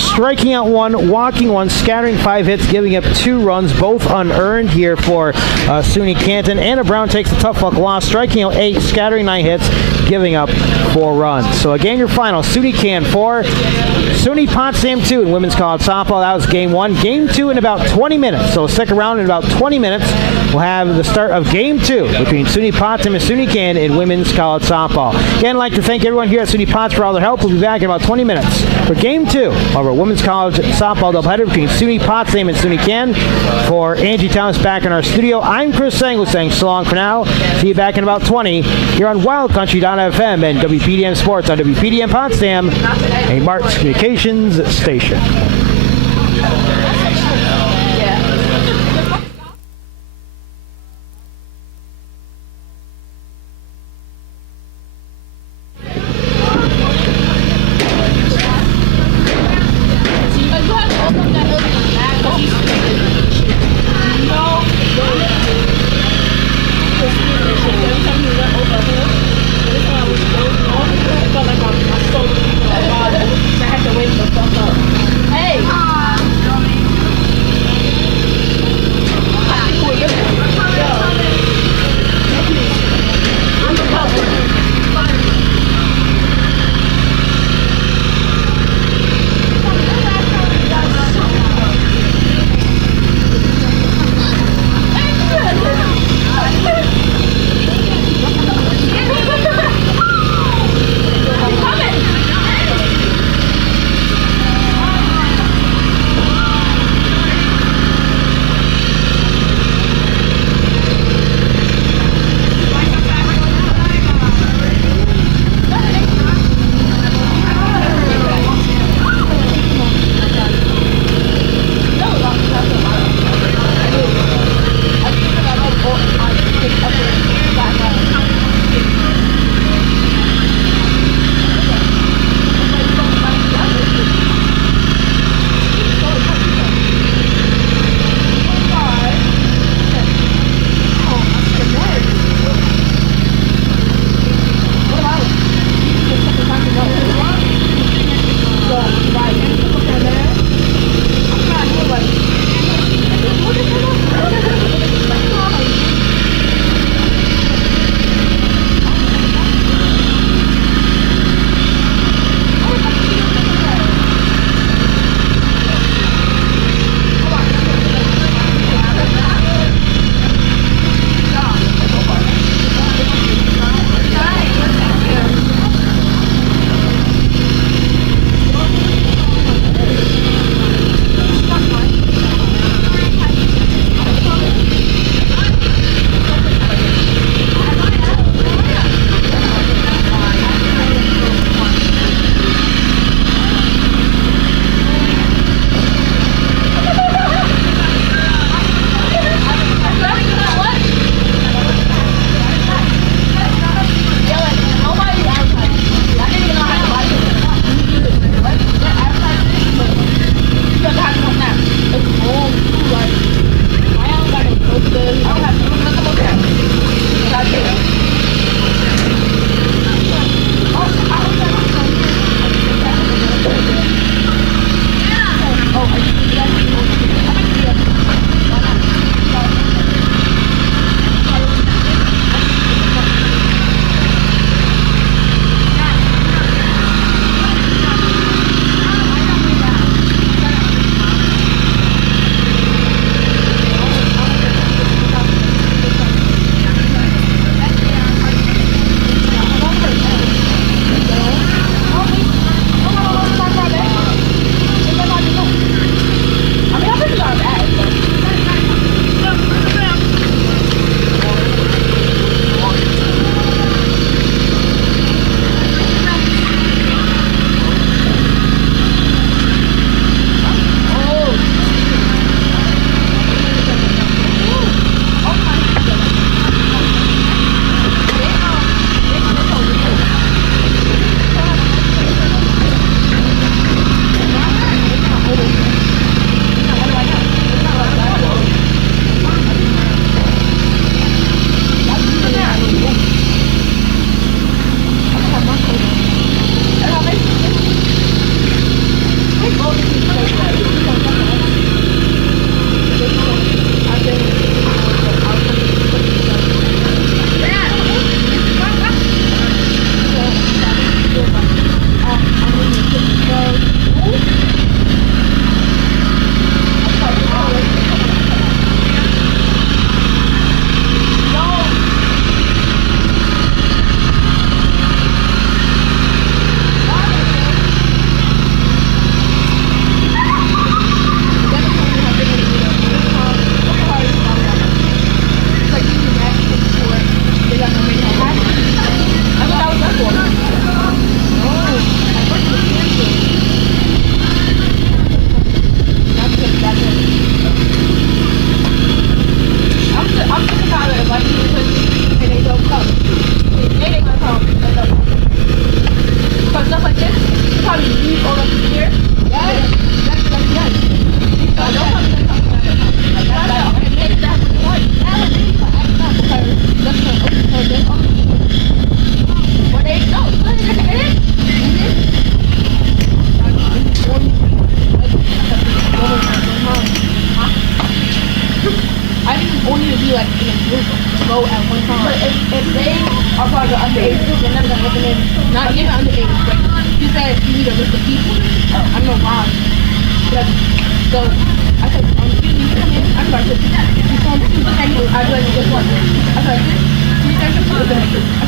striking out 1, walking 1, scattering 5 hits, giving up 2 runs, both unearned here for SUNY Canton. Anna Brown takes the tough luck loss, striking out 8, scattering 9 hits, giving up 4 runs. So again, your final, SUNY Canton 4, SUNY Potsdam 2 in women's college softball. That was game 1. Game 2 in about 20 minutes. So stick around in about 20 minutes. We'll have the start of game 2 between SUNY Potsdam and SUNY Canton in women's college softball. Again, I'd like to thank everyone here at SUNY Pots for all their help. We'll be back in about 20 minutes for game 2 of our women's college softball doubleheader between SUNY Potsdam and SUNY Canton. For Angie Thomas back in our studio, I'm Chris Sangler saying so long for now. See you back in about 20 here on wildcountry.fm and WPDM Sports on WPDM Potsdam, a Marks Communications station. Hey!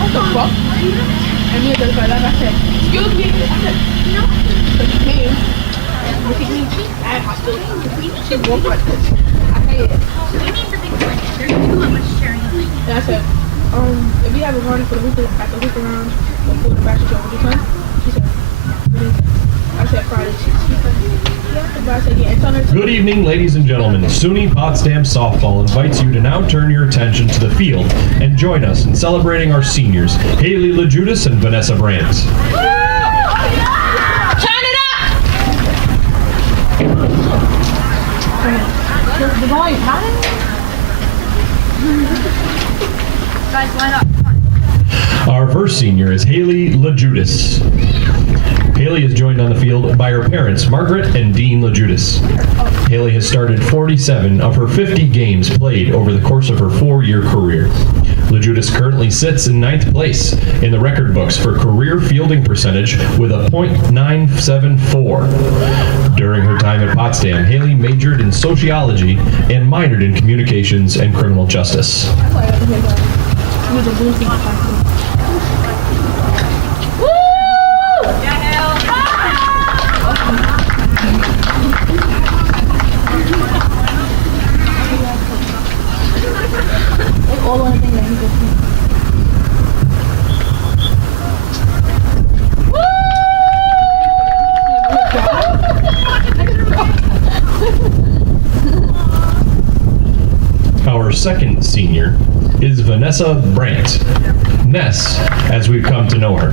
what the fuck? And me just like I said, excuse me. I said, no. But she came. Look at me. I have hostility. She walked like this. I said, we need the big one. There's too much sharing. And I said, if we have a party for the week at the week around before the fashion show, would you come? She said, I said Friday. She said, yeah. But I said, yeah. And tell her to. Good evening, ladies and gentlemen. SUNY Potsdam Softball invites you to now turn your attention to the field and join us in celebrating our seniors, Haley Legitis and Vanessa Brandt. Turn it up! The volume high? Guys, line up. Our first senior is Haley Legitis. Haley is joined on the field by her parents, Margaret and Dean Legitis. Haley has started 47 of her 50 games played over the course of her 4-year career. Legitis currently sits in 9th place in the record books for career fielding percentage with a .974. During her time at Potsdam, Haley majored in sociology and minored in communications and criminal justice. All on the thing that he just did. Our second senior is Vanessa Brandt, Ness, as we've come to know her.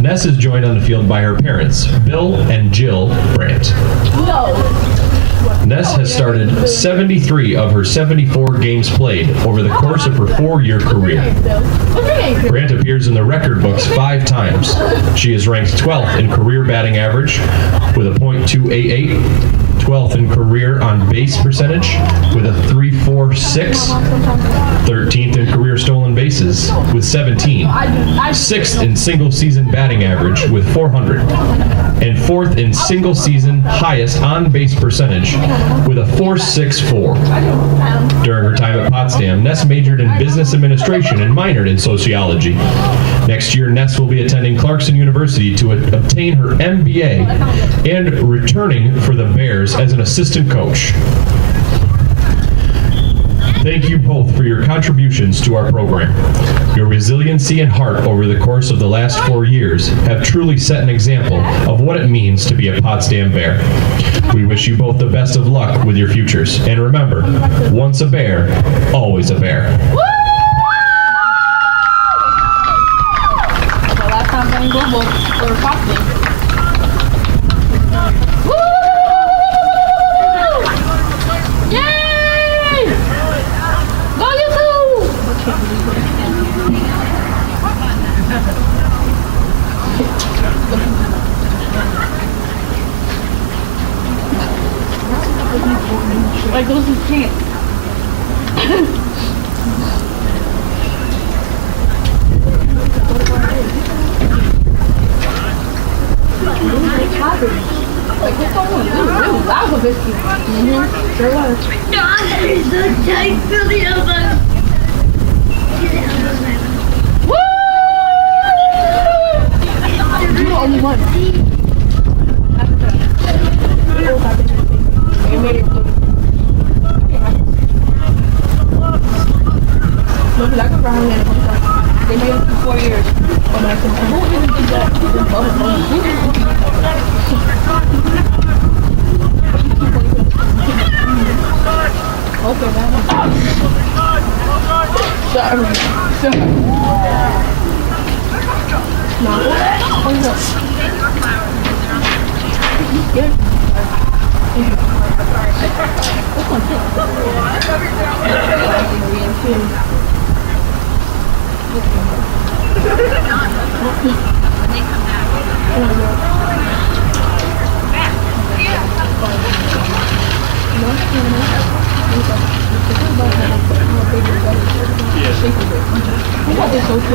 Ness is joined on the field by her parents, Bill and Jill Brandt. Ness has started 73 of her 74 games played over the course of her 4-year career. Brandt appears in the record books 5 times. She is ranked 12th in career batting average with a .288, 12th in career on base percentage with a .346, 13th in career stolen bases with 17, 6th in single season batting average with 400, and 4th in single season highest on base percentage with a .464. During her time at Potsdam, Ness majored in business administration and minored in sociology. Next year, Ness will be attending Clarkson University to obtain her MBA and returning for the Bears as an assistant coach. Thank you both for your contributions to our program. Your resiliency and heart over the course of the last 4 years have truly set an example of what it means to be a Potsdam Bear. We wish you both the best of luck with your futures. And remember, once a Bear, always a Bear. The last time playing global for Potsdam. Like those who can't. Like what's going on? It was loud for biscuit. Sure was. God, that is so tight. Feel the elbows. Woo! You're the only one. They made it good. Look, I can run that one time. They made it for 4 years. But I said, who even did that? Okay, man. Sorry. No. Hold up. Good. This one's it.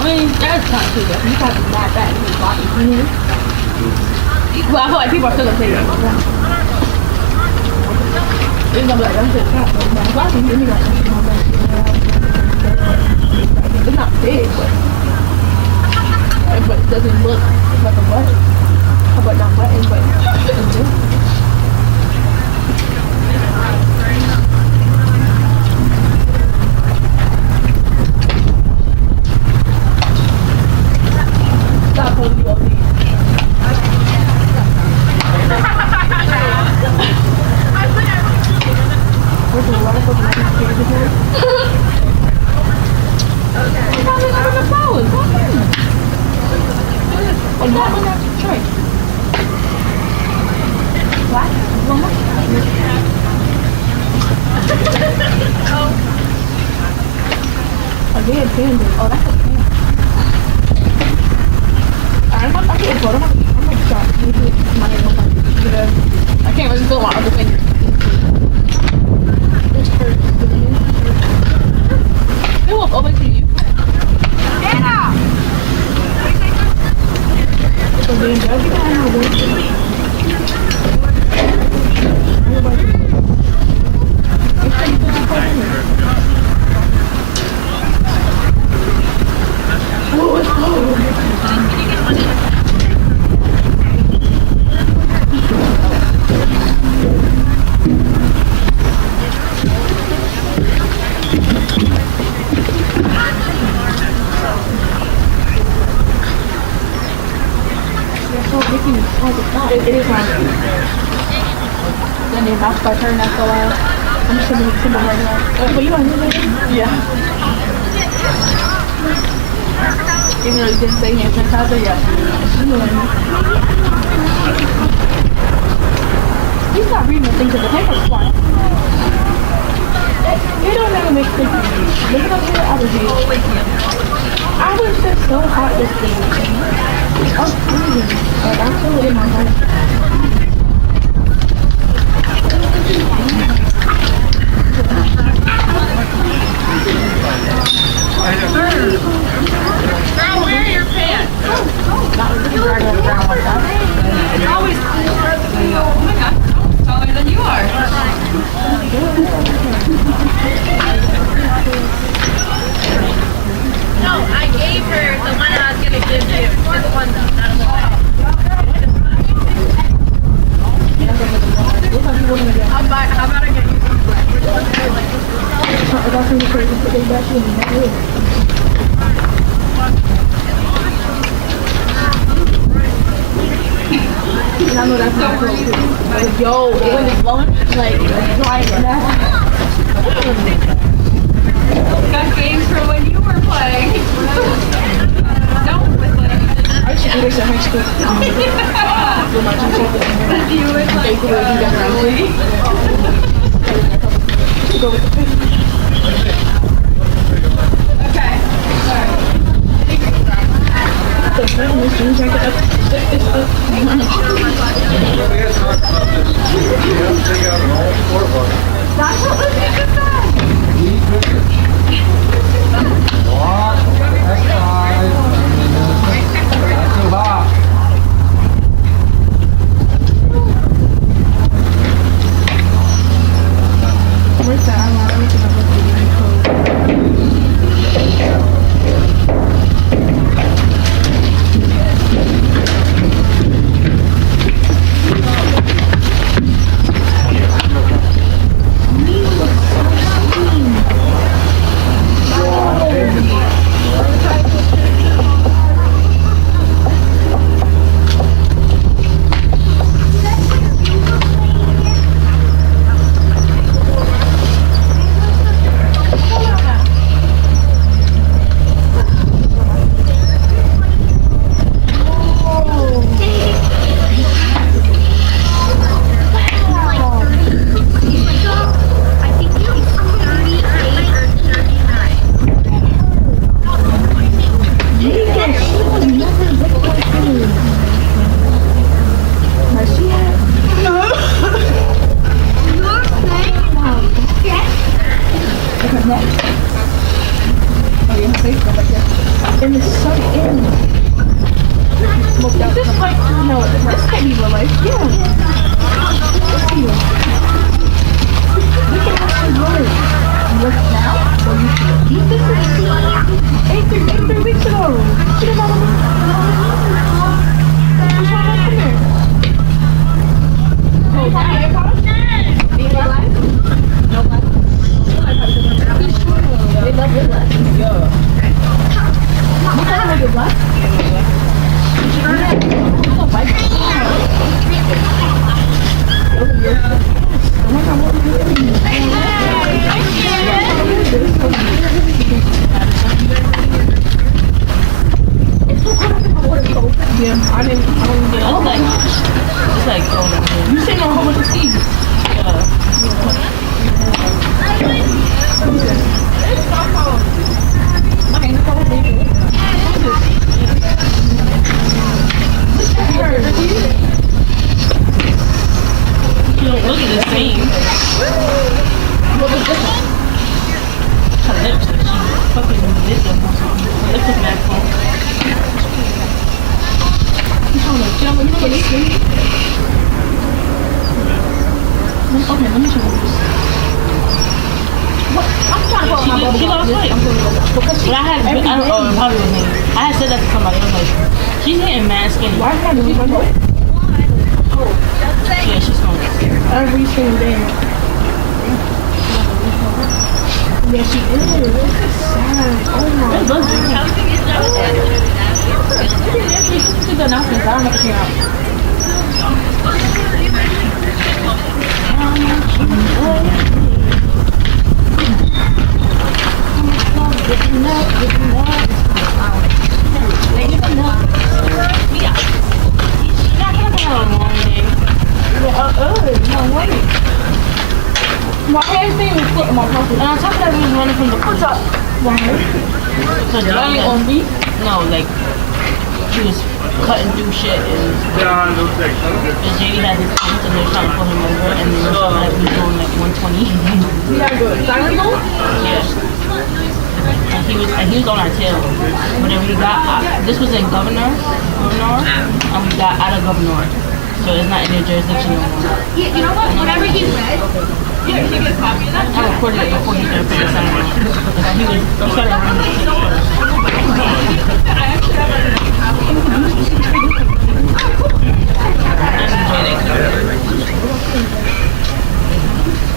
I mean, that's not too good. You have to mad bad in his body. Well, I feel like people are still gonna say that. It's gonna be like, I'm just trying to It's not big, but it doesn't look like a button. But not button, but it's big. Stop holding you up these. There's a lot of fucking kids in here. Okay. Probably not in the flowers. Oh, not in that tray. What? One more? Oh, they had candy. Oh, that's a can. I'm not going to put them on. I'm going to try. I can't really feel my other finger. This hurts. They walk over to you. Anna! So then, does it kind of work? Oh, it's cold. It is hard. Then your mouth by turning after a while. I'm just gonna be right now. But you want to do that? Yeah. Even though you didn't say hand sanitizer, yeah. He's not reading the things at the paper's fine. They don't ever make sense to me. Look up here, allergies. I was just so hot this day. I'm freezing. Like, I'm still in my heart. Girl, wear your pants. Not really dragging on the ground like that. It's always cool. Oh my god, I'm taller than you are. No, I gave her the one I was going to give you. This one though, not a little. How about I get you some black? And I know that's not cool too. Like, yo, when it's blowing, like, drying it out. Got games from when you were playing. Don't with like. I should do this in high school. You would like Go with the fish. Okay. That's what was it just said. Where's that? I'm not reaching up with the And it's so in. This like, no, this can't be real life. Yeah. We can actually work. Work now? Or you can eat this? 3 weeks ago. She didn't know. You sitting on a whole bunch of skis. You don't look at the same. What was different? Her lips, like she fucking did them or something. Her lips look back home. Okay, let me show you this. What? I'm trying to go on my bubble. She lost weight. But I had said that to somebody. I was like, she's getting mad skinny. Why can't you lose weight? Yeah, she's skinny. Every single day. Yeah, she is. This is sad. Oh my God. This is the announcements. I don't know if it came out. My hair's being put in my pocket. And on top of that, we was running from the What's up? So Johnny on me? No, like he was cutting through shit and JD had his pants and they were trying to pull him over and they were showing like we were going like 120. You gotta go silent mode? Yeah. And he was on our tail. But then we got this was in Governor, and we got out of Governor. So it's not in their jurisdiction no more. Yeah, you know what? Whatever he read, yeah, he gets copy of that. I recorded it before he started putting it on. He started running the shit first.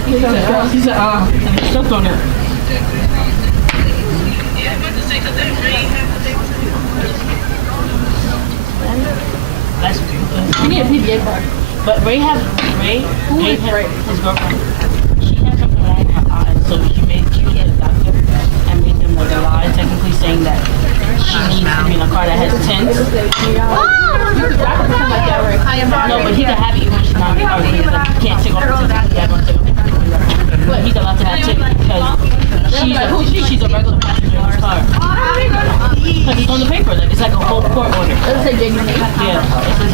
He said, and he stepped on it. That's we need a PBA card. But Ray had his girlfriend. She had something wrong with her eyes, so she went to the doctor and made them like a lie, technically saying that she needs to be in a car that has tints. No, but he can have it even when she's not in the car because like, he can't take off the tints. But he's allowed to have tints because she's a regular passenger in his car. Because it's on the paper, like it's like a whole court order. Yeah,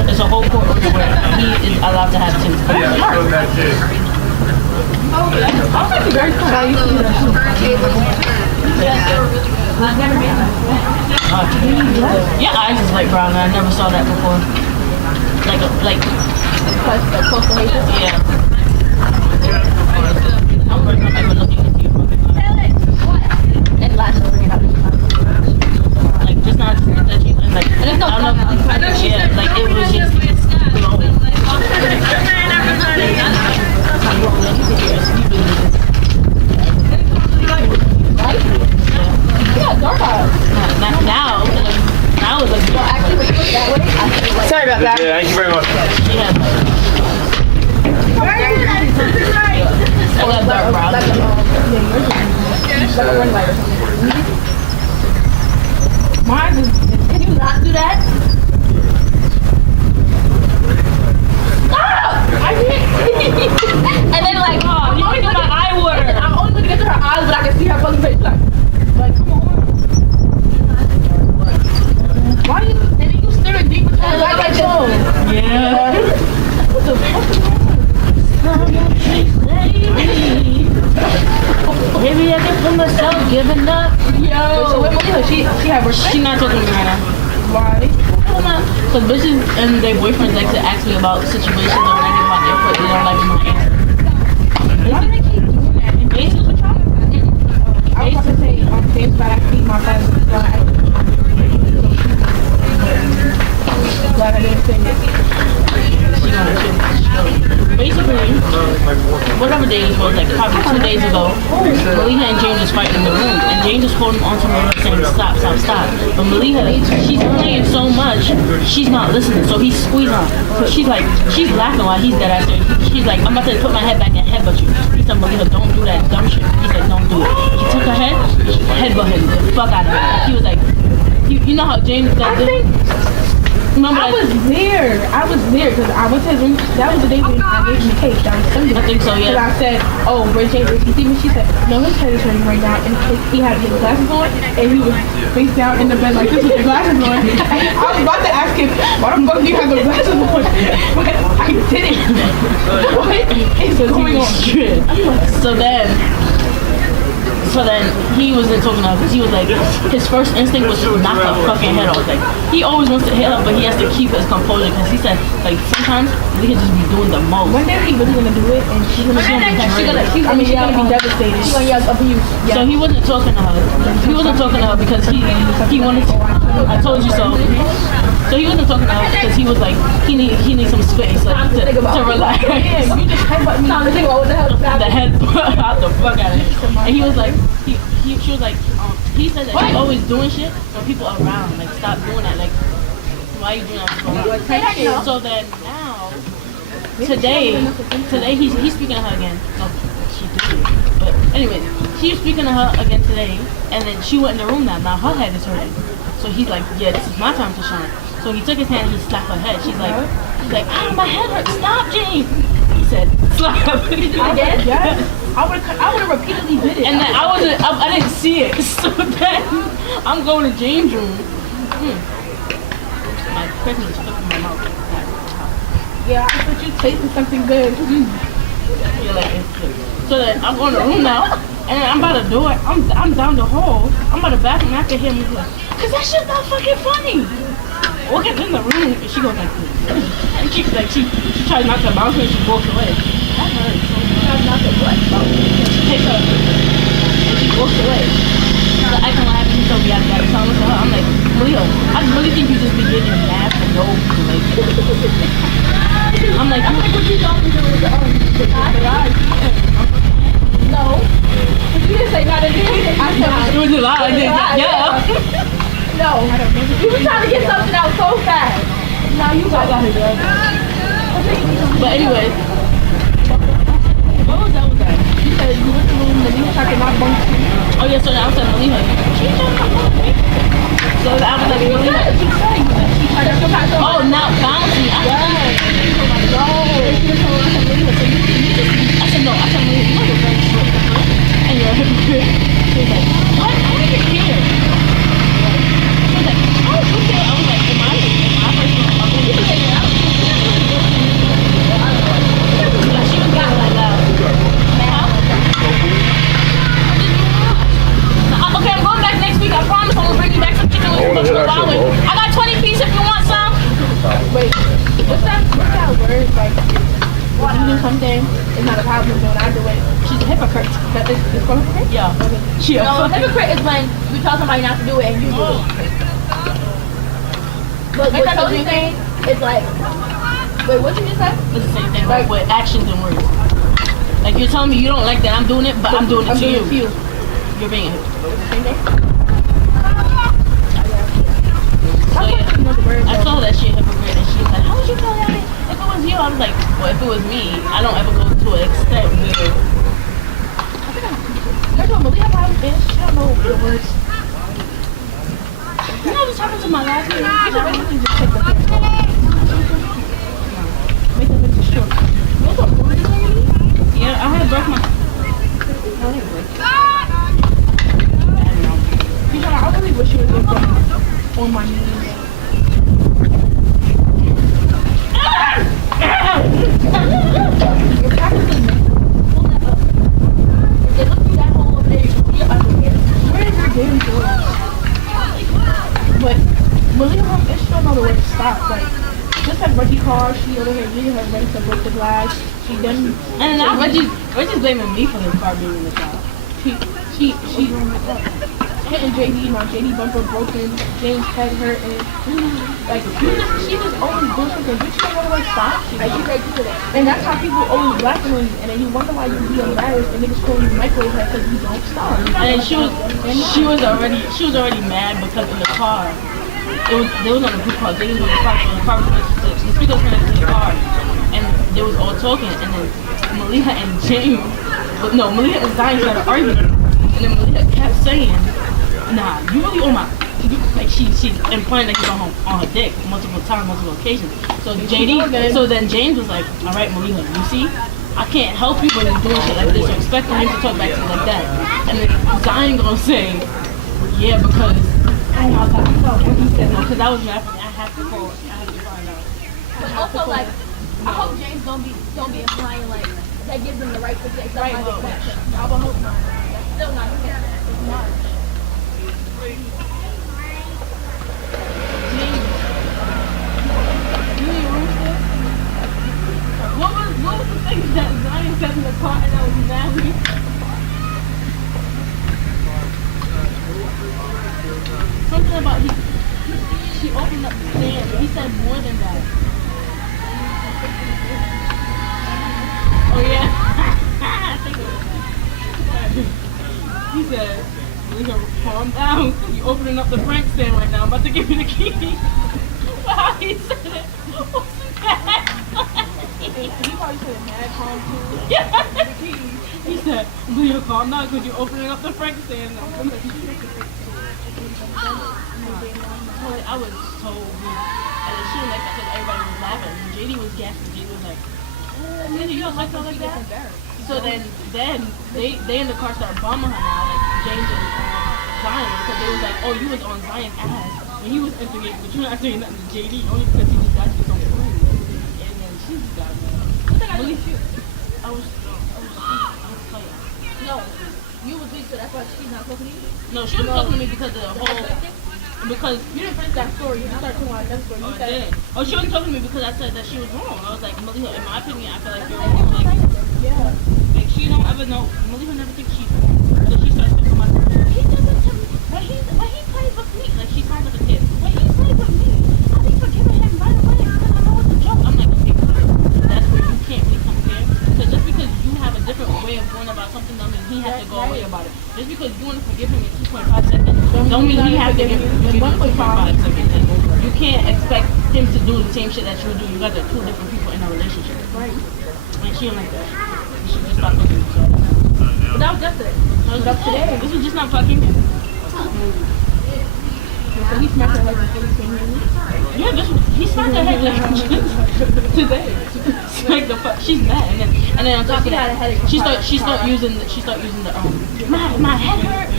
it's a whole court order where he is allowed to have tints. Your eyes is light brown, and I never saw that before. Like yeah. I don't remember looking into your fucking eyes. And lashes bringing out. Like just not that you and like I don't know. Yeah, like it was just glowing. Yeah, dark eyes. Now it's like actually when you look that way, I feel like sorry about that. Yeah, thank you very much. Yeah. I got dark brown. Mine is, can you not do that? Stop! I can't. And then like, oh, you only got my eye water. I'm only looking into her eyes, but I can see her fucking face. Like come on. Why are you, and then you staring deep into her eyes like so? Yeah. What the fuck? Maybe I can feel myself giving up. Yo. So what she have her. She not talking to me right now. Why? I don't know. Because bitches and their boyfriends like to ask me about situations or when I get my input, they don't like my answer. Why do they keep doing that? And basically, I I was about to say, James got actually my friend. Glad I didn't say it. Basically, whatever day it was, like probably 2 days ago, Malika and James was fighting in the room, and James was holding on to Malika saying, stop, stop, stop. But Malika, she's playing so much, she's not listening, so he's squeezing her. So she's laughing while he's dead at her. She's like, I'm about to put my head back and headbutt you. He said, Malika, don't do that dumb shit. He said, don't do it. He took her head, headbutt him the fuck out of him. He was like, you know how James does it? Remember I was there because I went to his room. That was the day when I gave him the cake. That was Sunday. I think so, yeah. Because I said, oh, where's James? Is he see me? She said, no, his head is hurting right now. And he had his glasses on, and he was face down in the bed like this with his glasses on. I was about to ask him, why the fuck do you have those glasses on? But I didn't. What is going on? So then he wasn't talking to her because he was like, his first instinct was to knock her fucking head off. Like, he always wants to hit her, but he has to keep his composure because he said, like, sometimes we can just be doing the most. One day he really gonna do it, and she's gonna be devastated. She's gonna yell abuse. Yeah. So he wasn't talking to her. He wasn't talking to her because he wanted to. I told you so. So he wasn't talking to her because he was like, he needs some space, like, to relax. Damn, you just headbutt me. Time to think about what the hell is happening. The head out the fuck out of him. And he was like, she was like, he said that he's always doing shit when people are around. Like, stop doing that. Like, why are you doing that? So then now, today he's speaking to her again. No, she did it. But anyways, she's speaking to her again today, and then she went in the room now. Now her head is hurting. So he's like, yeah, this is my time to shine. So he took his hand and he slapped her head. She's like, ah, my head hurts. Stop, James. He said, slap. Again? Yes. I would have repeatedly did it. And then I didn't see it. So then I'm going to James' room. My Christmas stuck in my mouth. Yeah, I thought you tasted something good. You're like, it's good. So then I'm going to the room now, and I'm by the door. I'm down the hall. I'm by the bathroom. I can hear him like, cause that shit's not fucking funny. Walking in the room, and she goes like this. And she tries not to bounce, and she walks away. That hurts. So she tries not to bounce. She takes her, and she walks away. So I can laugh, and so we got to tell her. I'm like, Leo, I really think you just be getting mad for no reason. Like, I'm like, what you thought we were doing with the guys? No. You didn't say nothing. I said, it was a lie. Yeah. No. You were trying to get something out so fast. Now you got it. But anyway. What was that with that? You said you went to the room and you were talking about bunk. Oh yeah, so now I'm telling Malika. She trying to bunk me. So I was like, Malika. Oh, not bouncing. I said, no. I said, Malika, you know you're very short. And you're a hypocrite. She was like, what? I don't even care. She was like, oh, okay. I was like, am I personal? You can take it out. She was getting like loud. Okay, I'm going back next week. I promise I'm going to bring you back some chicken with allowing. I got 20 pieces if you want some. Wait, what's that word? Like, when you do something, it's not a problem when I do it. She's a hypocrite. It's called a hypocrite? Yeah. No, a hypocrite is when you tell somebody not to do it and you do it. But what Tony's saying is like, wait, what did you say? It's the same thing, like with actions and words. Like you're telling me you don't like that I'm doing it, but I'm doing it to you. You're being a hypocrite. Same thing? So yeah, I told her that she a hypocrite, and she's like, how would you tell that? If it was you, I was like, well, if it was me, I don't ever go to an extent where. That's what Malia probably is. She don't know the words. You know what's happened to my last name? You should really just take the picture. Make the picture short. What's up, Malia? Yeah, I had broke my. I really wish you would get that on my knees. Your practice is pull that up. If they look through that hole over there, you can see your underwear. Where is your damn door? But Malia, she don't know the way to stop. Like, just like Reggie Carr, she over here really has ready to break the glass. She done. And now Reggie's blaming me for his car being in the car. She she hitting JD. Now JD bumper broken. James head hurting. Like she just always doing something. Bitch, you don't want to like stop. And that's how people always laughing on you. And then you wonder why you be embarrassed and niggas calling you microwave head because you don't stop. And she was already mad because in the car. They was on the group call. They was on the car, so the car was connected to the speaker was connected to the car, and they was all talking. And then Malia and Zion started arguing, and then Malia kept saying, "Nah, you really on my." Like she's implying that he's on her dick multiple times, multiple occasions. So then James was like, "All right, Malia, you see, I can't help you when you're doing shit like this. So expecting him to talk back to you like that." And then Zion gonna say, "Yeah, because." I know he said no, because I was laughing. I have to find out. But also, like, I hope James don't be implying like that gives him the right to say something like that. I would hope not. That's still not okay. What was the thing that Zion said in the car and that was nasty? Something about she opened up the stand. He said more than that. Oh yeah. He said, calm down. You opening up the Frank stand right now. I'm about to give you the key. Wow, he said it. He probably said it mad calm too. Yeah. He said, Leo, calm down because you're opening up the Frank stand now. I was so weak. And then she was like that because everybody was laughing. And JD was gasping. JD was like, Nigga, you don't like that like that? So then they in the car started bombing her now, like James and Zion, because they was like, oh, you was on Zion's ass when he was instigating, but you're not saying nothing to JD only because he just got you so rude. And then she just got mad. What they got to do with you? I was playing. No, you was weak, so that's why she's not talking to you? No, she was talking to me because of the whole. Because you didn't finish that story, you started talking about that story. Oh, she wasn't talking to me because I said that she was wrong. I was like, Malia, in my opinion, I feel like you're wrong. Like, yeah. Like she don't ever know. Malia never thinks she's wrong. So she starts talking about, he doesn't tell me when he plays with me. Like she sounds like a kid. When he plays with me, I be forgiving him right away because I know it's a joke. I'm like, okay, that's where you can't really compare. Because just because you have a different way of going about something, don't mean he has to go away about it. Just because you want to forgive him in 2.5 seconds, don't mean he has to give you 1.5 seconds. You can't expect him to do the same shit that you do. You guys are two different people in a relationship. Right. Like she don't like that. She just stopped looking at each other. But that was yesterday. That was today. This was just not fucking him. So he smacked her head before he came here? Yeah, he smacked her head like today. Like the fuck, she's mad, and then on top of that, she start using the my head hurt.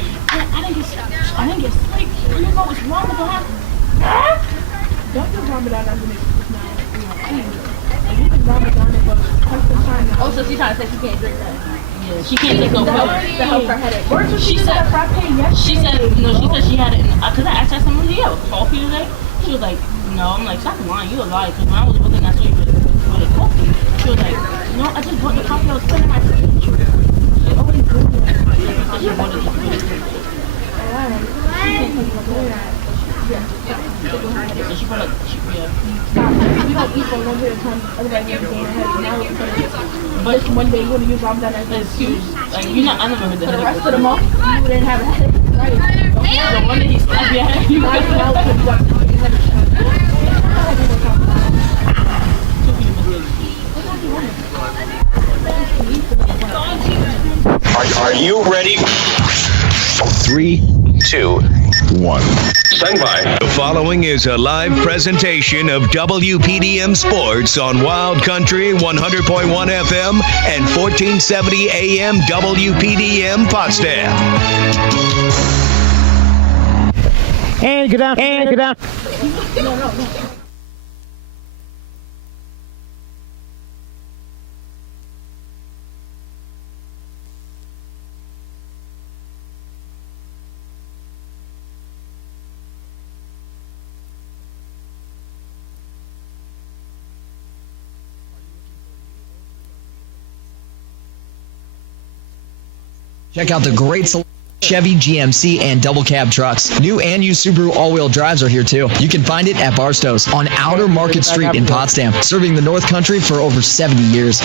I didn't get sick. You know what's wrong with that? Don't feel Ramadan as an excuse now. You can Ramadan it for constant time. Also, she's trying to say she can't drink that. Yeah, she can't take no pills to help her headache. She said she said she had it because I asked her something. Do you have coffee today? She was like, no. I'm like, stop lying. You a lie. Because when I was with her, I saw you with a coffee. She was like, no, I just bought the coffee. I was putting in my fridge. She always doing that. She bought it in the fridge. So she brought we don't eat for a long period of time. Everybody gets getting headache. Now we're going but one day you're going to use Ramadan as an excuse. Like, I never heard that. For the rest of the month, you didn't have a headache. Right. The one that he slapped your head, you got the Are you ready? 3, 2, 1. Stand by. The following is a live presentation of WPDM Sports on Wild Country 100.1 FM and 1470 AM WPDM Potsdam. And good afternoon. No. Check out the great selection. Chevy, GMC, and double cab trucks. New and used Subaru all-wheel drives are here too. You can find it at Barstow's on Outer Market Street in Potsdam, serving the North Country for over 70 years.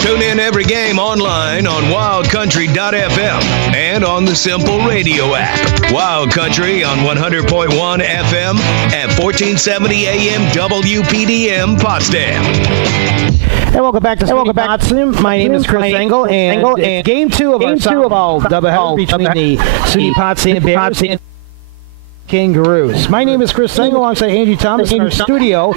Tune in every game online on wildcountry.fm and on the Simple Radio app. Wild Country on 100.1 FM at 1470 AM WPDM Potsdam. And welcome back to Potsdam. My name is Chris Engel, and game 2 of our softball doubleheader between the SUNY Potsdam Bears and Kangaroos. My name is Chris Engel alongside Angie Thomas in our studio.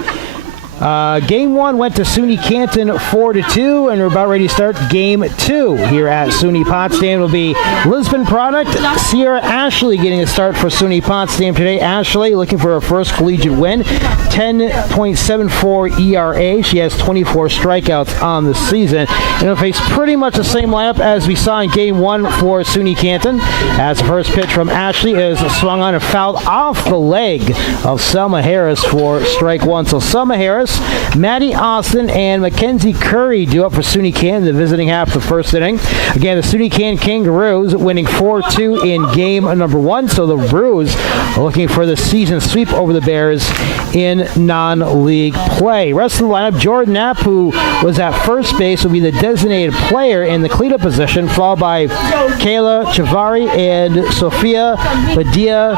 Game 1 went to SUNY Canton 4-2, and we're about ready to start Game 2 here at SUNY Potsdam. It'll be Lisbon product Sierra Ashley getting a start for SUNY Potsdam today. Ashley looking for her first collegiate win, 10.74 ERA. She has 24 strikeouts on the season. And it'll face pretty much the same lineup as we saw in Game 1 for SUNY Canton. As the first pitch from Ashley is swung on and fouled off the leg of Selma Harris for strike 1. So Selma Harris, Maddie Austin, and Mackenzie Curry do up for SUNY Canton, the visiting half of the first inning. Again, the SUNY Canton Kangaroos winning 4-2 in game number 1. So the Brews are looking for the season sweep over the Bears in non-league play. Rest of the lineup, Jordan Knapp, who was at first base, will be the designated player in the cleanup position, followed by Kayla Chavari and Sophia Padilla.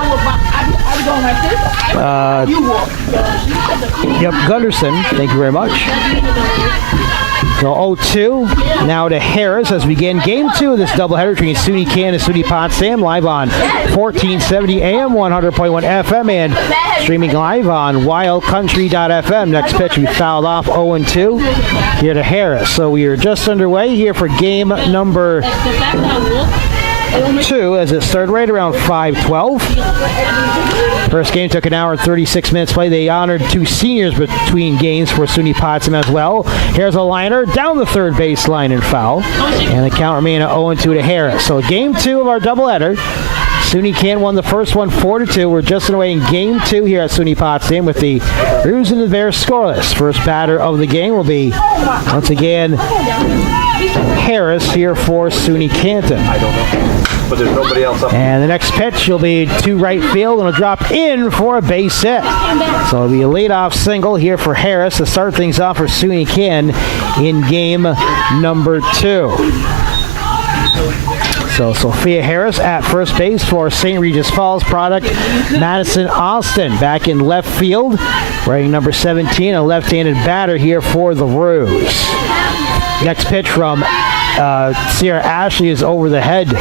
Gunderson, thank you very much. So 0-2 now to Harris as we begin Game 2 of this doubleheader between SUNY Canton and SUNY Potsdam, live on 1470 AM, 100.1 FM, and streaming live on wildcountry.fm. Next pitch we fouled off 0-2 here to Harris. So we are just underway here for game number 2 as it started right around 5:12. First game took an hour and 36 minutes play. They honored 2 seniors between games for SUNY Potsdam as well. Here's a liner down the third baseline and foul. And the count remained at 0-2 to Harris. So game 2 of our doubleheader. SUNY Canton won the first one 4-2. We're just away in game 2 here at SUNY Potsdam with the Brews and the Bears scoreless. First batter of the game will be, once again, Harris here for SUNY Canton. I don't know. But there's nobody else up. And the next pitch will be to right field and it'll drop in for a base hit. So it'll be a leadoff single here for Harris to start things off for SUNY Canton in game number 2. So Sophia Harris at first base for St. Regis Falls product. Madison Austin back in left field, wearing number 17, a left-handed batter here for the Roos. Next pitch from Sierra Ashley is over the head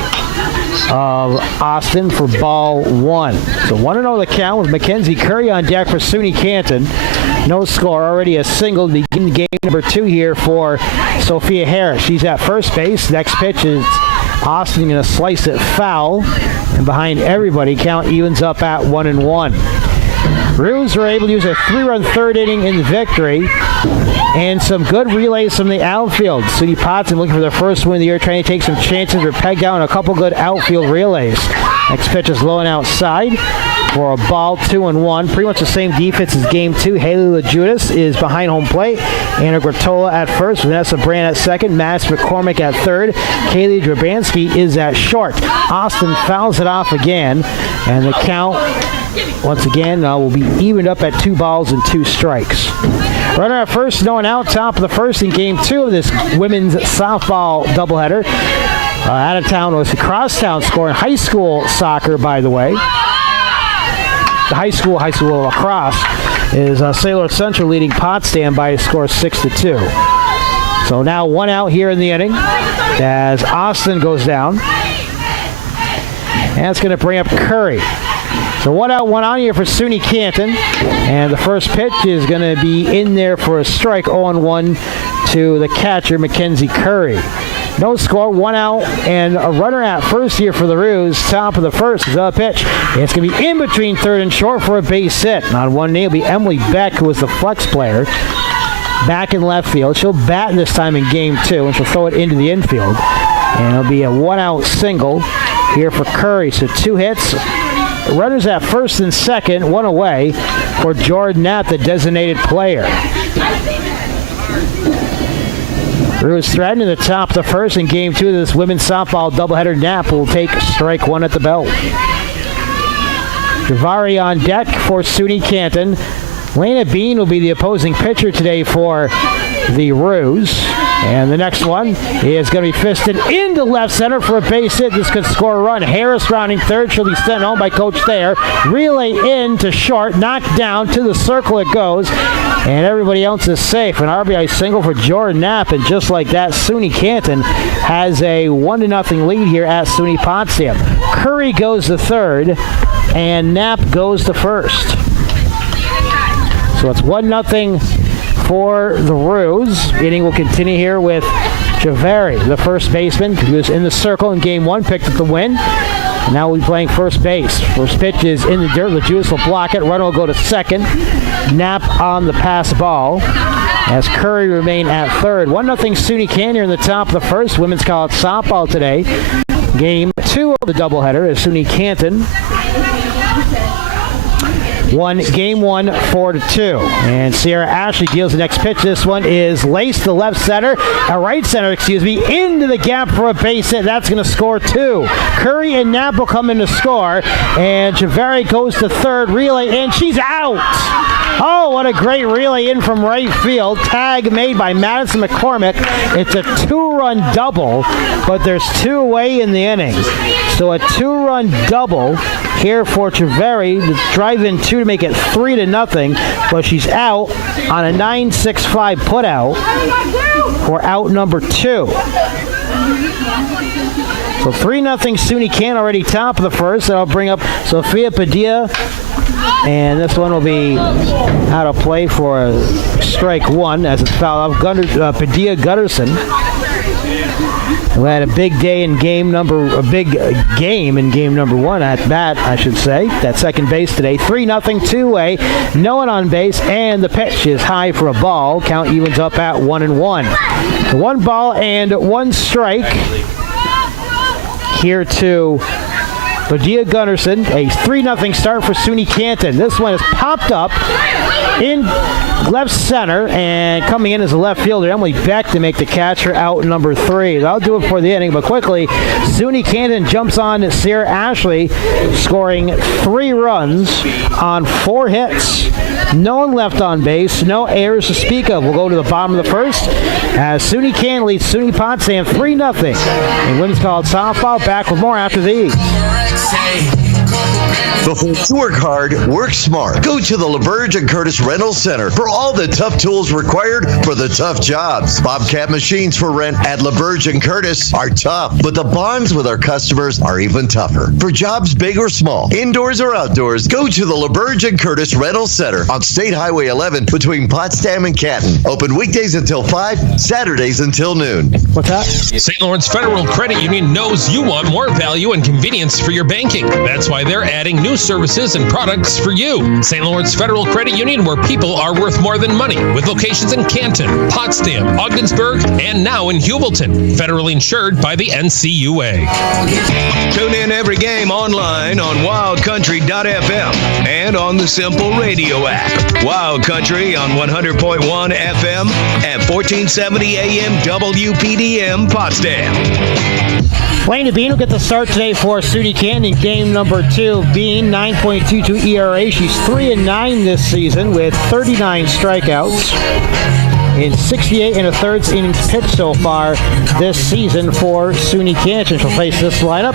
of Austin for ball 1. So 1-0 the count with Mackenzie Curry on deck for SUNY Canton. No score, already a single to begin game number 2 here for Sophia Harris. She's at first base. Next pitch is Austin going to slice it foul. And behind everybody, count evens up at 1-1. Roos were able to use a 3-run third inning in the victory. And some good relays from the outfield. SUNY Potsdam looking for their first win of the year, trying to take some chances or peg down a couple good outfield relays. Next pitch is low and outside for a ball, 2-1. Pretty much the same defense as game 2. Haley Legitis is behind home plate. Anna Gratola at first. Vanessa Brandt at second. Mass McCormick at third. Kaylee Drabanski is at short. Austin fouls it off again. And the count, once again, will be evened up at 2 balls and 2 strikes. Runner at first, no one out, top of the first in game 2 of this women's softball doubleheader. Out of town was the Crosstown scoring high school soccer, by the way. The high school lacrosse is St. Louis Central leading Potsdam by a score 6-2. So now 1 out here in the inning as Austin goes down. And it's going to bring up Curry. So 1 out, 1 on here for SUNY Canton. And the first pitch is going to be in there for a strike, 0-1 to the catcher, Mackenzie Curry. No score, 1 out, and a runner at first here for the Roos. Top of the first is a pitch. It's going to be in between third and short for a base hit. On one knee will be Emily Beck, who was the flex player, back in left field. She'll bat this time in game 2, and she'll throw it into the infield. And it'll be a 1-out single here for Curry. So 2 hits. Runners at first and second, 1 away for Jordan Knapp, the designated player. Ruse threatening the top of the first in game 2 of this women's softball doubleheader. Knapp will take strike 1 at the belt. Javari on deck for SUNY Canton. Lena Bean will be the opposing pitcher today for the Ruse. And the next one is going to be fisted into left center for a base hit. This could score a run. Harris rounding third. She'll be sent home by Coach Thayer. Relay in to short. Knocked down to the circle it goes. And everybody else is safe. An RBI single for Jordan Knapp. And just like that, SUNY Canton has a 1-0 lead here at SUNY Potsdam. Curry goes to third. And Knapp goes to first. So it's 1-0 for the Ruse. Inning will continue here with Javari, the first baseman, who was in the circle in game 1, picked up the win. And now we'll be playing first base. First pitch is in the dirt. Legitis will block it. Runner will go to second. Knapp on the pass ball as Curry remain at third. 1-0 SUNY Canton here in the top of the first. Women's college softball today. Game 2 of the doubleheader is SUNY Canton won game 1 4-2. And Sierra Ashley deals the next pitch. This one is laced to left center, right center, into the gap for a base hit. That's going to score 2. Curry and Knapp will come in to score, and Javari goes to third, relay in, she's out. Oh, what a great relay in from right field. Tag made by Madison McCormick. It's a 2-run double, but there's 2 away in the inning. So a 2-run double here for Javari. The drive-in 2 to make it 3-0, but she's out on a 9.65 putout for out number 2. So 3-0 SUNY Canton already top of the first. That'll bring up Sophia Padilla. And this one will be out of play for a strike 1 as it's fouled off. Padilla Gutterson, who had a big day in game number 1 at bat, I should say. That second base today. 3-0, 2-way. No one on base, and the pitch is high for a ball. Count evens up at 1-1. 1 ball and 1 strike here to Padilla Gunnarsson. A 3-0 start for SUNY Canton. This one is popped up in left center, and coming in as a left fielder, Emily Beck to make the catch for out number 3. That'll do it for the inning, but quickly, SUNY Canton jumps on Sierra Ashley, scoring 3 runs on 4 hits. No one left on base, no errors to speak of. We'll go to the bottom of the first as SUNY Canton leads SUNY Potsdam 3-0. And women's college softball back with more after these. Before you work hard, work smart. Go to the LaBerge and Curtis Rental Center for all the tough tools required for the tough jobs. Bobcat machines for rent at LaBerge and Curtis are tough, but the bonds with our customers are even tougher. For jobs big or small, indoors or outdoors, go to the LaBerge and Curtis Rental Center on State Highway 11 between Potsdam and Canton. Open weekdays until 5, Saturdays until noon. What's that? St. Lawrence Federal Credit Union knows you want more value and convenience for your banking. That's why they're adding new services and products for you. St. Lawrence Federal Credit Union, where people are worth more than money, with locations in Canton, Potsdam, Ogdensburg, and now in Hubleton. Federally insured by the NCUA. Tune in every game online on wildcountry.fm and on the Simple Radio app. Wild Country on 100.1 FM at 1470 AM WPDM Potsdam. Lena Bean will get the start today for SUNY Canton in game number 2. Bean, 9.22 ERA. She's 3-9 this season with 39 strikeouts in 68 1/3 innings pitched so far this season for SUNY Canton. She'll face this lineup: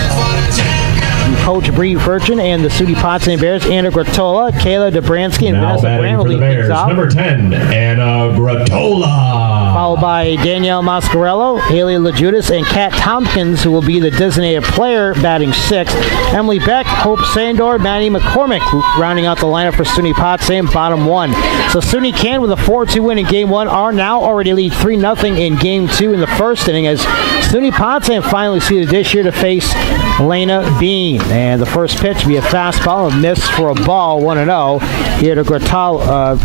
Coach Bree Furchin and the SUNY Potsdam Bears, Anna Gratola, Kayla Dobransky, and Vanessa Brandt will lead things off. Number 10, Anna Gratola. Followed by Danielle Moscarello, Haley Legitis, and Kat Tompkins, who will be the designated player, batting 6th. Emily Beck, Hope Sandor, Maddie McCormick, rounding out the lineup for SUNY Potsdam, bottom 1. So SUNY Canton with a 4-2 win in game 1 are now already lead 3-0 in game 2 in the first inning, as SUNY Potsdam finally seeded this year to face Lena Bean. And the first pitch will be a fastball, a miss for a ball, 1-0 here to Gratola.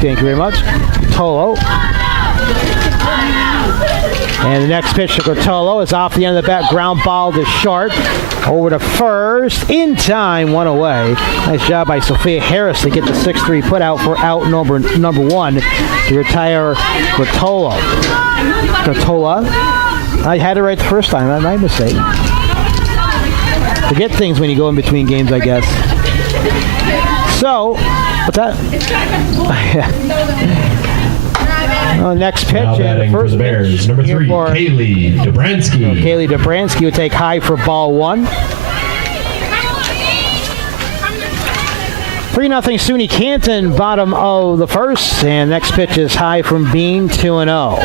Thank you very much. Tolo. And the next pitch to Cortolo is off the end of the bat. Ground ball to short. Over to first. In time. One away. Nice job by Sophia Harris to get the 6-3 put out for out number one to retire Cortola. I had it right the first time. That's my mistake. Forget things when you go in between games, I guess. So, what's that? Next pitch. Now batting for the Bears, number 3, Kaylee Dobransky. Kaylee Dobransky will take high for ball 1. 3-0 SUNY Canton, bottom of the first. And next pitch is high from Bean, 2-0.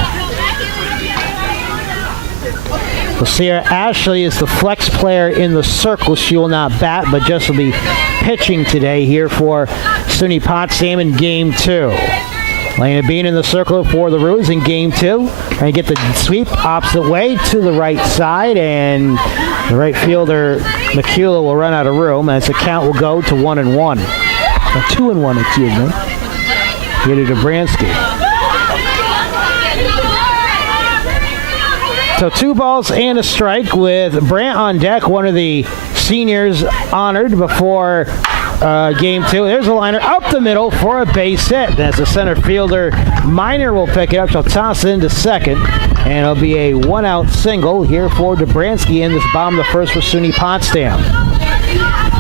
Sierra Ashley is the flex player in the circle. She will not bat, but just will be pitching today here for SUNY Potsdam in Game 2. Lena Bean in the circle for the Roos in Game 2. And get the sweep opposite way to the right side, and the right fielder, McCullough, will run out of room as the count will go to 1-1. 2-1, excuse me. Here to Dobransky. So 2 balls and a strike with Brandt on deck, one of the seniors honored before Game 2. There's a liner up the middle for a base hit. As the center fielder, Miner, will pick it up. She'll toss it into second, and it'll be a 1-out single here for Dobransky in this bottom of the first for SUNY Potsdam.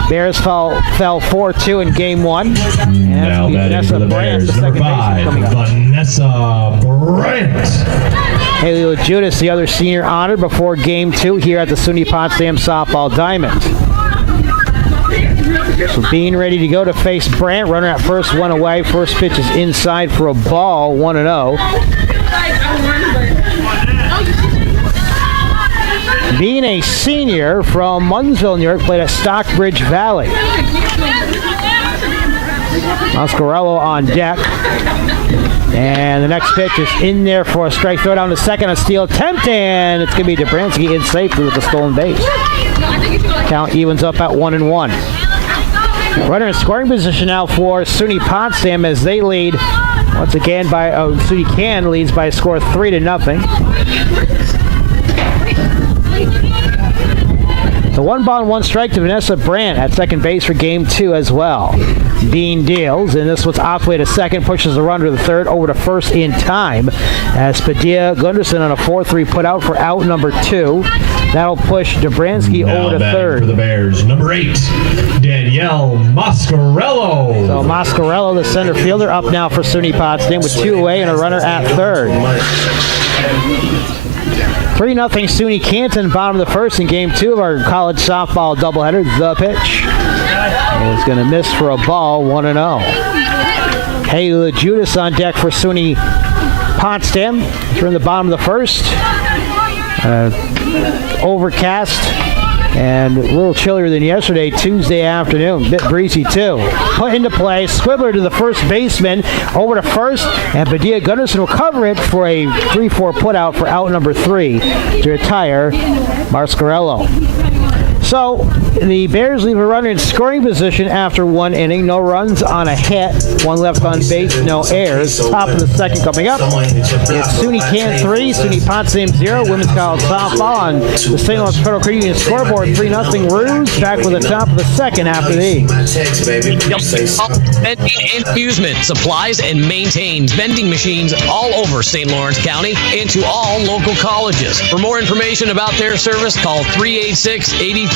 Bears fell 4-2 in Game 1. Now batting for the Bears, number 5, Vanessa Brandt. Haley Legitis, the other senior honored before Game 2 here at the SUNY Potsdam Softball Diamond. So Bean ready to go to face Brandt. Runner at first, 1 away. First pitch is inside for a ball, 1-0. Being a senior from Munnsville, New York, played at Stockbridge Valley. Moscarello on deck. And the next pitch is in there for a strike. Throw down to second, a steal attempt, and it's going to be Dobransky in safely with the stolen base. Count evens up at 1-1. Runner in scoring position now for SUNY Potsdam as they lead once again by SUNY Can leads by a score 3-0. The 1 ball and 1 strike to Vanessa Brandt at second base for Game 2 as well. Bean deals, and this one's off way to second, pushes the runner to the third, over to first in time as Padilla Gunderson on a 4-3 put out for out number 2. That'll push Dobransky now over to third. For the Bears, number 8, Danielle Moscarello. So Moscarello, the center fielder, up now for SUNY Potsdam with 2 away and a runner at third. 3-0 SUNY Canton, bottom of the first in Game 2 of our college softball doubleheader. The pitch is going to miss for a ball, 1-0. Haley Legitis on deck for SUNY Potsdam. We're in the bottom of the first. Overcast and a little chillier than yesterday, Tuesday afternoon. Bit breezy too. Put into play, Squibbler to the first baseman, over to first, and Padilla Gunderson will cover it for a 3-4 put out for out number 3 to retire Moscarello. So the Bears leave a runner in scoring position after 1 inning. No runs on a hit. 1 left on base, no errors. Top of the second coming up. It's SUNY Can 3, SUNY Potsdam 0. Women's college softball on the St. Lawrence Federal Credit Union scoreboard. 3-0 Roos. Back with the top of the second after these. Vending and amusement supplies and maintains vending machines all over St. Lawrence County and to all local colleges. For more information about their service, call 386-8344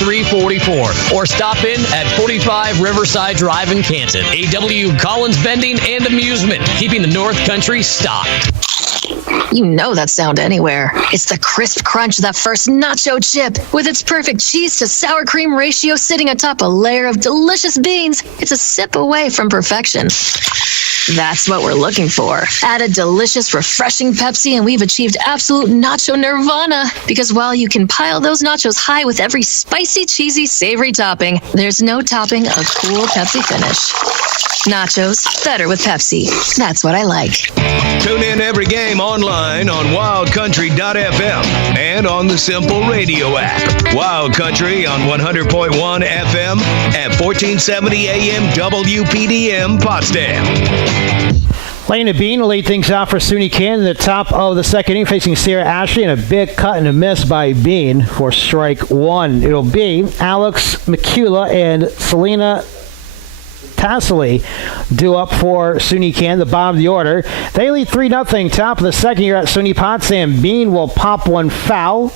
or stop in at 45 Riverside Drive in Canton. A.W. Collins Vending and Amusement, keeping the North Country stocked. You know that sound anywhere. It's the crisp crunch of that first nacho chip. With its perfect cheese to sour cream ratio sitting atop a layer of delicious beans, it's a sip away from perfection. That's what we're looking for. Add a delicious, refreshing Pepsi and we've achieved absolute nacho nirvana. Because while you can pile those nachos high with every spicy, cheesy, savory topping, there's no topping a cool Pepsi finish. Nachos, better with Pepsi. That's what I like. Tune in every game online on wildcountry.fm and on the Simple Radio app. Wild Country on 100.1 FM at 1470 AM WPDM Potsdam. Lena Bean will lead things off for SUNY Canton at the top of the second inning, facing Sierra Ashley, and a big cut and a miss by Bean for strike one. It'll be Alex McCullough and Selena Tassily due up for SUNY Canton, the bottom of the order. They lead 3-0, top of the second here at SUNY Potsdam. Bean will pop one foul.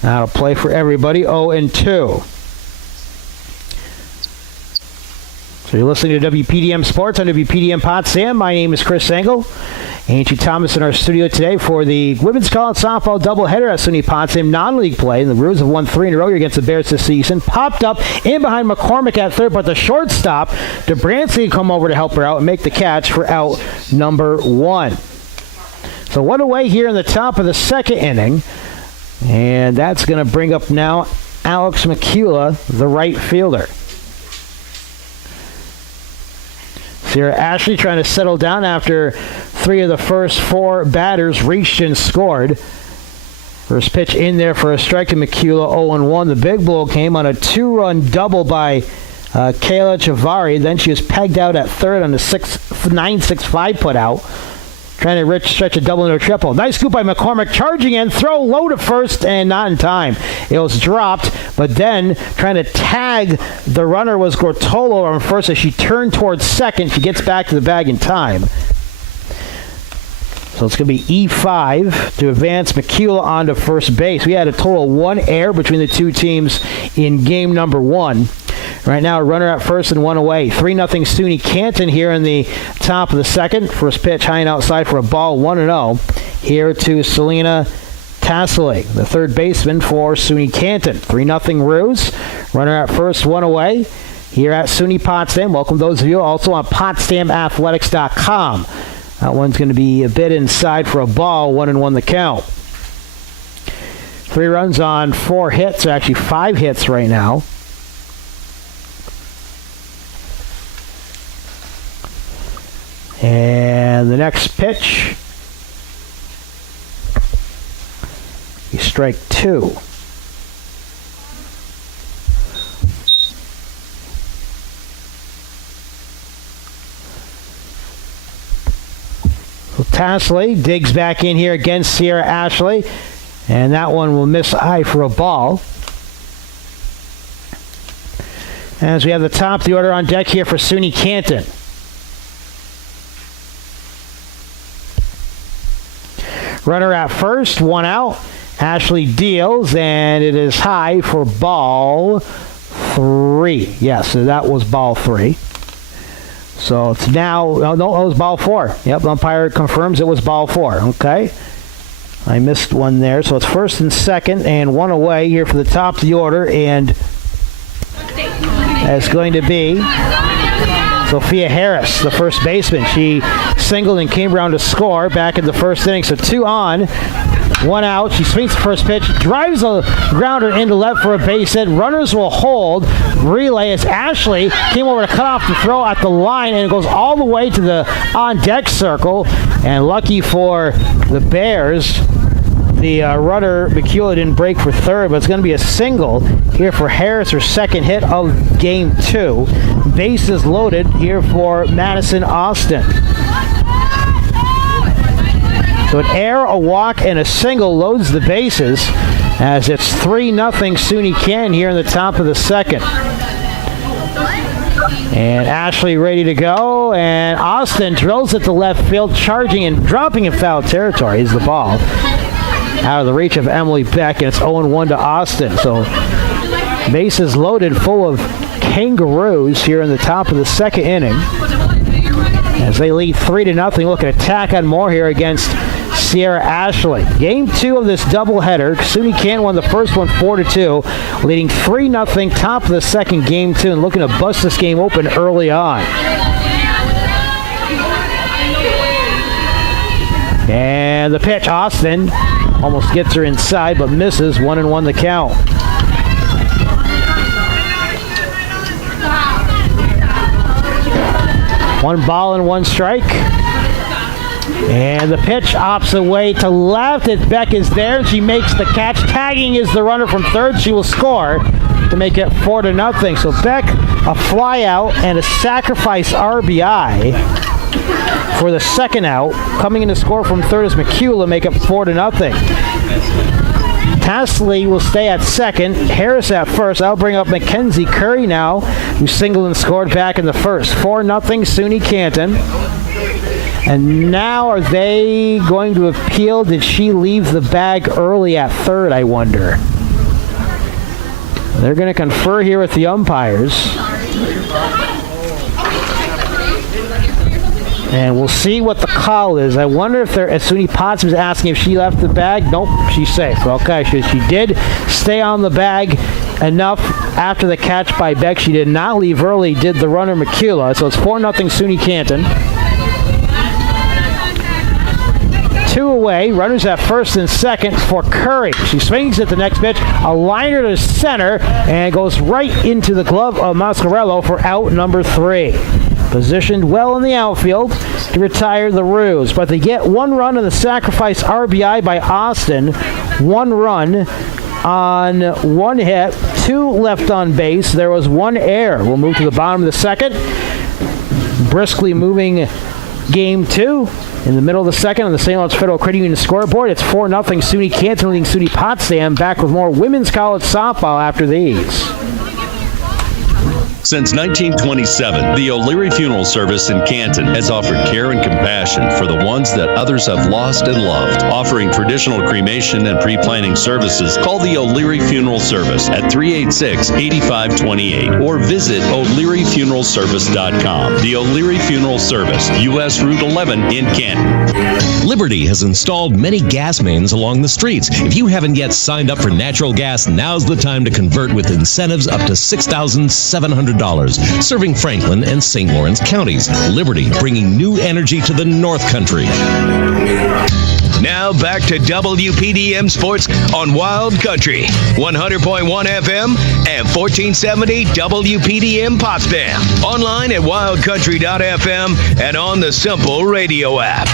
That'll play for everybody, 0-2. So you're listening to WPDM Sports on WPDM Potsdam. My name is Chris Engel. Angie Thomas in our studio today for the Women's College Softball doubleheader at SUNY Potsdam non-league play. And the Roos have won 3 in a row against the Bears this season. Popped up in behind McCormick at third, but the shortstop, DeBrancy, come over to help her out and make the catch for out number 1. So one away here in the top of the second inning. And that's going to bring up now Alex McCullough, the right fielder. Sierra Ashley trying to settle down after 3 of the first 4 batters reached and scored. First pitch in there for a strike to McCullough, 0-1. The big blow came on a 2-run double by Kayla Chavari. Then she was pegged out at third on the 9-6-5 put out. Trying to stretch a double into a triple. Nice scoop by McCormick. Charging in. Throw low to first and not in time. It was dropped, but then trying to tag the runner was Gortolo on first as she turned towards second. She gets back to the bag in time. So it's going to be E5 to advance McCullough onto first base. We had a total of 1 error between the two teams in game number 1. Right now, a runner at first and 1 away. 3-0 SUNY Canton here in the top of the second. First pitch high and outside for a ball, 1-0. Here to Selena Tassily, the third baseman for SUNY Canton. 3-0 Roos. Runner at first, 1 away. Here at SUNY Potsdam. Welcome those of you also on PotsdamAthletics.com. That one's going to be a bit inside for a ball, 1-1 the count. 3 runs on 4 hits, or actually 5 hits right now. And the next pitch, strike 2. So Tasley digs back in here against Sierra Ashley, and that one will miss high for a ball. As we have the top of the order on deck here for SUNY Canton. Runner at first, 1 out. Ashley deals, and it is high for ball 3. Yes, so that was ball 3. So it's now, no, it was ball 4. Yep, umpire confirms it was ball 4. Okay. I missed one there. So it's first and second, and 1 away here for the top of the order, and that's going to be Sophia Harris, the first baseman. She singled and came around to score back in the first inning. So 2 on, 1 out. She swings the first pitch, drives a grounder into left for a base hit. Runners will hold. Relay as Ashley came over to cut off the throw at the line, and it goes all the way to the on-deck circle. And lucky for the Bears, the runner, McCullough, didn't break for third, but it's going to be a single here for Harris, her second hit of game 2. Bases loaded here for Madison Austin. So an error, a walk, and a single loads the bases as it's 3-0 SUNY Canton here in the top of the second. And Ashley ready to go, and Austin drills it to left field, charging and dropping in foul territory is the ball. Out of the reach of Emily Beck, and it's 0-1 to Austin. So bases loaded full of Kangaroos here in the top of the second inning. As they lead 3-0, look at attack on more here against Sierra Ashley. Game 2 of this doubleheader. SUNY Canton won the first one 4-2, leading 3-0 top of the second game 2, and looking to bust this game open early on. And the pitch, Austin almost gets her inside, but misses. 1-1 the count. One ball and 1 strike. And the pitch opposite way to left. Beck is there. She makes the catch. Tagging is the runner from third. She will score to make it 4-0. So Beck, a fly out and a sacrifice RBI. for the second out. Coming in to score from third is McCullough, make it 4-0. Tasley will stay at second. Harris at first. I'll bring up Mackenzie Curry now, who singled and scored back in the first. 4-0 SUNY Canton. And now are they going to appeal? Did she leave the bag early at third, I wonder? They're going to confer here with the umpires. And we'll see what the call is. I wonder if SUNY Potsdam is asking if she left the bag. Nope, she's safe. Okay, she did stay on the bag enough after the catch by Beck. She did not leave early, did the runner McCullough. So it's 4-0 SUNY Canton. 2 away. Runners at first and second for Curry. She swings at the next pitch. A liner to center and goes right into the glove of Moscarello for out number 3. Positioned well in the outfield to retire the Roos. But they get 1 run on the sacrifice RBI by Austin. 1 run on 1 hit. 2 left on base. There was 1 error. We'll move to the bottom of the second. Briskly moving game 2. In the middle of the second on the St. Lawrence Federal Credit Union scoreboard, it's 4-0 SUNY Canton leading SUNY Potsdam. Back with more women's college softball after these. Since 1927, the O'Leary Funeral Service in Canton has offered care and compassion for the ones that others have lost and loved. Offering traditional cremation and pre-planning services, call the O'Leary Funeral Service at 386-8528 or visit o'learyfuneralservice.com. The O'Leary Funeral Service, U.S. Route 11 in Canton. Liberty has installed many gas mains along the streets. If you haven't yet signed up for natural gas, now's the time to convert with incentives up to $6,700. Serving Franklin and St. Lawrence counties. Liberty, bringing new energy to the North Country. Now back to WPDM Sports on Wild Country, 100.1 FM and 1470 WPDM Potsdam. Online at wildcountry.fm and on the Simple Radio app.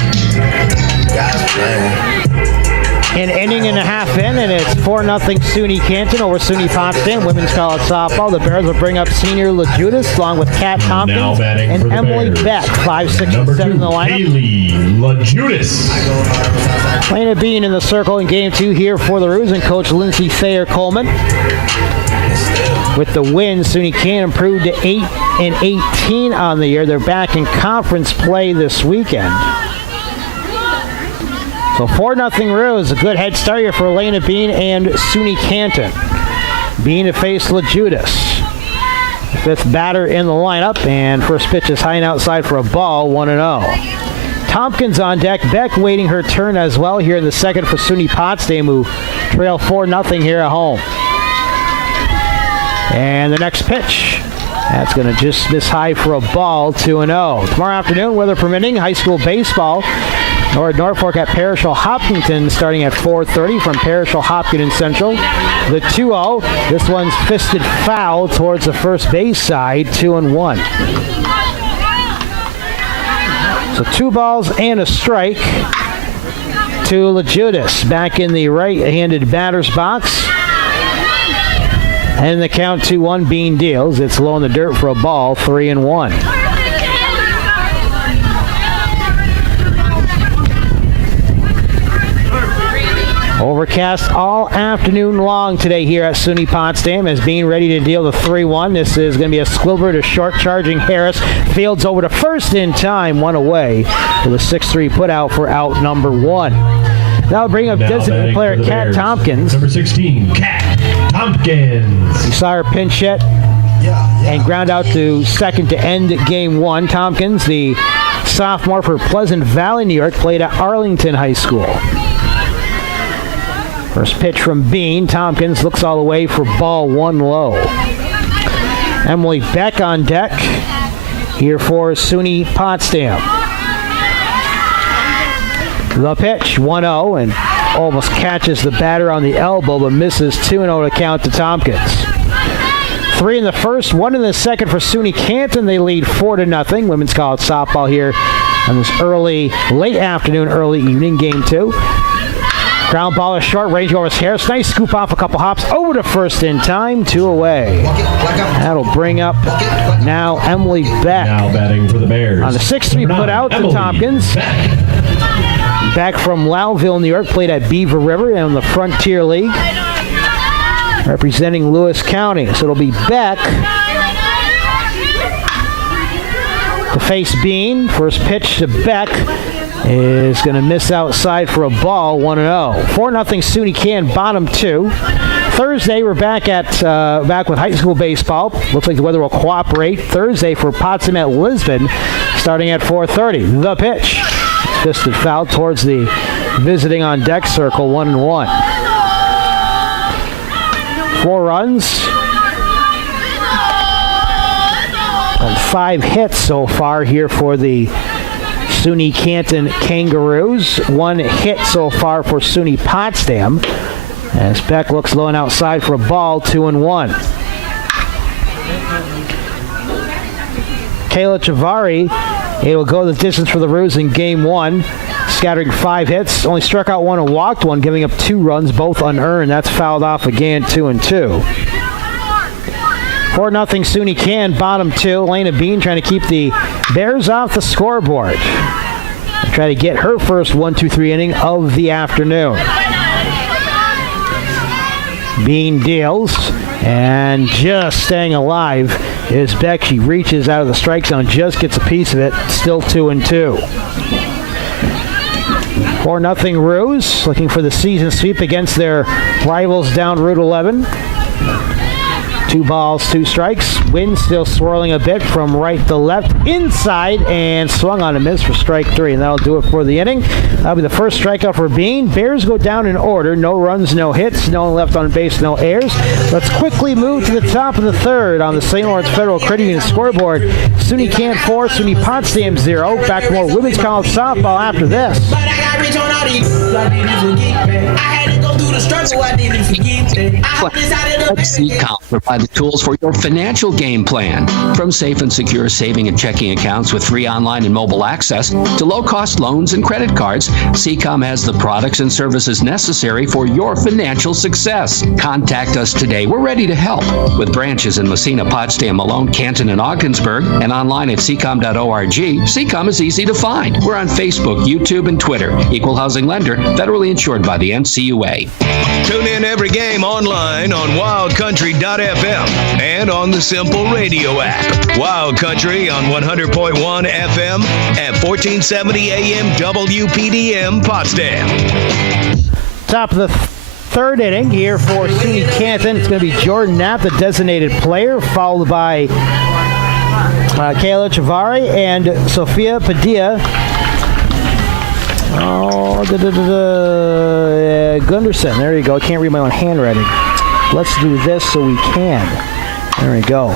An inning and a half in, and it's 4-0 SUNY Canton over SUNY Potsdam. Women's college softball. The Bears will bring up senior Legitis along with Kat Tompkins and Emily Beck. 5, 6, and 7 in the lineup. Haley Legitis. Lena Bean in the circle in game 2 here for the Roos and Coach Lindsay Thayer-Coleman. With the win, SUNY Canton improved to 8-18 on the year. They're back in conference play this weekend. So 4-0 Roos, a good head start here for Elena Bean and SUNY Canton. Bean to face Legitis. Fifth batter in the lineup, and first pitch is high and outside for a ball, 1-0. Tompkins on deck. Beck waiting her turn as well here in the second for SUNY Potsdam, who trail 4-0 here at home. And the next pitch, that's going to just miss high for a ball, 2-0. Tomorrow afternoon, weather permitting, high school baseball. Norfolk at Parishville Hopkinton starting at 4:30 from Parishville Hopkinton Central. The 2-0. This one's fisted foul towards the first base side, 2-1. So 2 balls and a strike to Legitis. Back in the right-handed batter's box. And the count 2-1 Bean deals. It's low in the dirt for a ball, 3-1. Overcast all afternoon long today here at SUNY Potsdam as Bean ready to deal the 3-1. This is going to be a squibber to short charging Harris. Fields over to first in time, 1 away with a 6-3 put out for out number 1. Now bring up designated player Kat Tompkins. Number 16, Kat Tompkins. You saw her pinch hit and ground out to second to end game 1. Tompkins, the sophomore for Pleasant Valley, New York, played at Arlington High School. First pitch from Bean. Tompkins looks all the way for ball 1 low. Emily Beck on deck here for SUNY Potsdam. The pitch, 1-0, and almost catches the batter on the elbow, but misses 2-0 to count to Tompkins. 3 in the first, 1 in the second for SUNY Canton. They lead 4-0. Women's college softball here on this late afternoon, early evening, game 2. Ground ball is short, range over Harris. Nice scoop off a couple hops over to first in time, 2 away. That'll bring up now Emily Beck. Now batting for the Bears. On the 6-3 put out to Tompkins. Beck from Loudville, New York, played at Beaver River in the Frontier League, representing Lewis County. So it'll be Beck to face Bean. First pitch to Beck is going to miss outside for a ball, 1-0. 4-0 SUNY Canton, bottom 2. Thursday, we're back with high school baseball. Looks like the weather will cooperate. Thursday for Potsdam at Lisbon, starting at 4:30. The pitch. Fisted foul towards the visiting on deck circle, 1-1. 4 runs and 5 hits so far here for the SUNY Canton Kangaroos. 1 hit so far for SUNY Potsdam. As Beck looks low and outside for a ball, 2-1. Kayla Chavari, able to go the distance for the Roos in game 1, scattering 5 hits, only struck out 1 and walked 1, giving up 2 runs, both unearned. That's fouled off again, 2-2. 4-0 SUNY Canton, bottom 2. Elena Bean trying to keep the Bears off the scoreboard. Try to get her first 1-2-3 inning of the afternoon. Bean deals, and just staying alive is Beck. She reaches out of the strike zone, just gets a piece of it. Still 2-2. 4-0 Roos, looking for the season sweep against their rivals down Route 11. 2 balls, 2 strikes. Wind still swirling a bit from right to left. Inside, and swung on a miss for strike 3. And that'll do it for the inning. That'll be the first strikeout for Bean. Bears go down in order. No runs, no hits. No one left on base, no errors. Let's quickly move to the top of the 3rd on the St. Lawrence Federal Credit Union scoreboard. SUNY Canton 4, SUNY Potsdam 0. Back more women's college softball after this. CCOM provide the tools for your financial game plan. From safe and secure saving and checking accounts with free online and mobile access to low-cost loans and credit cards, CCOM has the products and services necessary for your financial success. Contact us today. We're ready to help. With branches in Messina, Potsdam, Malone, Canton, and Ogdensburg, and online at ccom.org, CCOM is easy to find. We're on Facebook, YouTube, and Twitter. Equal housing lender, federally insured by the NCUA. Tune in every game online on wildcountry.fm and on the Simple Radio app. Wild Country on 100.1 FM at 1470 AM WPDM Potsdam. Top of the 3rd inning here for SUNY Canton. It's going to be Jordan Knapp, the designated player, followed by Kayla Chavari and Sophia Padilla. Gunderson. There you go. I can't read my own handwriting. Let's do this so we can. There we go.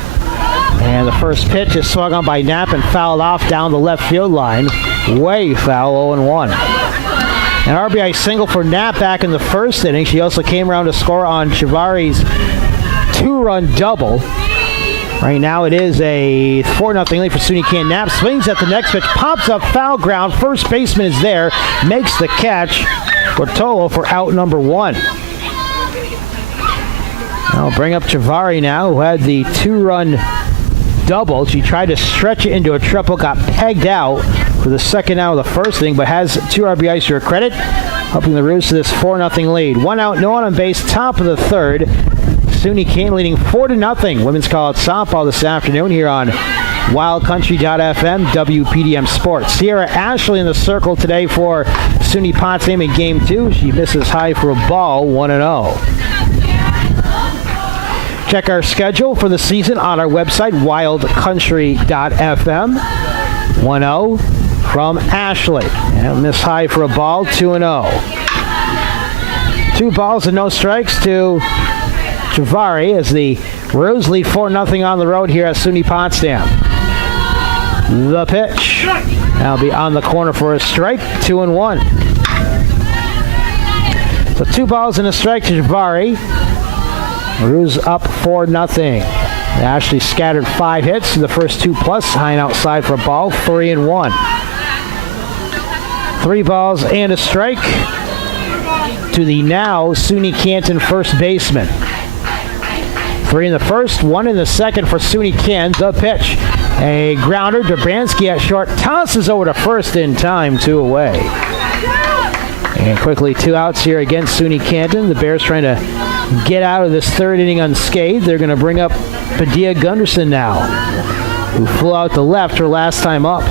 And the first pitch is swung on by Knapp and fouled off down the left field line. Way foul, 0-1. An RBI single for Knapp back in the 1st inning. She also came around to score on Chavari's 2-run double. Right now it is a 4-0 lead for SUNY Canton. Knapp swings at the next pitch, pops up foul ground. First baseman is there, makes the catch. Cortolo for out number 1. I'll bring up Chavari now, who had the 2-run double. She tried to stretch it into a triple, got pegged out for the second out of the 1st inning, but has 2 RBIs to her credit, helping the Roos to this 4-0 lead. 1 out, no one on base, top of the 3rd. SUNY Canton leading 4-0. Women's college softball this afternoon here on wildcountry.fm, WPDM Sports. Sierra Ashley in the circle today for SUNY Potsdam in game 2. She misses high for a ball, 1-0. Check our schedule for the season on our website, wildcountry.fm. 1-0 from Ashley. And miss high for a ball, 2-0. 2 balls and no strikes to Chavari as the Roos lead 4-0 on the road here at SUNY Potsdam. The pitch. That'll be on the corner for a strike, 2-1. So 2 balls and a strike to Chavari. Roos up 4-0. Ashley scattered 5 hits in the first 2+, high and outside for a ball, 3-1. 3 balls and a strike to the now SUNY Canton first baseman. 3 in the first, 1 in the second for SUNY Canton. The pitch. A grounder. Dobransky at short. Tosses over to first in time. 2 away. And quickly 2 outs here against SUNY Canton. The Bears trying to get out of this third inning unscathed. They're going to bring up Padilla Gunderson now, who flew out to left her last time up.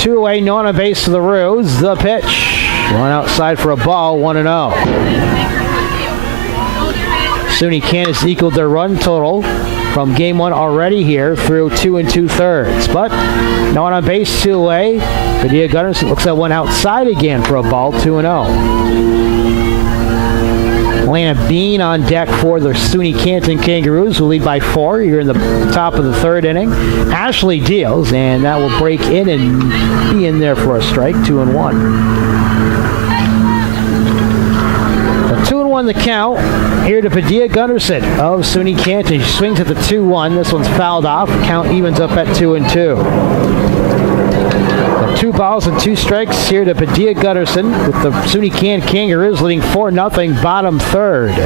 2 away, no one on base to the Roos. The pitch. 1 outside for a ball, 1-0. SUNY Canton has equaled their run total from game 1 already here through 2 2/3. But no one on base, 2 away. Padilla Gunderson looks at 1 outside again for a ball, 2-0. Atlanta Bean on deck for the SUNY Canton Kangaroos, who lead by 4 here in the top of the 3rd inning. Ashley deals, and that will break in and be in there for a strike, 2-1. 2-1 the count here to Padilla Gunderson of SUNY Canton. She swings at the 2-1. This one's fouled off. Count evens up at 2-2. 2 balls and 2 strikes here to Padilla Gunderson with the SUNY Canton Kangaroos leading 4-0 bottom 3rd.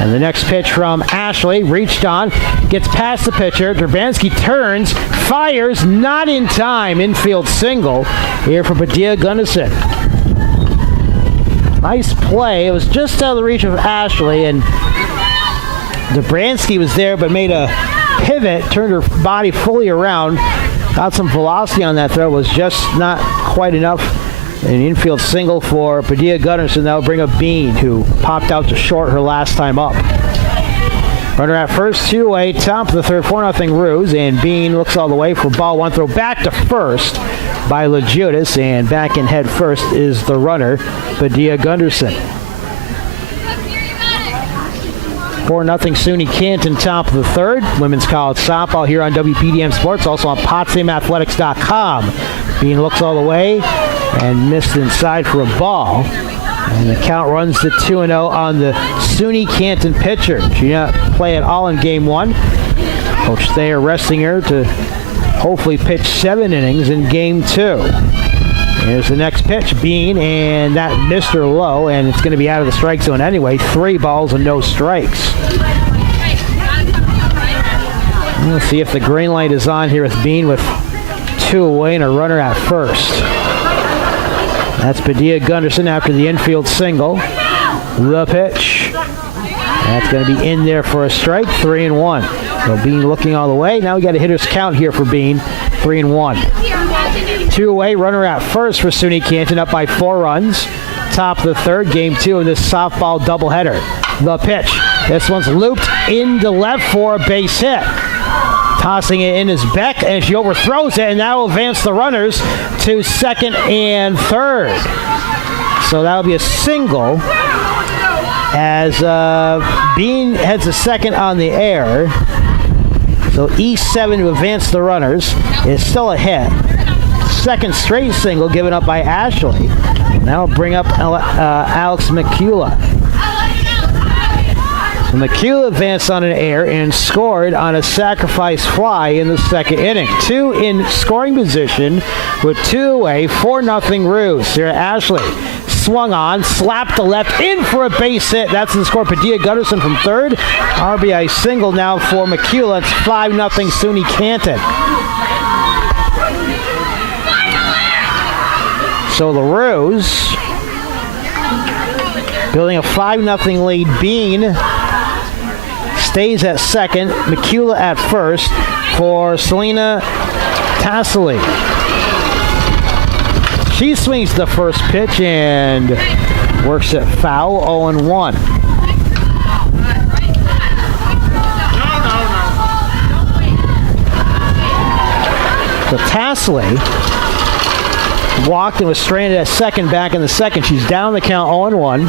And the next pitch from Ashley, reached on, gets past the pitcher. Drbanski turns, fires, not in time. Infield single here for Padilla Gunderson. Nice play. It was just out of the reach of Ashley, and Drbanski was there but made a pivot, turned her body fully around, got some velocity on that throw, was just not quite enough. An infield single for Padilla Gunderson. That'll bring up Bean, who popped out to short her last time up. Runner at first, 2 away, top of the 3rd, 4-0 Roos, and Bean looks all the way for ball 1. Throw back to first by Legitis, and back in head first is the runner, Padilla Gunderson. 4-0 SUNY Canton, top of the 3rd. Women's college softball here on WPDM Sports, also on PotsdamAthletics.com. Bean looks all the way and missed inside for a ball. And the count runs to 2-0 on the SUNY Canton pitcher. She did not play at all in game 1. Coach Thayer resting her to hopefully pitch 7 innings in game 2. Here's the next pitch, Bean, and that missed her low, and it's going to be out of the strike zone anyway. 3 balls and no strikes. We'll see if the green light is on here with Bean with 2 away and a runner at first. That's Padilla Gunderson after the infield single. The pitch. That's going to be in there for a strike, 3-1. So Bean looking all the way. Now we got a hitter's count here for Bean, 3-1. 2 away, runner at first for SUNY Canton, up by 4 runs. Top of the 3rd, game 2 of this softball doubleheader. The pitch. This one's looped into left for a base hit. Tossing it in is Beck, and she overthrows it, and that will advance the runners to 2nd and 3rd. So that'll be a single as Bean heads to 2nd on the air. So E7 to advance the runners is still a hit. 2nd straight single given up by Ashley. Now we'll bring up Alex McCula. So McCula advanced on an air and scored on a sacrifice fly in the 2nd inning. 2 in scoring position with 2 away, 4-0 Roos. Here Ashley swung on, slapped the left in for a base hit. That's the score. Padilla Gunderson from 3rd. RBI single now for McCula. It's 5-0 SUNY Canton. So the Roos building a 5-0 lead. Bean stays at 2nd. McCula at 1st for Selena Tassily. She swings the first pitch and works it foul, 0-1. So Tassily walked and was stranded at 2nd, back in the 2nd. She's down the count, 0-1.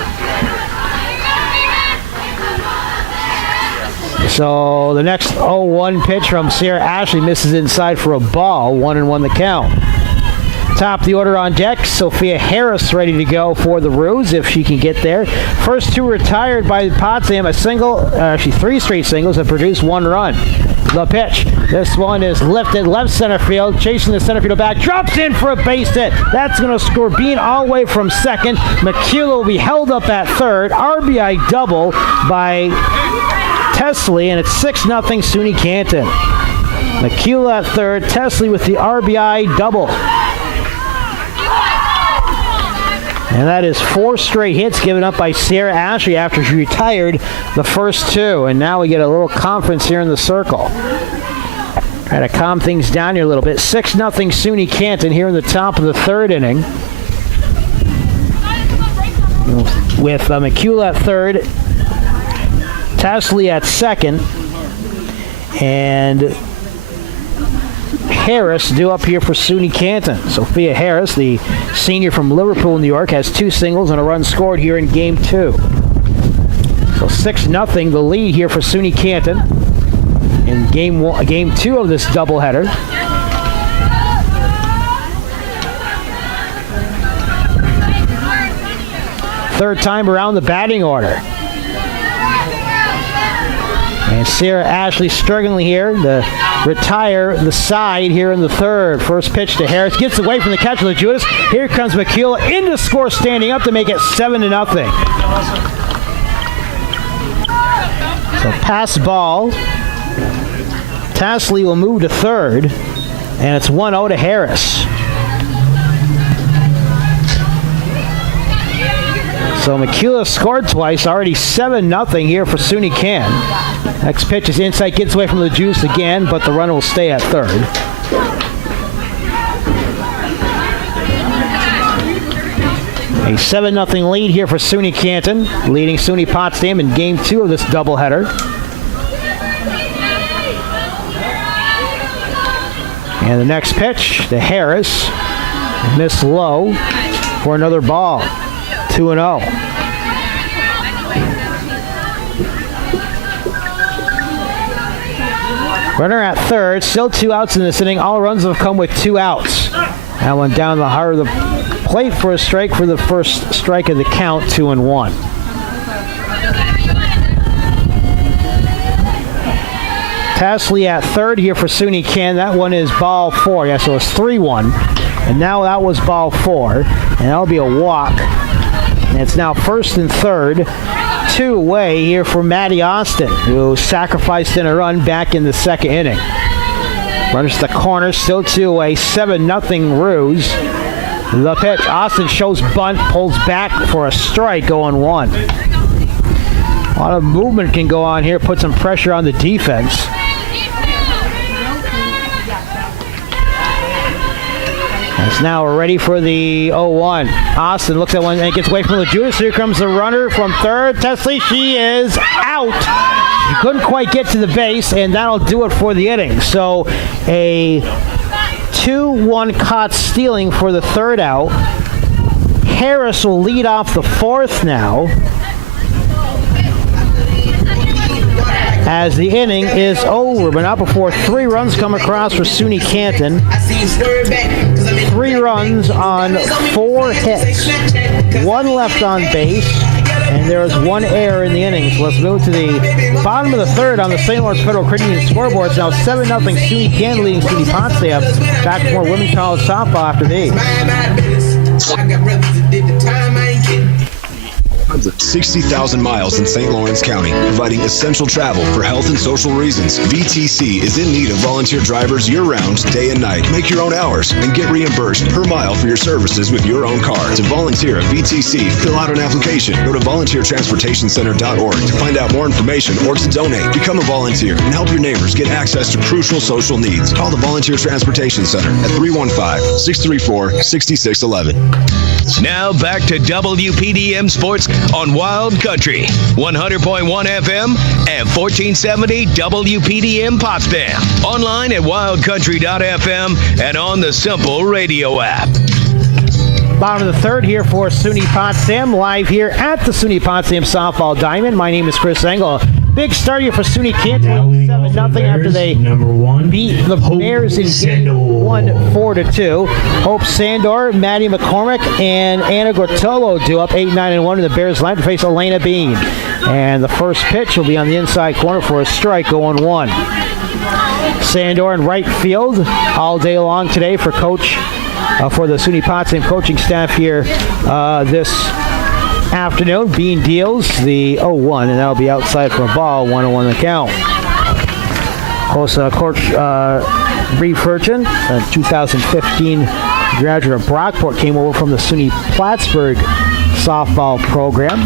So the next 0-1 pitch from Sierra Ashley misses inside for a ball, 1-1 the count. Top of the order on deck, Sophia Harris ready to go for the Roos if she can get there. First two retired by Potsdam. A single, actually 3 straight singles have produced 1 run. The pitch. This one is lifted left center field, chasing the center field back, drops in for a base hit. That's going to score Bean all the way from second. McCullough will be held up at third. RBI double by Tesley, and it's 6-0 SUNY Canton. McCullough at third, Tesley with the RBI double. And that is 4 straight hits given up by Sarah Ashley after she retired the first 2. And now we get a little conference here in the circle. Try to calm things down here a little bit. 6-0 SUNY Canton here in the top of the 3rd inning. With McCullough at third, Tesley at second, and Harris due up here for SUNY Canton. Sophia Harris, the senior from Liverpool, New York, has 2 singles and a run scored here in Game 2. So 6-0 the lead here for SUNY Canton in Game 2 of this doubleheader. Third time around the batting order. And Sarah Ashley struggling here to retire the side here in the 3rd. First pitch to Harris. Gets away from the catcher, Legitis. Here comes McCullough into score, standing up to make it 7-0. So pass ball. Tesley will move to 3rd. And it's 1-0 to Harris. So McCullough scored twice, already 7-0 here for SUNY Can. Next pitch is inside, gets away from the juice again, but the runner will stay at 3rd. A 7-0 lead here for SUNY Canton, leading SUNY Potsdam in Game 2 of this doubleheader. And the next pitch to Harris, missed low for another ball. 2-0. Runner at 3rd, still 2 outs in this inning. All runs have come with 2 outs. That one down the heart of the plate for a strike for the first strike of the count, 2-1. Tesley at 3rd here for SUNY Can. That one is ball 4. Yeah, so it's 3-1. And now that was ball 4. And that'll be a walk. And it's now 1st and 3rd. 2 away here for Maddie Austin, who sacrificed in a run back in the 2nd inning. Runners to the corner, still 2 away. 7-0 Roos. The pitch. Austin shows bunt, pulls back for a strike, going 1. A lot of movement can go on here, put some pressure on the defense. It's now ready for the 0-1. Austin looks at one and gets away from Legitis. Here comes the runner from 3rd. Tesley, she is out. She couldn't quite get to the base, and that'll do it for the inning. So a 2-1 caught stealing for the 3rd out. Harris will lead off the 4th now, as the inning is over, but not before 3 runs come across for SUNY Canton. 3 runs on 4 hits. 1 left on base, and there is 1 error in the inning. So let's move to the bottom of the 3rd on the St. Lawrence Federal Credit Union scoreboard. It's now 7-0 SUNY Canton leading SUNY Potsdam. Back for more women's college softball after these. 60,000 miles in St. Lawrence County, providing essential travel for health and social reasons. VTC is in need of volunteer drivers year-round, day and night. Make your own hours and get reimbursed per mile for your services with your own car. To volunteer at VTC, fill out an application. Go to volunteertransportationcenter.org to find out more information or to donate. Become a volunteer and help your neighbors get access to crucial social needs. Call the Volunteer Transportation Center at 315-634-6611. Now back to WPDM Sports on Wild Country, 100.1 FM and 1470 WPDM Potsdam. Online at wildcountry.fm and on the Simple Radio app. Bottom of the 3rd here for SUNY Potsdam, live here at the SUNY Potsdam Softball Diamond. My name is Chris Engel. big start here for SUNY Canton, 7-0 after they beat the Bears in game 1, 4-2. Hope Sandor, Maddie McCormick, and Anna Gortolo do up 8-9-1 in the Bears line to face Elena Bean. And the first pitch will be on the inside corner for a strike, 0-1. Sandor in right field all day long today for coach for the SUNY Potsdam coaching staff here this afternoon. Bean deals the 0-1, and that'll be outside for a ball, 1-1 the count. Also, Coach Bree Furchin, a 2015 graduate of Brockport, came over from the SUNY Plattsburgh softball program.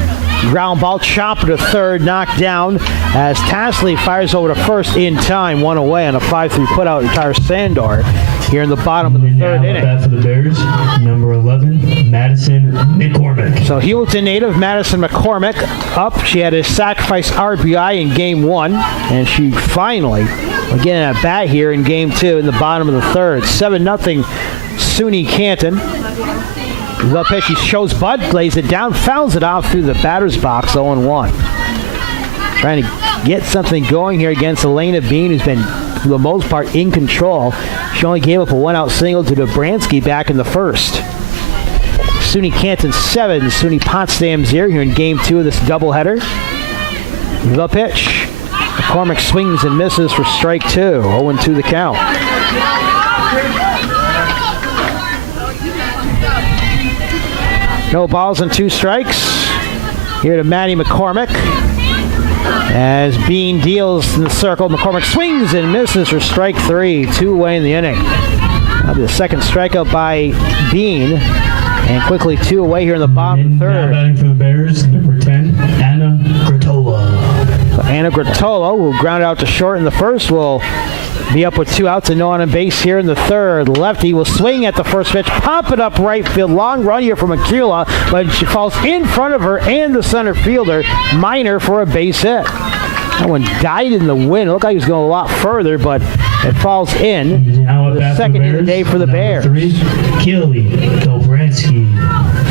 Ground ball chopped to third, knocked down as Tasley fires over to first in time, one away on a 5-3 putout to Tyler Sandor here in the bottom of the third inning. Bat for the Bears, number 11, Madison McCormick. So Hewlton native Madison McCormick up. She had a sacrifice RBI in game 1, and she finally getting at bat here in game 2 in the bottom of the third. 7-0 SUNY Canton. The pitch, he shows Bud, lays it down, fouls it off through the batter's box, 0-1. Trying to get something going here against Elena Bean, who's been, for the most part, in control. She only gave up a one-out single to Dobransky back in the first. SUNY Canton 7, SUNY Potsdam 0 here in game 2 of this doubleheader. The pitch. McCormick swings and misses for strike 2, 0-2 the count. No balls and 2 strikes. Here to Maddie McCormick. As Bean deals in the circle, McCormick swings and misses for strike 3, 2 away in the inning. That'll be the second strikeout by Bean. And quickly 2 away here in the bottom of the third. Now batting for the Bears, number 10, Anna Gratola. So Anna Gratola, who grounded out to short in the first, will be up with 2 outs and no on base here in the third. Lefty will swing at the first pitch, pop it up right field. Long run here from Akila, but she falls in front of her and the center fielder, Minor, for a base hit. That one died in the wind. It looked like he was going a lot further, but it falls in. The second of the day for the Bears. 3, Kelly Dobransky.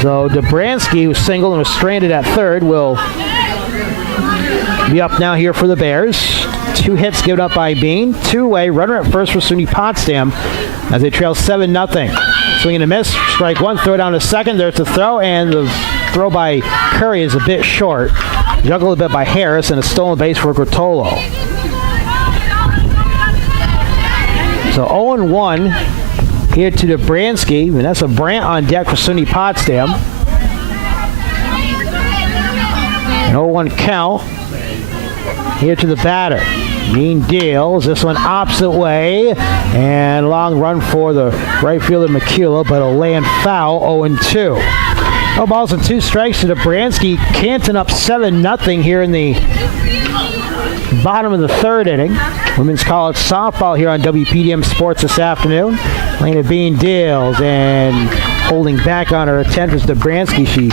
So Dobransky, who singled and was stranded at third, will be up now here for the Bears. 2 hits given up by Bean. 2-way runner at first for SUNY Potsdam as they trail 7-0. Swing and a miss. Strike 1. Throw down to second. There's the throw, and the throw by Curry is a bit short. Juggled a bit by Harris, and a stolen base for Grotolo. So 0-1 here to Dobransky. Vanessa Brandt on deck for SUNY Potsdam. An 0-1 count. Here to the batter. Bean deals. This one opposite way. And long run for the right fielder McKeela, but a land foul, 0-2. No balls and 2 strikes to Dobransky. Canton up 7-0 here in the bottom of the third inning. Women's college softball here on WPDM Sports this afternoon. Lena Bean deals, and holding back on her attempt was Dobransky. She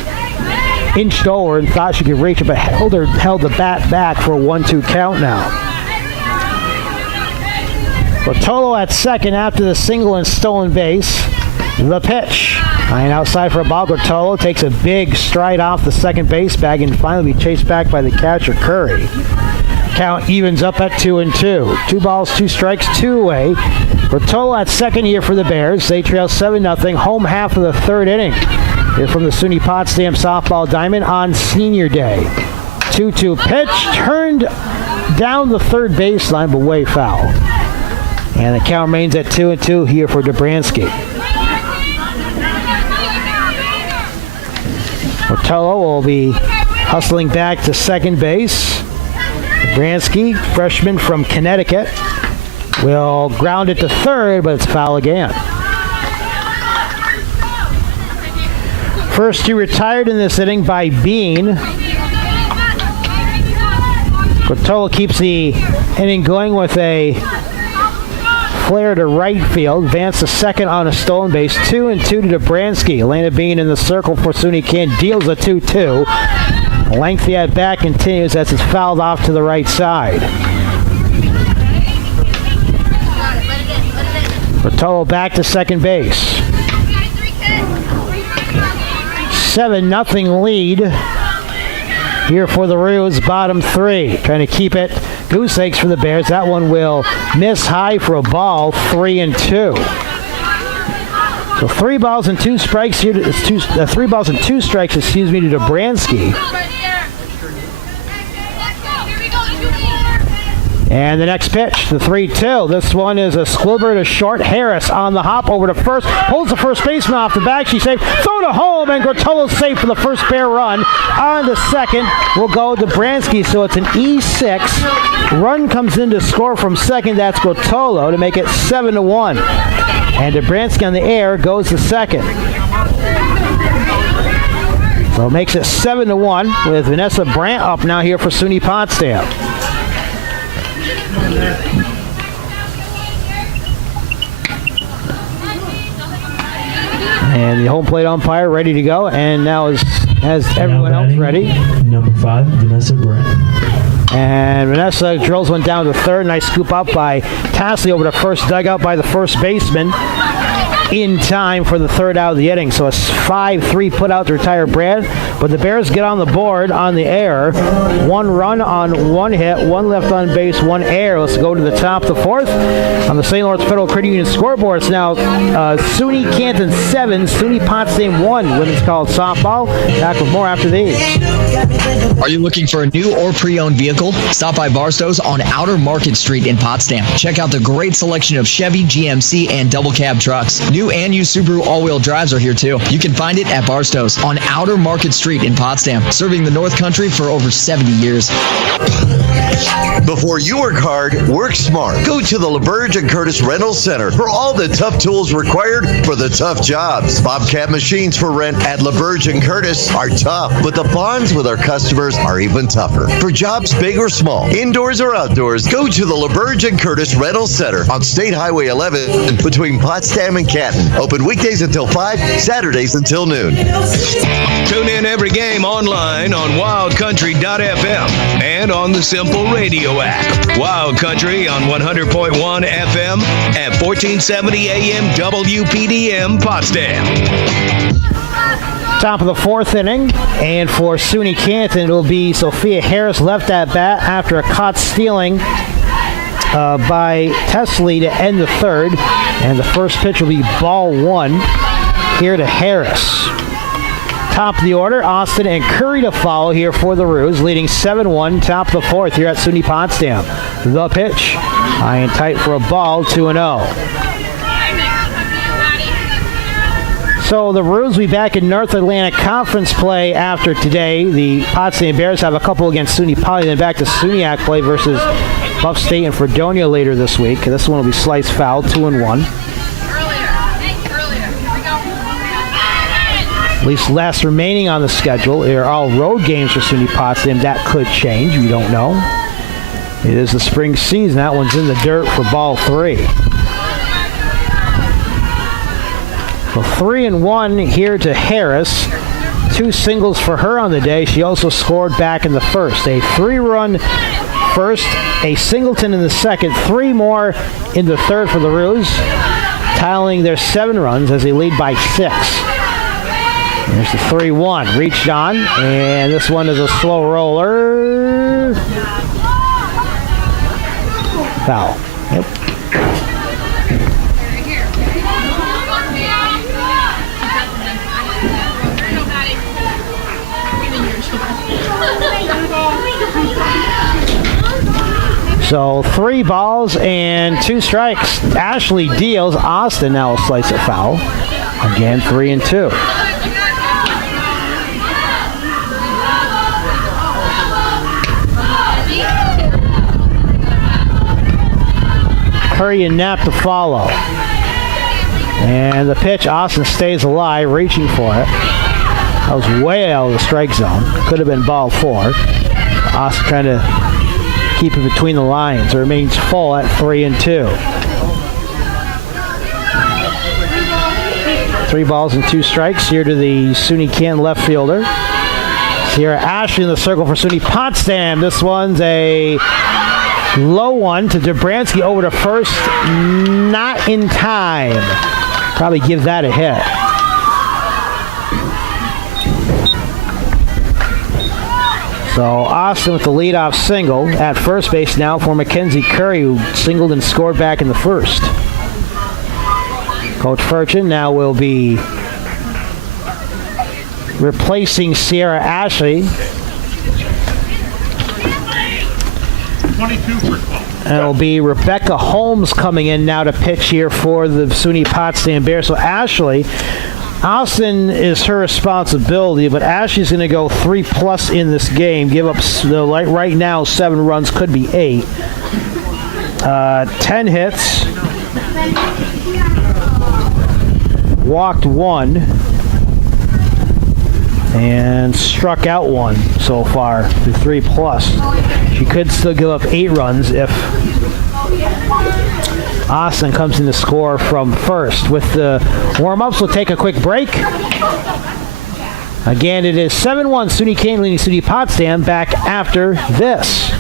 inched over and thought she could reach it, but held the bat back for a 1-2 count now. Rotolo at second after the single and stolen base. The pitch. And outside for a ball, Rotolo takes a big stride off the second base bag and finally be chased back by the catcher, Curry. Count evens up at 2-2. 2 balls, 2 strikes, 2 away. Rotolo at second here for the Bears. They trail 7-0. Home half of the third inning. Here from the SUNY Potsdam softball diamond on senior day. 2-2 pitch, turned down the third baseline, but way foul. And the count remains at 2-2 here for Dobransky. Rotolo will be hustling back to second base. Dobransky, freshman from Connecticut, will ground it to third, but it's foul again. First 2 retired in this inning by Bean. Rotolo keeps the inning going with a flare to right field. Advance to second on a stolen base. 2-2 to Dobransky. Elena Bean in the circle for SUNY Canton deals a 2-2. Lengthy at bat continues as it's fouled off to the right side. Rotolo back to second base. 7-0 lead here for the Roos, bottom 3. Trying to keep it goose eggs for the Bears. That one will miss high for a ball, 3-2. So 3 balls and 2 strikes here. 3 balls and 2 strikes, to Dobransky. And the next pitch, the 3-2. This one is a squibber to short. Harris on the hop over to first. Pulls the first baseman off the back. She's safe. Throw to home, and Grotolo's safe for the first Bear run. On the second will go Dobransky, so it's an E6. Run comes in to score from second. That's Grotolo to make it 7-1. And Dobransky on the air goes to second. So it makes it 7-1 with Vanessa Brandt up now here for SUNY Potsdam. And the home plate umpire ready to go, and now has everyone else ready. Number 5, Vanessa Brandt. And Vanessa drills one down to third. Nice scoop up by Tassley over to first, dugout by the first baseman. In time for the third out of the inning. So a 5-3 put out to retire Brad. But the Bears get on the board on the air. 1 run on 1 hit, 1 left on base, 1 error. Let's go to the top of the 4th. On the St. Lawrence Federal Credit Union scoreboard, it's now SUNY Canton 7, SUNY Potsdam 1, women's college softball. Back with more after these. Are you looking for a new or pre-owned vehicle? Stop by Barstow's on Outer Market Street in Potsdam. Check out the great selection of Chevy, GMC, and double cab trucks. New and used Subaru all-wheel drives are here too. You can find it at Barstow's on Outer Market Street in Potsdam, serving the North Country for over 70 years. Before you work hard, work smart. Go to the LaBerge and Curtis Rental Center for all the tough tools required for the tough jobs. Bobcat machines for rent at LaBerge and Curtis are tough, but the bonds with our customers are even tougher. For jobs big or small, indoors or outdoors, go to the LaBerge and Curtis Rental Center on State Highway 11 between Potsdam and Canton. Open weekdays until 5, Saturdays until noon. Tune in every game online on wildcountry.fm and on the Simple Radio app. Wild Country on 100.1 FM at 1470 AM WPDM Potsdam. Top of the 4th inning, and for SUNY Canton, it will be Sophia Harris left at bat after a caught stealing by Tesley to end the 3rd, and the first pitch will be ball 1 here to Harris. Top of the order, Austin and Curry to follow here for the Roos, leading 7-1, top of the 4th here at SUNY Potsdam. The pitch, high and tight for a ball, 2-0. So the Roos will be back in North Atlantic Conference play after today. The Potsdam Bears have a couple against SUNY Poly, then back to SUNYAC play versus Buff State and Fredonia later this week. This one will be sliced foul, 2-1. At least last remaining on the schedule are all road games for SUNY Potsdam. That could change. We don't know. It is the spring season. That one's in the dirt for ball 3. So 3-1 here to Harris. 2 singles for her on the day. She also scored back in the first. A 3-run first, a singleton in the second, 3 more in the third for the Roos, tallying their 7 runs as they lead by 6. There's the 3-1. Reached on, and this one is a slow roller. Foul. Yep. So 3 balls and 2 strikes. Ashley deals. Austin now will slice it foul. Again, 3-2. Curry and Knapp to follow. And the pitch, Austin stays alive, reaching for it. That was way out of the strike zone. Could have been ball 4. Austin trying to keep it between the lines. It remains full at 3-2. 3 balls and 2 strikes here to the SUNY Canton left fielder. Sierra Ashley in the circle for SUNY Potsdam. This one's a low one to Dobransky over to first. Not in time. Probably give that a hit. So Austin with the leadoff single at first base now for Mackenzie Curry, who singled and scored back in the first. Coach Furchin now will be replacing Sierra Ashley. 22 for 12. And it'll be Rebecca Holmes coming in now to pitch here for the SUNY Potsdam Bears. So Ashley, Austin is her responsibility, but Ashley's going to go 3+ in this game. Give up right now 7 runs, could be 8. 10 hits. Walked 1. And struck out 1 so far through 3+. She could still give up 8 runs if Austin comes in to score from first. With the warm-ups, we'll take a quick break. Again, it is 7-1 SUNY Canton leading SUNY Potsdam. Back after this.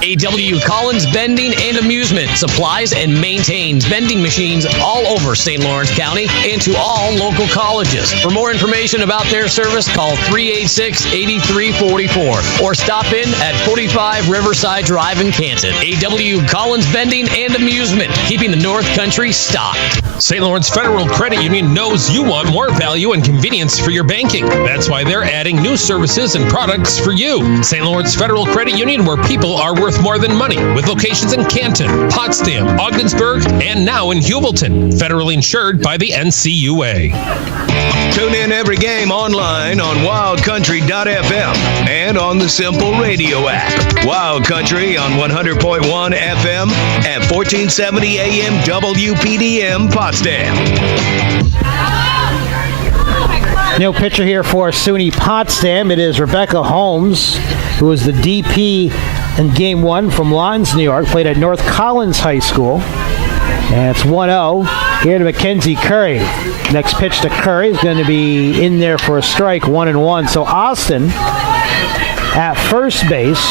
A.W. Collins Bending and Amusement supplies and maintains vending machines all over St. Lawrence County and to all local colleges. For more information about their service, call 386-8344 or stop in at 45 Riverside Drive in Canton. A.W. Collins Bending and Amusement, keeping the North Country stocked. St. Lawrence Federal Credit Union knows you want more value and convenience for your banking. That's why they're adding new services and products for you. St. Lawrence Federal Credit Union, where people are worth more than money, with locations in Canton, Potsdam, Ogdensburg, and now in Hubleton. Federally insured by the NCUA. Tune in every game online on wildcountry.fm and on the Simple Radio app. Wild Country on 100.1 FM at 1470 AM WPDM Potsdam. New pitcher here for SUNY Potsdam. It is Rebecca Holmes, who was the DP in Game 1 from Lawrence, New York. Played at North Collins High School. And it's 1-0 here to Mackenzie Curry. Next pitch to Curry is going to be in there for a strike, 1-1. So Austin at first base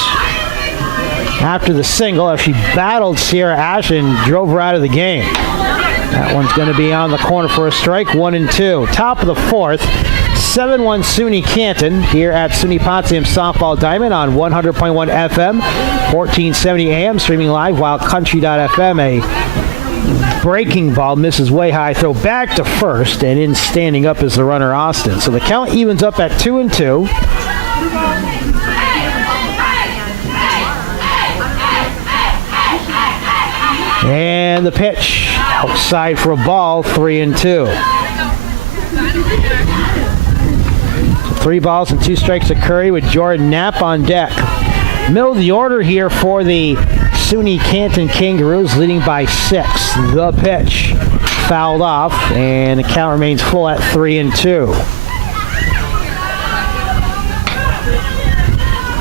after the single, as she battled Sierra Ashley and drove her out of the game. That one's going to be on the corner for a strike, 1-2. Top of the fourth, 7-1 SUNY Canton here at SUNY Potsdam Softball Diamond on 100.1 FM, 1470 AM, streaming live, wildcountry.fm. A breaking ball misses way high, throw back to first, and in standing up is the runner Austin. So the count evens up at 2-2. And the pitch outside for a ball, 3-2. 3 balls and 2 strikes to Curry with Jordan Knapp on deck. Middle of the order here for the SUNY Canton Kangaroos, leading by 6. The pitch fouled off, and the count remains full at 3-2.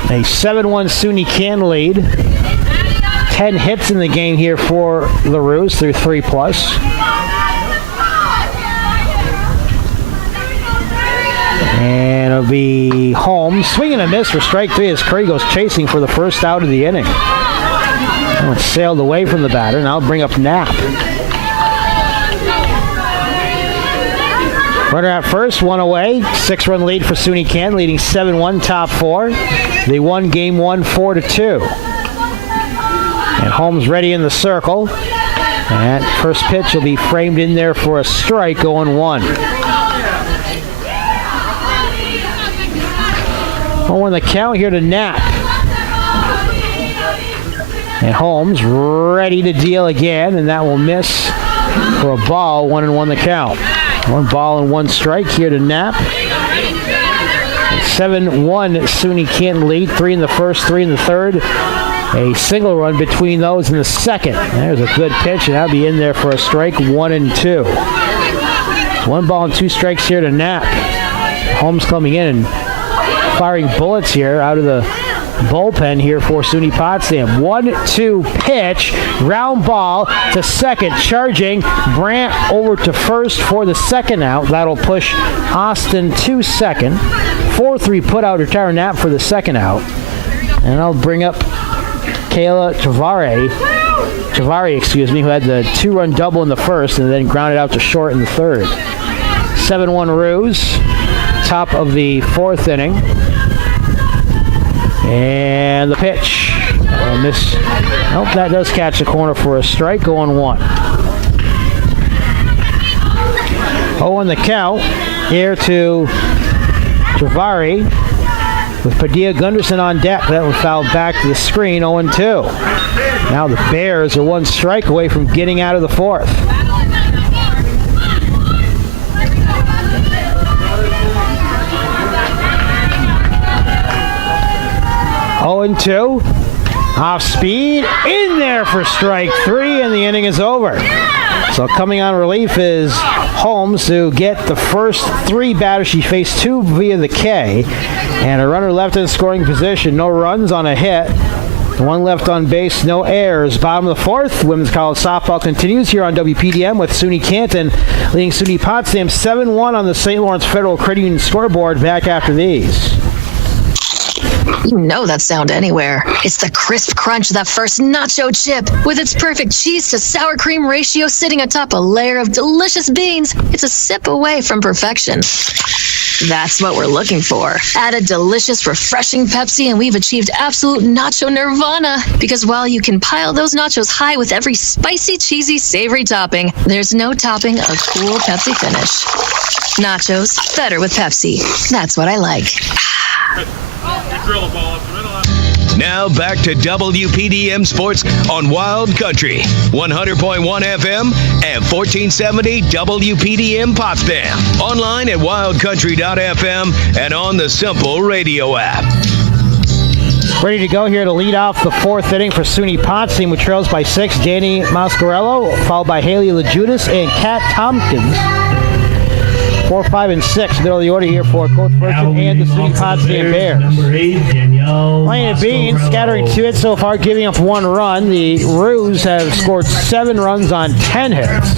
A 7-1 SUNY Canton lead. 10 hits in the game here for the Roos through 3+. And it'll be Holmes. Swing and a miss for strike 3 as Curry goes chasing for the first out of the inning. That one sailed away from the batter. Now bring up Knapp. Runner at first, 1 away. 6-run lead for SUNY Canton, leading 7-1 top 4. They won game 1 4-2. And Holmes ready in the circle. And first pitch will be framed in there for a strike, 0-1. 0-1 the count here to Knapp. And Holmes ready to deal again, and that will miss for a ball, 1-1 the count. 1 ball and 1 strike here to Knapp. 7-1 SUNY Canton lead, 3 in the first, 3 in the third. A single run between those in the second. There's a good pitch, and that'll be in there for a strike, 1-2. 1 ball and 2 strikes here to Knapp. Holmes coming in and firing bullets here out of the bullpen here for SUNY Potsdam. 1-2 pitch, round ball to second, charging Brandt over to first for the second out. That'll push Austin to second. 4-3 put out to Tyra Knapp for the second out. And I'll bring up Kayla Chavari, who had the 2-run double in the first and then grounded out to short in the third. 7-1 Roos. top of the fourth inning. And the pitch. And this, nope, that does catch the corner for a strike, 0-1. 0-1 the count. Here to Travari with Padilla Gunderson on deck. That was fouled back to the screen, 0-2. Now the Bears are one strike away from getting out of the fourth. 0-2. Off speed. In there for strike 3, and the inning is over. So coming on relief is Holmes to get the first 3 batters. She faced 2 via the K. And a runner left in scoring position. No runs on a hit. 1 left on base, no errors. Bottom of the fourth, women's college softball continues here on WPDM with SUNY Canton leading SUNY Potsdam 7-1 on the St. Lawrence Federal Credit Union scoreboard. Back after these. You know that sound anywhere. It's the crisp crunch of that first nacho chip. With its perfect cheese to sour cream ratio sitting atop a layer of delicious beans, it's a sip away from perfection. That's what we're looking for. Add a delicious, refreshing Pepsi and we've achieved absolute nacho nirvana. Because while you can pile those nachos high with every spicy, cheesy, savory topping, there's no topping a cool Pepsi finish. Nachos, better with Pepsi. That's what I like. Now back to WPDM Sports on Wild Country, 100.1 FM and 1470 WPDM Potsdam. Online at wildcountry.fm and on the Simple Radio app. Ready to go here to lead off the fourth inning for SUNY Potsdam, which trails by 6. Danielle Moscarello, followed by Haley Legitis and Kat Tompkins. 4, 5, and 6. Middle of the order here for Coach Burton and the SUNY Potsdam Bears. Number 8, Danielle Playing Bean, scattering 2 hits so far, giving up 1 run. The Roos have scored 7 runs on 10 hits.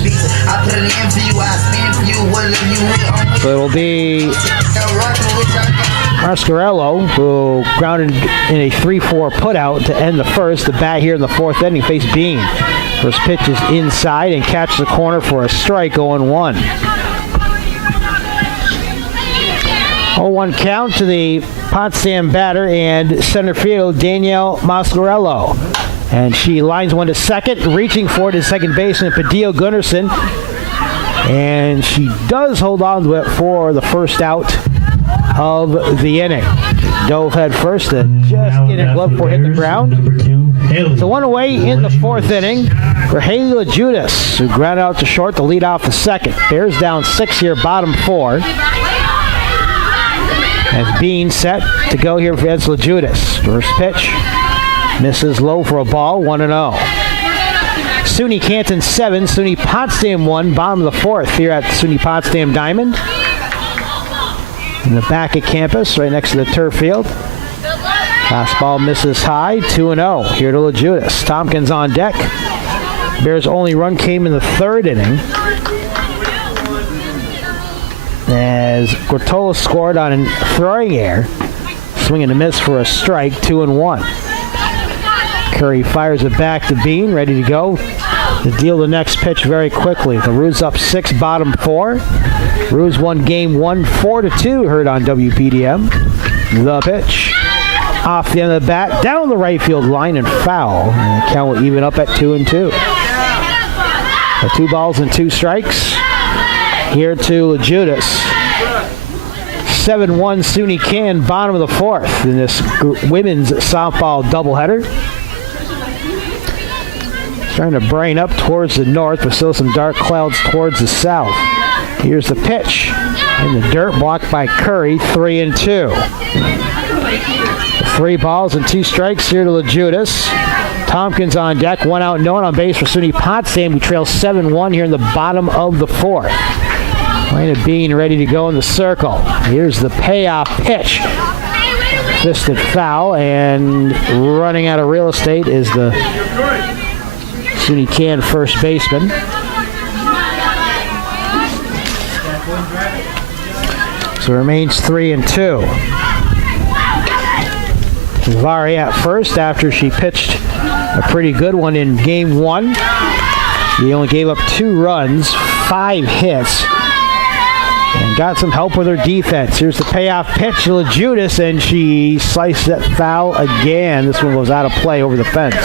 So it'll be Mascarello, who grounded in a 3-4 putout to end the first. The bat here in the fourth inning faced Bean. First pitch is inside and catches the corner for a strike, 0-1. 0-1 count to the Potsdam batter and center field, Danielle Moscarello. And she lines one to second, reaching for it is second baseman Padilla Gunderson. And she does hold on to it for the first out of the inning. Dove head first to just get it glove before it hit the ground. So 1 away in the fourth inning for Haley Legitis, who grounded out to short to lead off the second. Bears down 6 here, bottom 4. As Bean set to go here for Legitis. First pitch misses low for a ball, 1-0. SUNY Canton 7, SUNY Potsdam 1, bottom of the fourth here at SUNY Potsdam Diamond. In the back of campus, right next to the turf field. Fastball misses high, 2-0 here to Legitis. Tompkins on deck. Bears' only run came in the third inning, as Gortola scored on a throwing error. Swing and a miss for a strike, 2-1. Curry fires it back to Bean, ready to go to deal the next pitch very quickly. The Roos up 6, bottom 4. Roos won game 1, 4-2, heard on WPDM. The pitch. Off the end of the bat, down the right field line and foul. And the count will even up at 2-2. 2 balls and 2 strikes. Here to Legitis. 7-1 SUNY Can, bottom of the fourth in this women's softball doubleheader. Trying to brain up towards the north, but still some dark clouds towards the south. Here's the pitch. In the dirt, blocked by Curry, 3-2. 3 balls and 2 strikes here to Legitis. Tompkins on deck, 1 out, no one on base for SUNY Potsdam, who trails 7-1 here in the bottom of the fourth. Lane of Bean ready to go in the circle. Here's the payoff pitch. Fisted foul, and running out of real estate is the SUNY Can first baseman. So it remains 3-2. Vari at first after she pitched a pretty good one in game 1. She only gave up 2 runs, 5 hits, And got some help with her defense. Here's the payoff pitch to Legitis, and she sliced that foul again. This one goes out of play over the fence.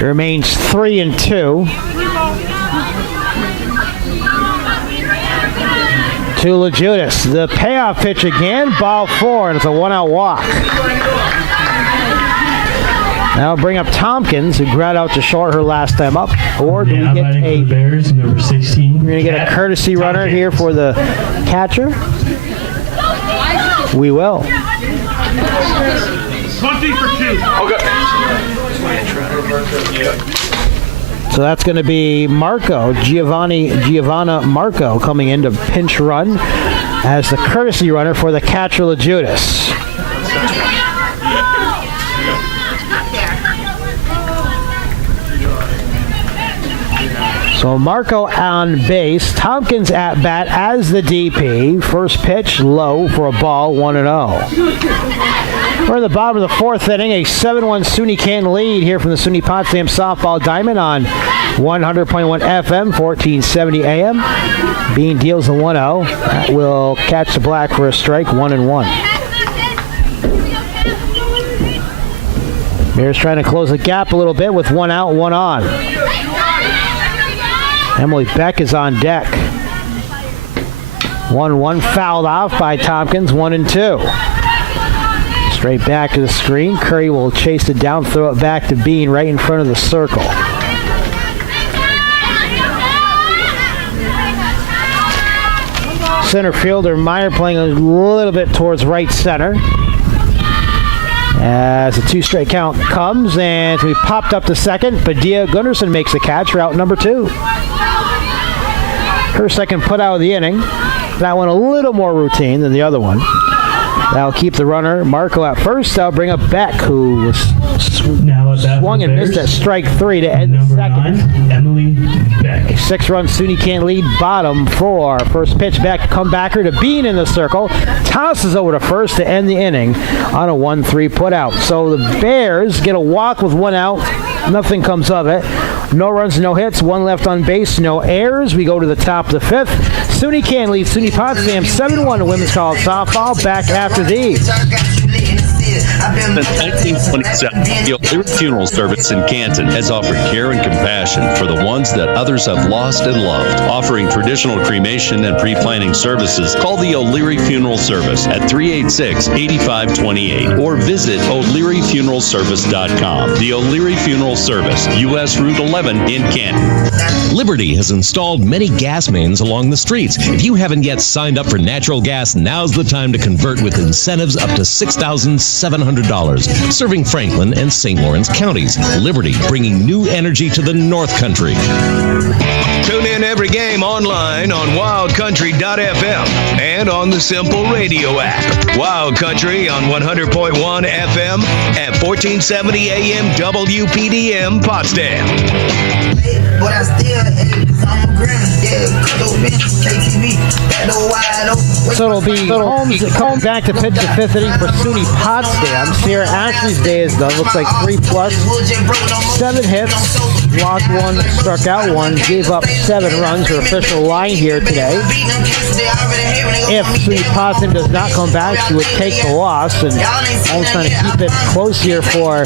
It remains 3-2. To Legitis. The payoff pitch again, ball 4, and it's a 1-out walk. Now bring up Tompkins, who ground out to short her last time up. Or do we get a Bears, number 16? We're going to get a courtesy runner here for the catcher. We will. 20 for 2. Okay. So that's going to be Giovanna Marco coming in to pinch run as the courtesy runner for the catcher Legitis. So Marco on base, Tompkins at bat as the DP. First pitch low for a ball, 1-0. We're in the bottom of the fourth inning, a 7-1 SUNY Canton lead here from the SUNY Potsdam Softball Diamond on 100.1 FM, 1470 AM. Bean deals the 1-0. That will catch the black for a strike, 1-1. Bears trying to close the gap a little bit with 1 out, 1 on. Emily Beck is on deck. 1-1 fouled off by Tompkins, 1-2. Straight back to the screen. Curry will chase it down, throw it back to Bean right in front of the circle. Center fielder Meyer playing a little bit towards right center. As the 2-strike count comes, and we popped up to second. Padilla Gunnarsson makes the catch, route number 2. Her second put out of the inning. That one a little more routine than the other one. That'll keep the runner Marco at first. That'll bring up Beck, who was swung and missed at strike 3 to end the second. 9, Emily Beck. A 6-run SUNY Canton lead, bottom 4. First pitch back, comebacker to Bean in the circle. Tosses over to first to end the inning on a 1-3 put out. So the Bears get a walk with 1 out. Nothing comes of it. No runs, no hits, 1 left on base, no errors. We go to the top of the 5th. SUNY Canton leads SUNY Potsdam 7-1 in women's college softball. Back after these. Since 1927, the O'Leary Funeral Service in Canton has offered care and compassion for the ones that others have lost and loved. Offering traditional cremation and pre-planning services, call the O'Leary Funeral Service at 386-8528 or visit o'learyfuneralservice.com. The O'Leary Funeral Service, U.S. Route 11 in Canton. Liberty has installed many gas mains along the streets. If you haven't yet signed up for natural gas, now's the time to convert with incentives up to $6,700. Serving Franklin and St. Lawrence counties. Liberty, bringing new energy to the North Country. Tune in every game online on wildcountry.fm and on the Simple Radio app. Wild Country on 100.1 FM at 1470 AM WPDM Potsdam. But I still hate because I'm a granny. So it'll be Holmes that comes back to pitch the 5th inning for SUNY Potsdam. Sierra Ashley's day is done. Looks like 3+, 7 hits, walked 1, struck out 1, gave up 7 runs. Her official line here today. If SUNY Potsdam does not come back, she would take the loss. And Holmes trying to keep it close here for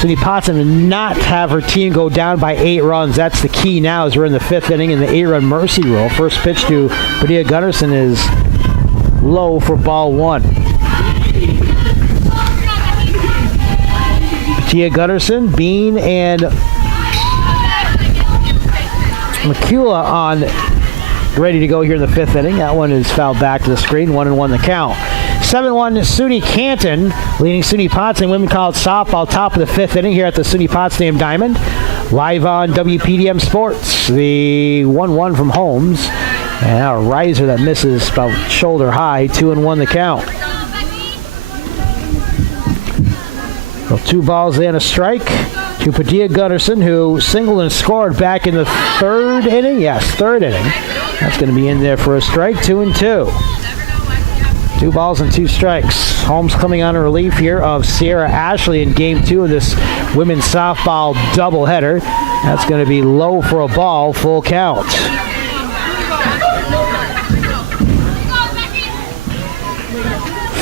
SUNY Potsdam and not have her team go down by 8 runs. That's the key now as we're in the 5th inning in the 8-run mercy rule. First pitch to Padilla Gunnarsson is low for ball 1. Padilla Gunnarsson, Bean, and McCula on ready to go here in the 5th inning. That one is fouled back to the screen. 1-1 the count. 7-1 SUNY Canton, leading SUNY Potsdam Women College Softball, top of the 5th inning here at the SUNY Potsdam Diamond. Live on WPDM Sports. The 1-1 from Holmes. And a riser that misses about shoulder high. 2-1 the count. So 2 balls and a strike to Padilla Gunnarsson, who singled and scored back in the 3rd inning. Yes, 3rd inning. That's going to be in there for a strike. 2-2. 2 balls and 2 strikes. Holmes coming on a relief here of Sierra Ashley in game 2 of this women's softball doubleheader. That's going to be low for a ball, full count.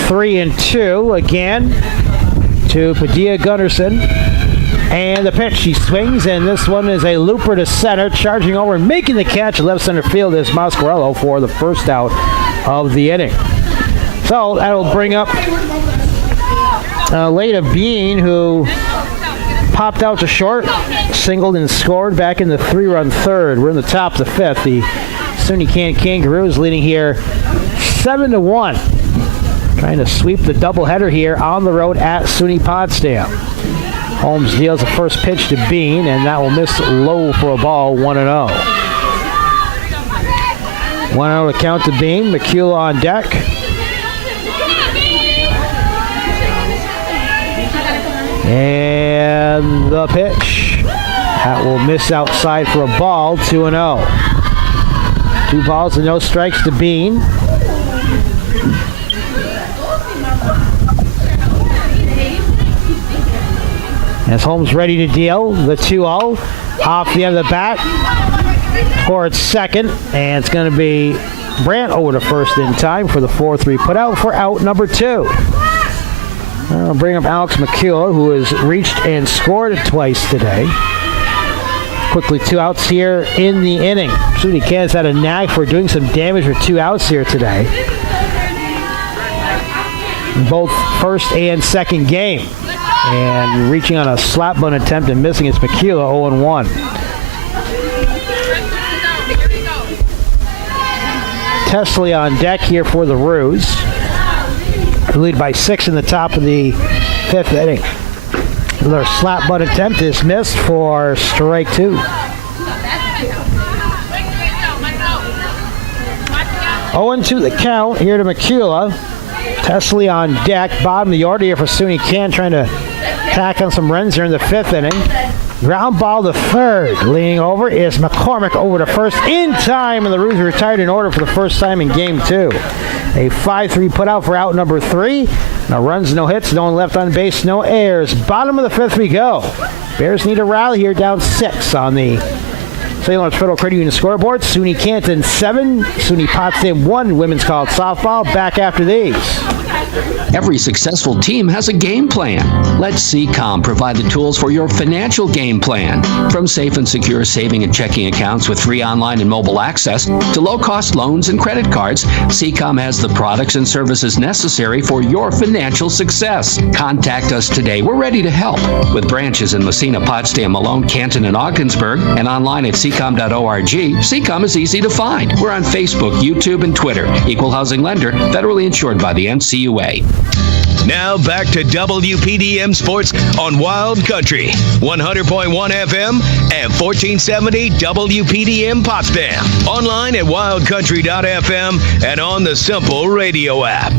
Three and 2 again to Padilla Gunnarsson. And the pitch, she swings, and this one is a looper to center, charging over and making the catch left center field is Moscarello for the first out of the inning. So that'll bring up Leda Bean, who popped out to short, singled and scored back in the 3-run third. We're in the top of the 5th. The SUNY Canton Kangaroos leading here 7-1. Trying to sweep the doubleheader here on the road at SUNY Potsdam. Holmes deals the first pitch to Bean, and that will miss low for a ball, 1-0. 1-0 to count to Bean. McCullough on deck. And the pitch. That will miss outside for a ball, 2-0. 2 balls and no strikes to Bean. As Holmes ready to deal, the 2-0 off the end of the bat towards second, and it's going to be Brandt over to first in time for the 4-3 put out for out number 2. I'll bring up Alex McCullough, who has reached and scored twice today. Quickly 2 outs here in the inning. SUNY Canton's had a knack for doing some damage with 2 outs here today. In both first and second game. And reaching on a slap bunt attempt and missing is McCullough, 0-1. Tesley on deck here for the Roos. Lead by 6 in the top of the 5th inning. Their slap bunt attempt is missed for strike 2. 0-2 the count here to McCullough. Tesley on deck, bottom of the order here for SUNY Canton, trying to tack on some runs here in the 5th inning. Ground ball to third. Leaning over is McCormick over to first in time, and the Roos retired in order for the first time in game 2. A 5-3 put out for out number 3. No runs, no hits, no one left on base, no errors. Bottom of the 5th we go. Bears need a rally here, down 6 on the St. Lawrence Federal Credit Union scoreboard. SUNY Canton 7, SUNY Potsdam 1, women's college softball. Back after these. Every successful team has a game plan. Let CCOM provide the tools for your financial game plan. From safe and secure saving and checking accounts with free online and mobile access to low-cost loans and credit cards, CCOM has the products and services necessary for your financial success. Contact us today. We're ready to help. With branches in Messina, Potsdam, Malone, Canton, and Ogdensburg, and online at ccom.org, CCOM is easy to find. We're on Facebook, YouTube, and Twitter. Equal housing lender, federally insured by the NCUA. Now back to WPDM Sports on Wild Country, 100.1 FM and 1470 WPDM Potsdam. Online at wildcountry.fm and on the Simple Radio app.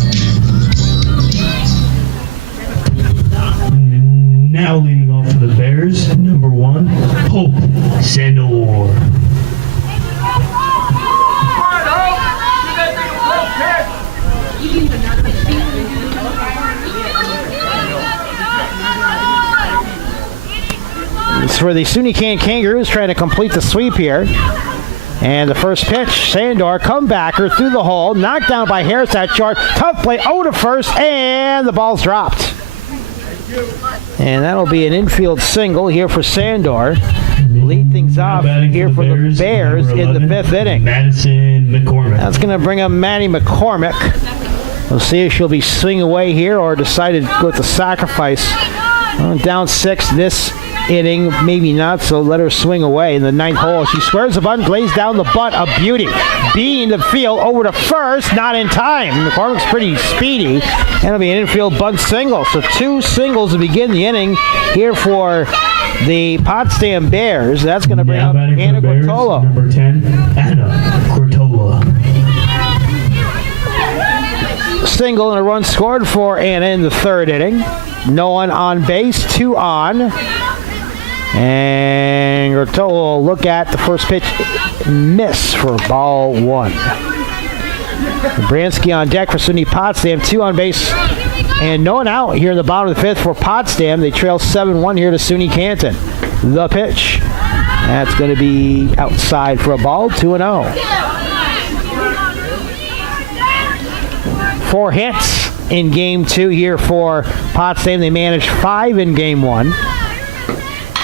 Now leading off for the Bears, number 1, Hope Sandor. It's for the SUNY Canton Kangaroos trying to complete the sweep here. And the first pitch, Sandor, comebacker through the hole, knocked down by Harris at short. Tough play, to first, and the ball's dropped. And that'll be an infield single here for Sandor. Lead things off here for the Bears in the 5th inning. Madison McCormick. That's going to bring up Maddie McCormick. We'll see if she'll be swinging away here or decide to go with the sacrifice. Down 6 this inning, maybe not, so let her swing away in the 9th hole. She squares the bunt, lays down the butt, a beauty. Bean the field over to first, not in time. McCormick's pretty speedy, and it'll be an infield bunt single. So 2 singles to begin the inning here for the Potsdam Bears. That's going to bring up Anna Cortola. Number 10, Anna Cortola. Single and a run scored for Anna in the 3rd inning. No one on base, 2 on. And Cortola will look at the first pitch, miss for ball 1. Bransky on deck for SUNY Potsdam. 2 on base and no one out here in the bottom of the 5th for Potsdam. They trail 7-1 here to SUNY Canton. The pitch. That's going to be outside for a ball. 2-0. 4 hits in game 2 here for Potsdam. They managed 5 in game 1.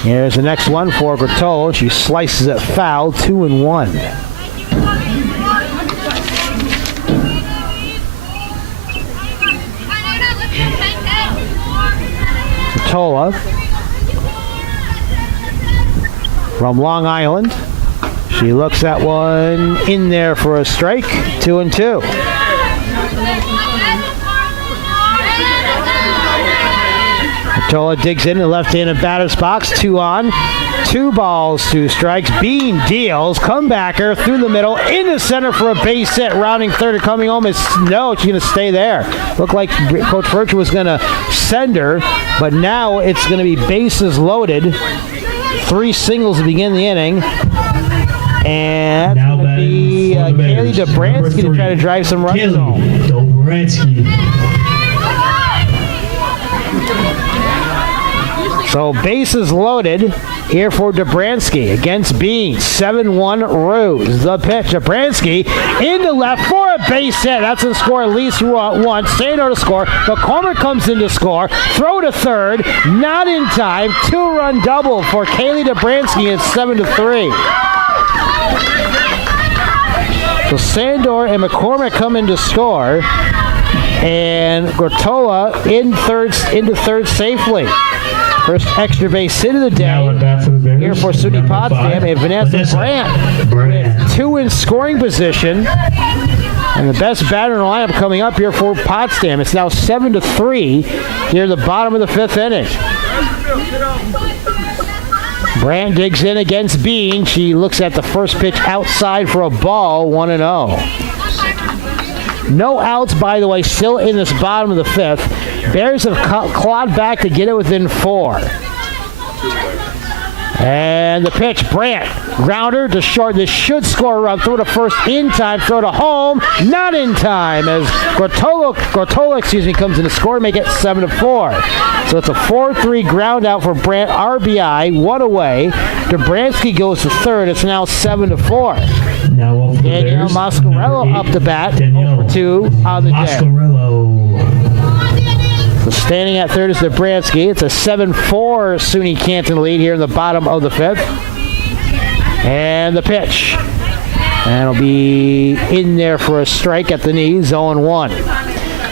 Here's the next one for Grottolo. She slices it foul. 2-1. Grottolo from Long Island. She looks at one in there for a strike. 2-2. Grottolo digs in the left-handed batter's box. 2 on. 2 balls, 2 strikes. Bean deals. Comebacker through the middle. Into center for a base hit. Rounding third and coming home is Snow. She's going to stay there. Looked like Coach Virtue was going to send her, but now it's going to be bases loaded. 3 singles to begin the inning. And that's going to be Kaylee Dobransky to try to drive some runs home. Dobransky. So bases loaded here for Dobransky against Bean. 7-1 Ruse. The pitch. Dobransky into left for a base hit. That's going to score at least once. Sano to score. McCormick comes in to score. Throw to third. Not in time. 2-run double for Kaylee Dobransky. It's 7-3. So Sandor and McCormick come in to score. And Grottolo into third safely. First extra base hit of the day here for SUNY Potsdam, and Vanessa Brandt 2 in scoring position. And the best batter in the lineup coming up here for Potsdam. It's now 7-3 near the bottom of the 5th inning. Brandt digs in against Bean. She looks at the first pitch outside for a ball. 1-0. No outs, by the way, still in this bottom of the 5th. Bears have clawed back to get it within 4. And the pitch, Brandt, grounder to short. This should score a run. Throw to first in time. Throw to home, not in time. As Grottolo, comes in to score, make it 7-4. So it's a 4-3 ground out for Brandt. RBI, 1 away. Dobransky goes to third. It's now 7-4. Now Danielle Moscarello up to bat. 2 on the day. So standing at third is Dobransky. It's a 7-4 SUNY Canton lead here in the bottom of the 5th. And the pitch. And it'll be in there for a strike at the knees. 0-1.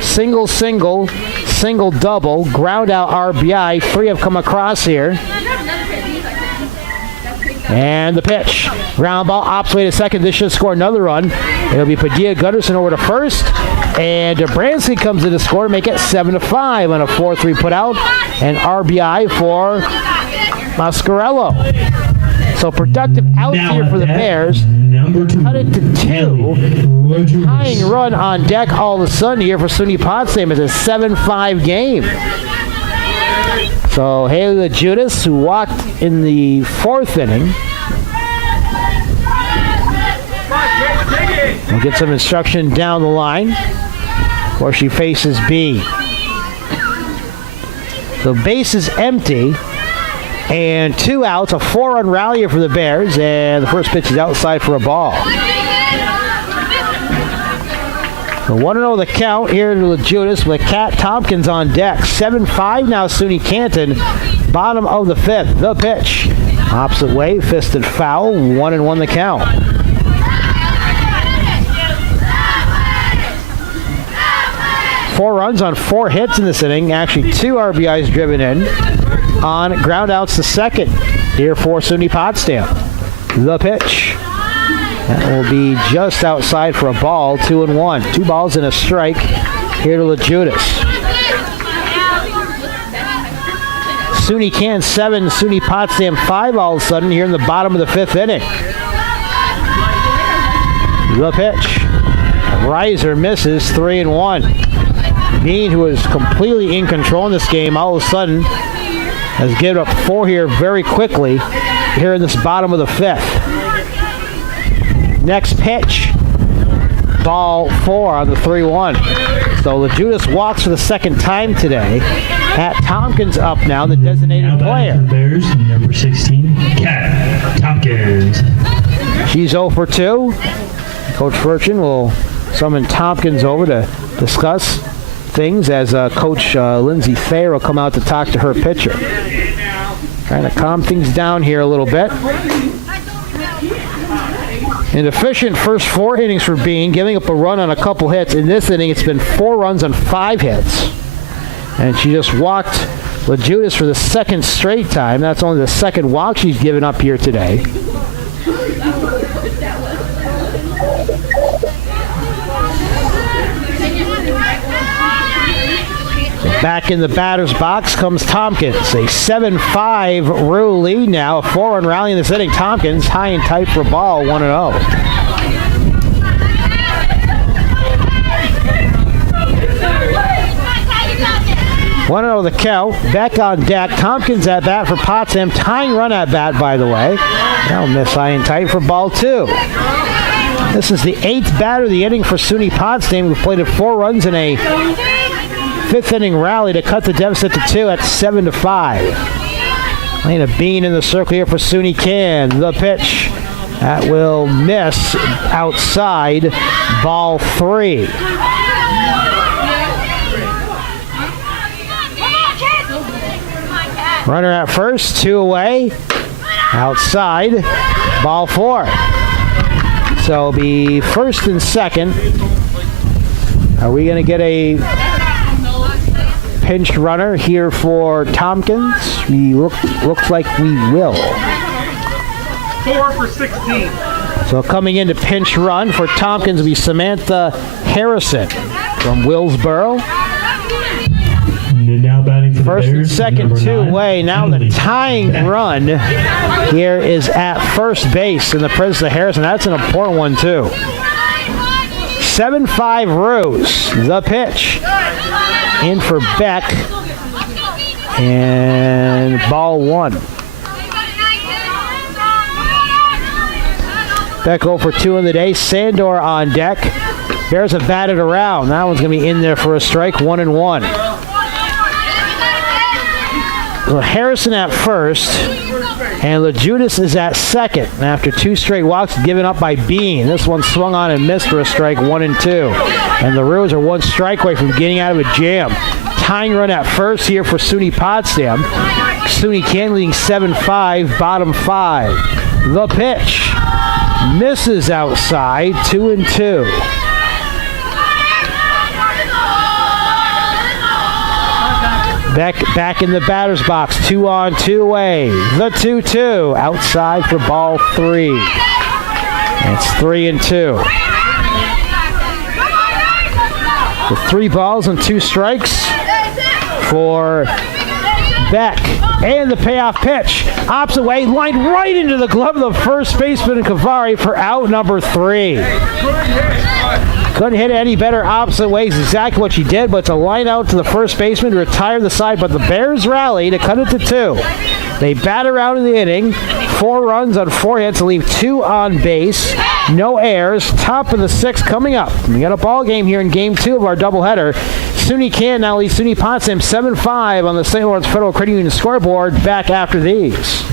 Single, double. Ground out RBI. 3 have come across here. And the pitch. Ground ball, opposite way to second. This should score another run. It'll be Padilla Gutterson over to first. And Dobransky comes in to score, make it 7-5 on a 4-3 put out. And RBI for Moscarello. So productive out here for the Bears. Cut it to 2. Tying run on deck all of a sudden here for SUNY Potsdam. It's a 7-5 game. So Haley Legitis, who walked in the 4th inning, will get some instruction down the line where she faces B. The base is empty and 2 outs, a 4-run rally for the Bears, and the first pitch is outside for a ball. So 1-0 the count here to Legitis with Kat Tompkins on deck. 7-5 now SUNY Canton, bottom of the 5th. The pitch. Opposite way, fisted foul, 1-1 the count. Four runs on 4 hits in this inning. Actually, 2 RBIs driven in on ground outs to second here for SUNY Potsdam. The pitch. That will be just outside for a ball. 2-1. 2 balls and a strike here to Legitis. SUNY Canton 7, SUNY Potsdam 5 all of a sudden here in the bottom of the 5th inning. The pitch. Riser misses. 3-1. Bean, who is completely in control in this game, all of a sudden has given up 4 here very quickly here in this bottom of the 5th. Next pitch. ball 4 on the 3-1. So Legitis walks for the second time today. Pat Tompkins up now, the designated player. Bears, number 16, Kat Tompkins. She's 0 for 2. Coach Furchin will summon Tompkins over to discuss things as Coach Lindsay Thayer will come out to talk to her pitcher. Trying to calm things down here a little bit. An efficient first 4 innings for Bean, giving up a run on a couple hits. In this inning, it's been 4 runs on 5 hits. And she just walked Legitis for the second straight time. That's only the second walk she's given up here today. Back in the batter's box comes Tompkins. A 7-5 Rue lead now. A 4-run rally in this inning. Tompkins high and tight for ball, 1-0. The count. Beck on deck. Tompkins at bat for Potsdam. Tying run at bat, by the way. Now miss high and tight for ball 2. This is the 8th batter of the inning for SUNY Potsdam, who played at 4 runs in a 5th inning rally to cut the deficit to 2 at 7-5. Laying a Bean in the circle here for SUNY Can. The pitch. That will miss outside. Ball 3. Runner at first, 2 away. Outside. Ball 4. So it'll be first and second. Are we going to get a pinch runner here for Tompkins? Looks like we will. 4 for 16. So coming in to pinch run for Tompkins will be Samantha Harrison from Willsboro. Now batting for first the Bears, and second, 2 away. Now the tying run here is at first base in the presence of Harrison. That's an important one too. 7-5 Rose. The pitch. In for Beck. And ball 1. Beck 0 for 2 in the day. Sandor on deck. Bears have batted around. That one's going to be in there for a strike. 1-1. So Harrison at first. And Legitis is at second. After 2 straight walks given up by Bean. This one swung on and missed for a strike, 1-2. And the Roos are 1 strike away from getting out of a jam. Tying run at first here for SUNY Potsdam. SUNY Can leading 7-5, bottom 5. The pitch. Misses outside, 2-2. Back in the batter's box, 2 on, 2 away. The 2-2 outside for ball 3. It's 3-2. The 3 balls and 2 strikes for Beck. And the payoff pitch. Opposite way, lined right into the glove of the first baseman Kavari for out number 3. Couldn't hit it any better opposite ways. Exactly what she did, but it's a line out to the first baseman to retire the side. But the Bears rally to cut it to 2. They bat around in the inning. 4 runs on 4 hits to leave 2 on base. No errors. Top of the 6th coming up. We got a ball game here in game 2 of our doubleheader. SUNY Can now leads SUNY Potsdam 7-5 on the St. Lawrence Federal Credit Union scoreboard. Back after these.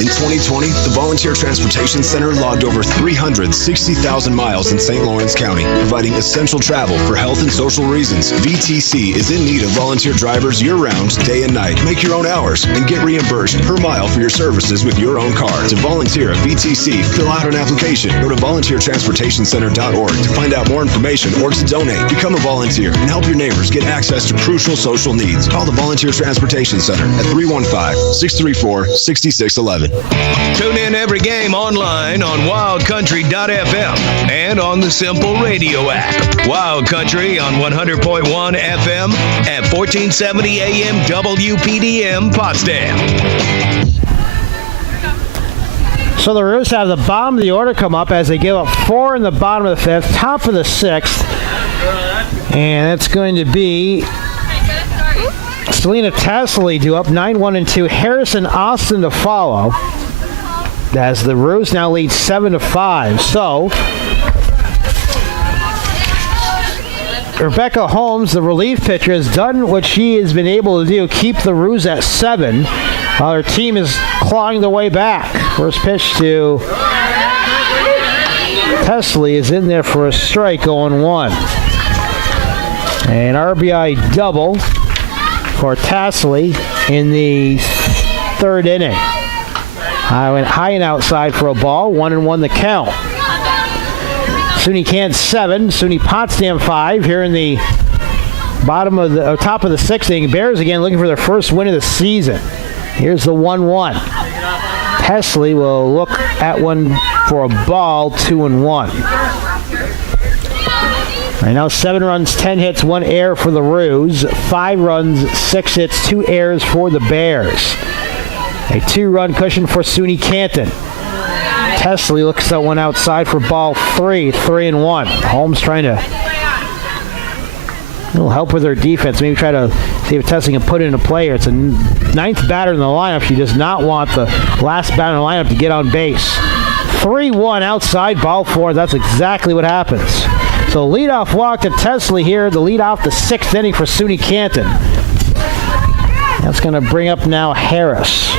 In 2020, the Volunteer Transportation Center logged over 360,000 miles in St. Lawrence County, providing essential travel for health and social reasons. VTC is in need of volunteer drivers year-round, day and night. Make your own hours and get reimbursed per mile for your services with your own car. To volunteer at VTC, fill out an application. Go to volunteertransportationcenter.org to find out more information or to donate. Become a volunteer and help your neighbors get access to crucial social needs. Call the Volunteer Transportation Center at 315-634-6611. Tune in every game online on wildcountry.fm and on the Simple Radio app. Wild Country on 100.1 FM at 1470 AM WPDM Potsdam. So the Roos have the bottom of the order come up as they give up 4 in the bottom of the 5th, top of the 6th. And it's going to be Selena Tassily due up 9-1-2. Harrison Austin to follow as the Roos now lead 7-5. So Rebecca Holmes, the relief pitcher, has done what she has been able to do, keep the Roos at 7, while her team is clawing their way back. First pitch to Tesley is in there for a strike, 0-1. An RBI double for Tesley in the 3rd inning. I went high and outside for a ball, 1-1 the count. SUNY Canton 7, SUNY Potsdam 5 here in the top of the 6th inning. Bears again looking for their first win of the season. Here's the 1-1. Tesley will look at one for a ball, 2-1. Right now 7 runs, 10 hits, 1 error for the Roos. 5 runs, 6 hits, 2 errors for the Bears. A 2-run cushion for SUNY Canton. Tesley looks at one outside for ball 3, 3-1. Holmes trying to a little help with her defense. Maybe try to see if Tesley can put it into play here. It's a 9th batter in the lineup. She does not want the last batter in the lineup to get on base. 3-1 outside, ball 4. That's exactly what happens. So leadoff walk to Tesley here to lead off the 6th inning for SUNY Canton. That's going to bring up now Harris.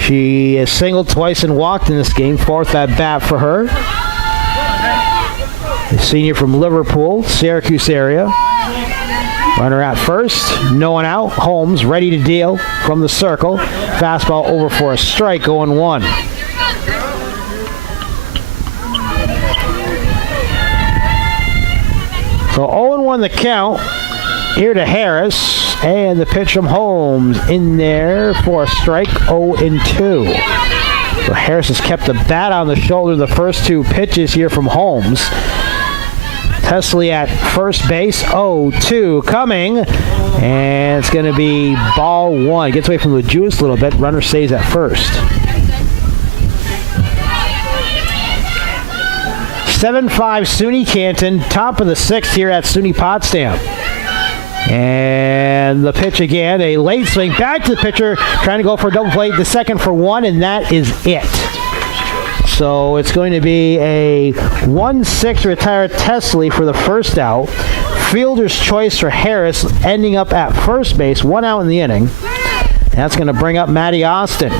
She has singled twice and walked in this game. 4th at bat for her. The senior from Liverpool, Syracuse area. Runner at first, no one out. Holmes ready to deal from the circle. Fastball over for a strike, 0-1. So 0-1 the count. Here to Harris. And the pitch from Holmes in there for a strike, 0-2. So Harris has kept the bat on the shoulder the first 2 pitches here from Holmes. Tesley at first base, 0-2 coming. And it's going to be ball 1. Gets away from the juice a little bit. Runner stays at first. 7-5 SUNY Canton. Top of the 6th here at SUNY Potsdam. And the pitch again, a late swing back to the pitcher, trying to go for a double play, the second for 1, and that is it. So it's going to be a 1-6 retire Tesley for the first out. Fielder's choice for Harris, ending up at first base, 1 out in the inning. That's going to bring up Maddie Austin,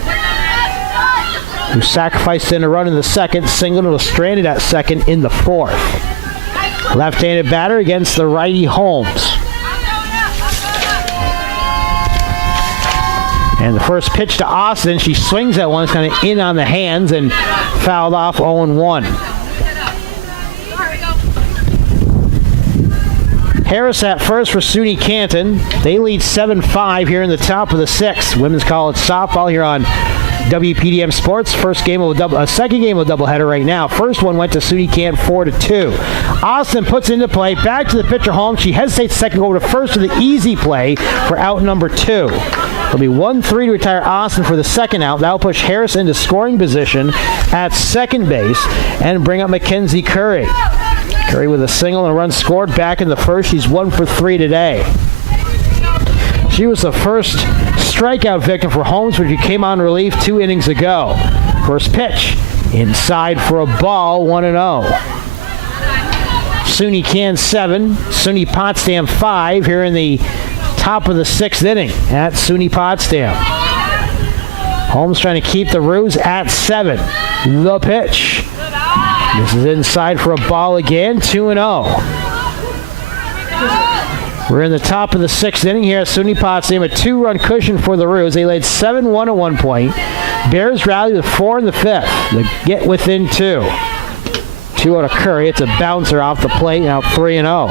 who sacrificed in a run in the 2nd, singled and was stranded at 2nd in the 4th. Left-handed batter against the righty Holmes. And the first pitch to Austin, she swings at one, it's kind of in on the hands and fouled off, 0-1. Harris at first for SUNY Canton. They lead 7-5 here in the top of the 6th. Women's college softball here on WPDM Sports. Second game of a doubleheader right now. First one went to SUNY Canton 4-2. Austin puts into play. Back to the pitcher Holmes. She hesitates second, go over to first with the easy play for out number 2. It'll be 1-3 to retire Austin for the second out. That'll push Harris into scoring position at second base and bring up Mackenzie Curry. Curry with a single and a run scored back in the first. She's 1 for 3 today. She was the first strikeout victim for Holmes when she came on relief 2 innings ago. First pitch, inside for a ball, 1-0. SUNY Canton 7, SUNY Potsdam 5 here in the top of the 6th inning at SUNY Potsdam. Holmes trying to keep the Roos at 7. The pitch. This is inside for a ball again, 2-0. We're in the top of the 6th inning here at SUNY Potsdam. A 2-run cushion for the Roos. They led 7-1 at one point. Bears rallied with 4 in the 5th. They get within 2. 2 out of Curry. It's a bouncer off the plate. Now 3-0.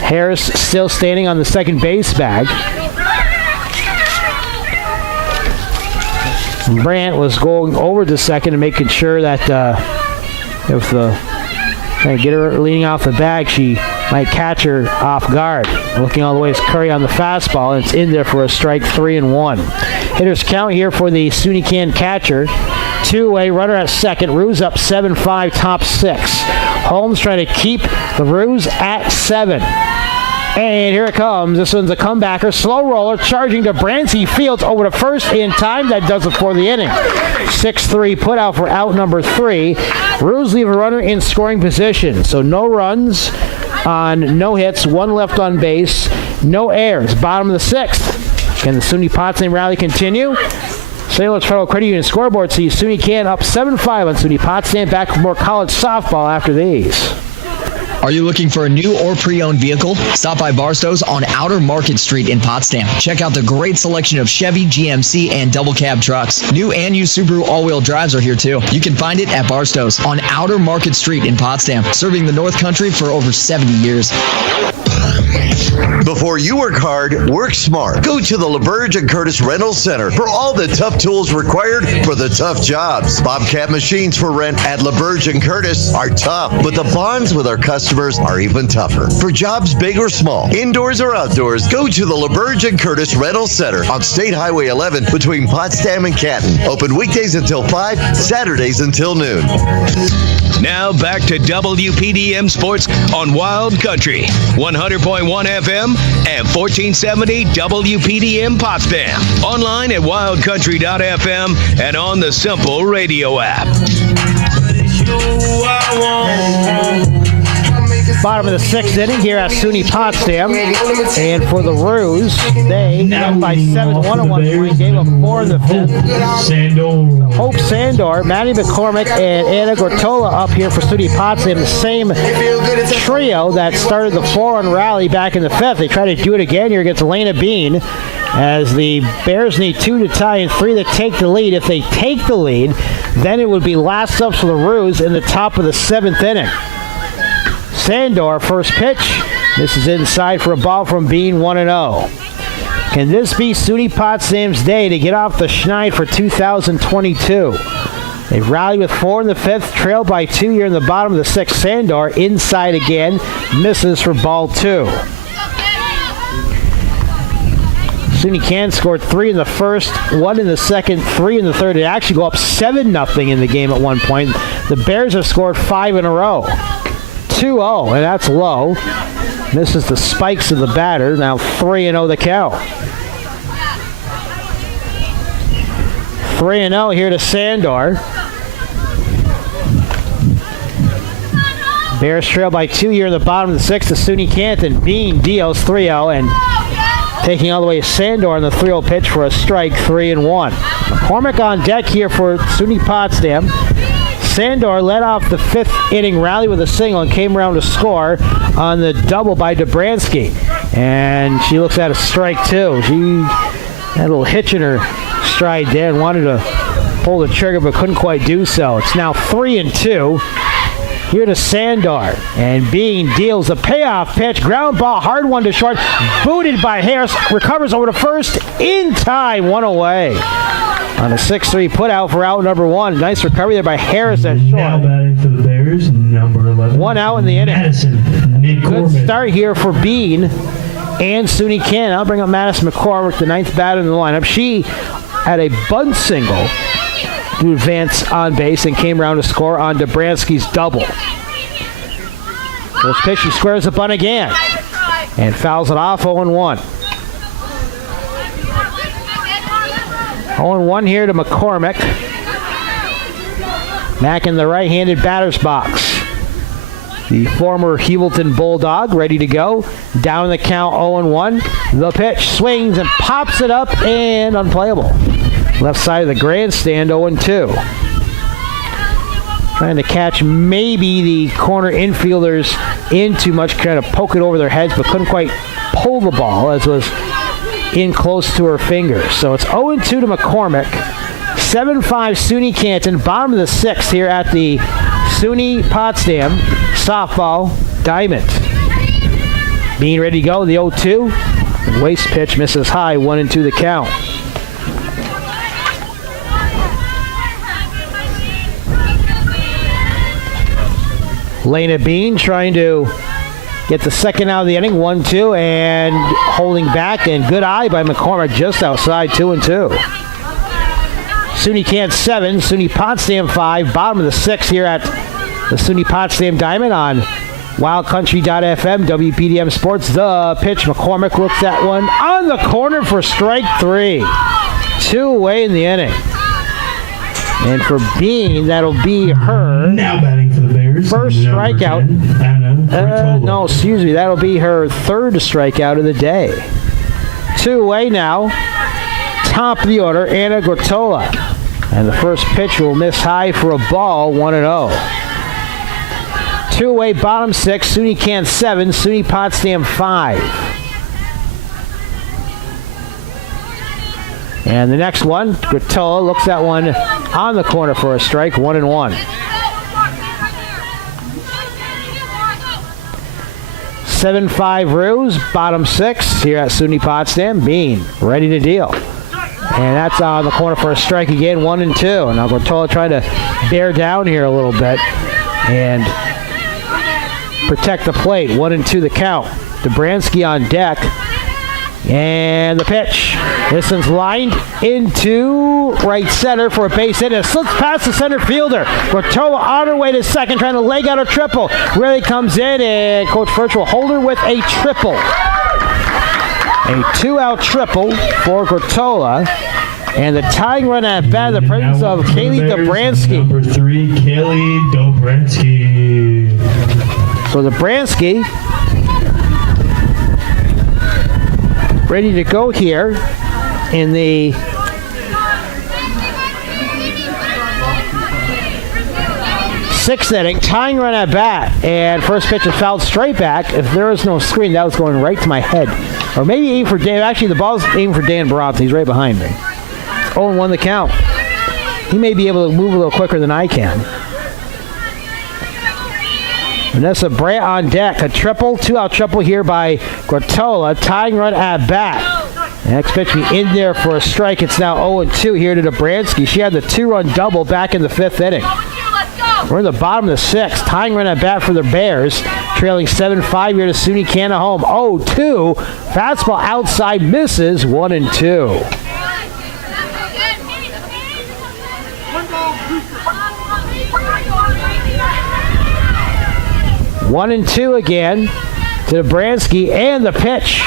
Harris still standing on the second base bag. Brandt was going over to second and making sure that if trying to get her leaning off the bag, she might catch her off guard. Looking all the way is Curry on the fastball, and it's in there for a strike, 3-1. Hitters count here for the SUNY Canton catcher. 2-away, runner at second. Roos up 7-5, top 6. Holmes trying to keep the Roos at 7. And here it comes. This one's a comebacker. Slow roller charging to Brancy. Fields over to first in time. That does it for the inning. 6-3 put out for out number 3. Roos leave a runner in scoring position. So no runs on no hits, 1 left on base, no errors. Bottom of the 6th. Can the SUNY Potsdam rally continue? St. Louis Federal Credit Union scoreboard sees SUNY Canton up 7-5 on SUNY Potsdam. Back for more college softball after these. Are you looking for a new or pre-owned vehicle? Stop by Barstow's on Outer Market Street in Potsdam. Check out the great selection of Chevy, GMC, and double cab trucks. New and used Subaru all-wheel drives are here too. You can find it at Barstow's on Outer Market Street in Potsdam, serving the North Country for over 70 years. Before you work hard, work smart. Go to the LaBerge and Curtis Rental Center for all the tough tools required for the tough jobs. Bobcat machines for rent at LaBerge and Curtis are tough, but the bonds with our customers are even tougher. For jobs big or small, indoors or outdoors, go to the LaBerge and Curtis Rental Center on State Highway 11 between Potsdam and Canton. Open weekdays until 5, Saturdays until noon. Now back to WPDM Sports on Wild Country, 100.1 FM and 1470 WPDM Potsdam. Online at wildcountry.fm and on the Simple Radio app. Bottom of the 6th inning here at SUNY Potsdam. And for the Roos, they up by 7-1 at one point, gave up 4 in the 5th. Hope Sandor, Maddie McCormick, and Anna Gortola up here for SUNY Potsdam. The same trio that started the 4-run rally back in the 5th. They try to do it again here against Elena Bean, as the Bears need 2 to tie and 3 to take the lead. If they take the lead, then it would be last up for the Roos in the top of the 7th inning. Sandor, first pitch. This is inside for a ball from Bean, 1-0. Can this be SUNY Potsdam's day to get off the schneid for 2022? They've rallied with 4 in the 5th, trailed by 2 here in the bottom of the 6th. Sandor inside again, misses for ball 2. SUNY Canton scored 3 in the 1st, 1 in the 2nd, 3 in the 3rd. They actually go up 7-0 in the game at one point. The Bears have scored 5 in a row. 2-0, and that's low. Misses the spikes of the batter. Now 3-0 the count. 3-0 here to Sandor. Bears trail by 2 here in the bottom of the 6th to SUNY Canton. Bean deals 3-0, and taking all the way to Sandor on the 3-0 pitch for a strike, 3-1. McCormick on deck here for SUNY Potsdam. Sandor led off the 5th inning rally with a single and came around to score on the double by Dobransky. And she looks at a strike, too. She had a little hitch in her stride there and wanted to pull the trigger but couldn't quite do so. It's now 3-2. Here to Sandor. And Bean deals a payoff pitch. Ground ball, hard one to short. Booted by Harris. Recovers over to first in time. 1 away. On a 6-3 put out for out number 1. Nice recovery there by Harris at short. Now batting for the Bears, number 11. 1 out in the inning. Madison McCormick. Good start here for Bean and SUNY Canton. I'll bring up Madison McCormick, the 9th batter in the lineup. She had a bunt single to advance on base and came around to score on Dobransky's double. First pitch, she squares the bunt again and fouls it off. 0-1. 0-1 here to McCormick. Mack in the right-handed batter's box. The former Hewelton Bulldog ready to go. Down the count, 0-1. The pitch swings and pops it up and unplayable. Left side of the grandstand, 0-2. Trying to catch maybe the corner infielders in too much, trying to poke it over their heads, but couldn't quite pull the ball as was in close to her fingers. So it's 0-2 to McCormick. 7-5 SUNY Canton. Bottom of the 6th here at the SUNY Potsdam softball diamond. Being ready to go, the 0-2. Waste pitch misses high, 1-2 the count. Lena Bean trying to get the second out of the inning, 1-2, and holding back, and good eye by McCormick just outside, 2-2. SUNY Canton 7, SUNY Potsdam 5, bottom of the 6th here at the SUNY Potsdam Diamond on WildCountry.fm, WPDM Sports. The pitch. McCormick looks at one on the corner for strike 3. 2 away in the inning. And for Bean, that'll be her. Now batting for the Bears. First strikeout. No, excuse me. That'll be her 3rd strikeout of the day. 2 away now. Top of the order, Anna Gortola. And the first pitch will miss high for a ball, 1-0. 2 away, bottom 6, SUNY Canton 7, SUNY Potsdam 5. And the next one, Gortola looks at one on the corner for a strike, 1-1. 7-5 Roos, bottom 6 here at SUNY Potsdam. Bean ready to deal. And that's on the corner for a strike again, 1-2. And now Gortola trying to bear down here a little bit and protect the plate. 1-2 the count. Dobransky on deck. And the pitch. This one's lined into right center for a base hit. It slips past the center fielder. Gortola on her way to second, trying to leg out a triple. Really comes in, and Coach Furch will hold her with a triple. A 2-out triple for Gortola. And the tying run at bat, the presence of Kaylee Dobransky. Number 3, Kaylee Dobransky. So Dobransky ready to go here in the sixth inning. Tying run at bat, and first pitch is fouled straight back. If there was no screen, that was going right to my head. Or maybe aim for Dan. Actually, the ball's aimed for Dan Baratz. He's right behind me. 0-1 the count. He may be able to move a little quicker than I can. Vanessa Brandt on deck. A triple, 2-out triple here by Gortola. Tying run at bat. Next pitch be in there for a strike. It's now 0-2 here to Dobransky. She had the 2-run double back in the 5th inning. We're in the bottom of the 6th. Tying run at bat for the Bears. Trailing 7-5 here to SUNY Canton home. 0-2. Fastball outside misses. 1-2. 1-2 again to Dobransky, and the pitch.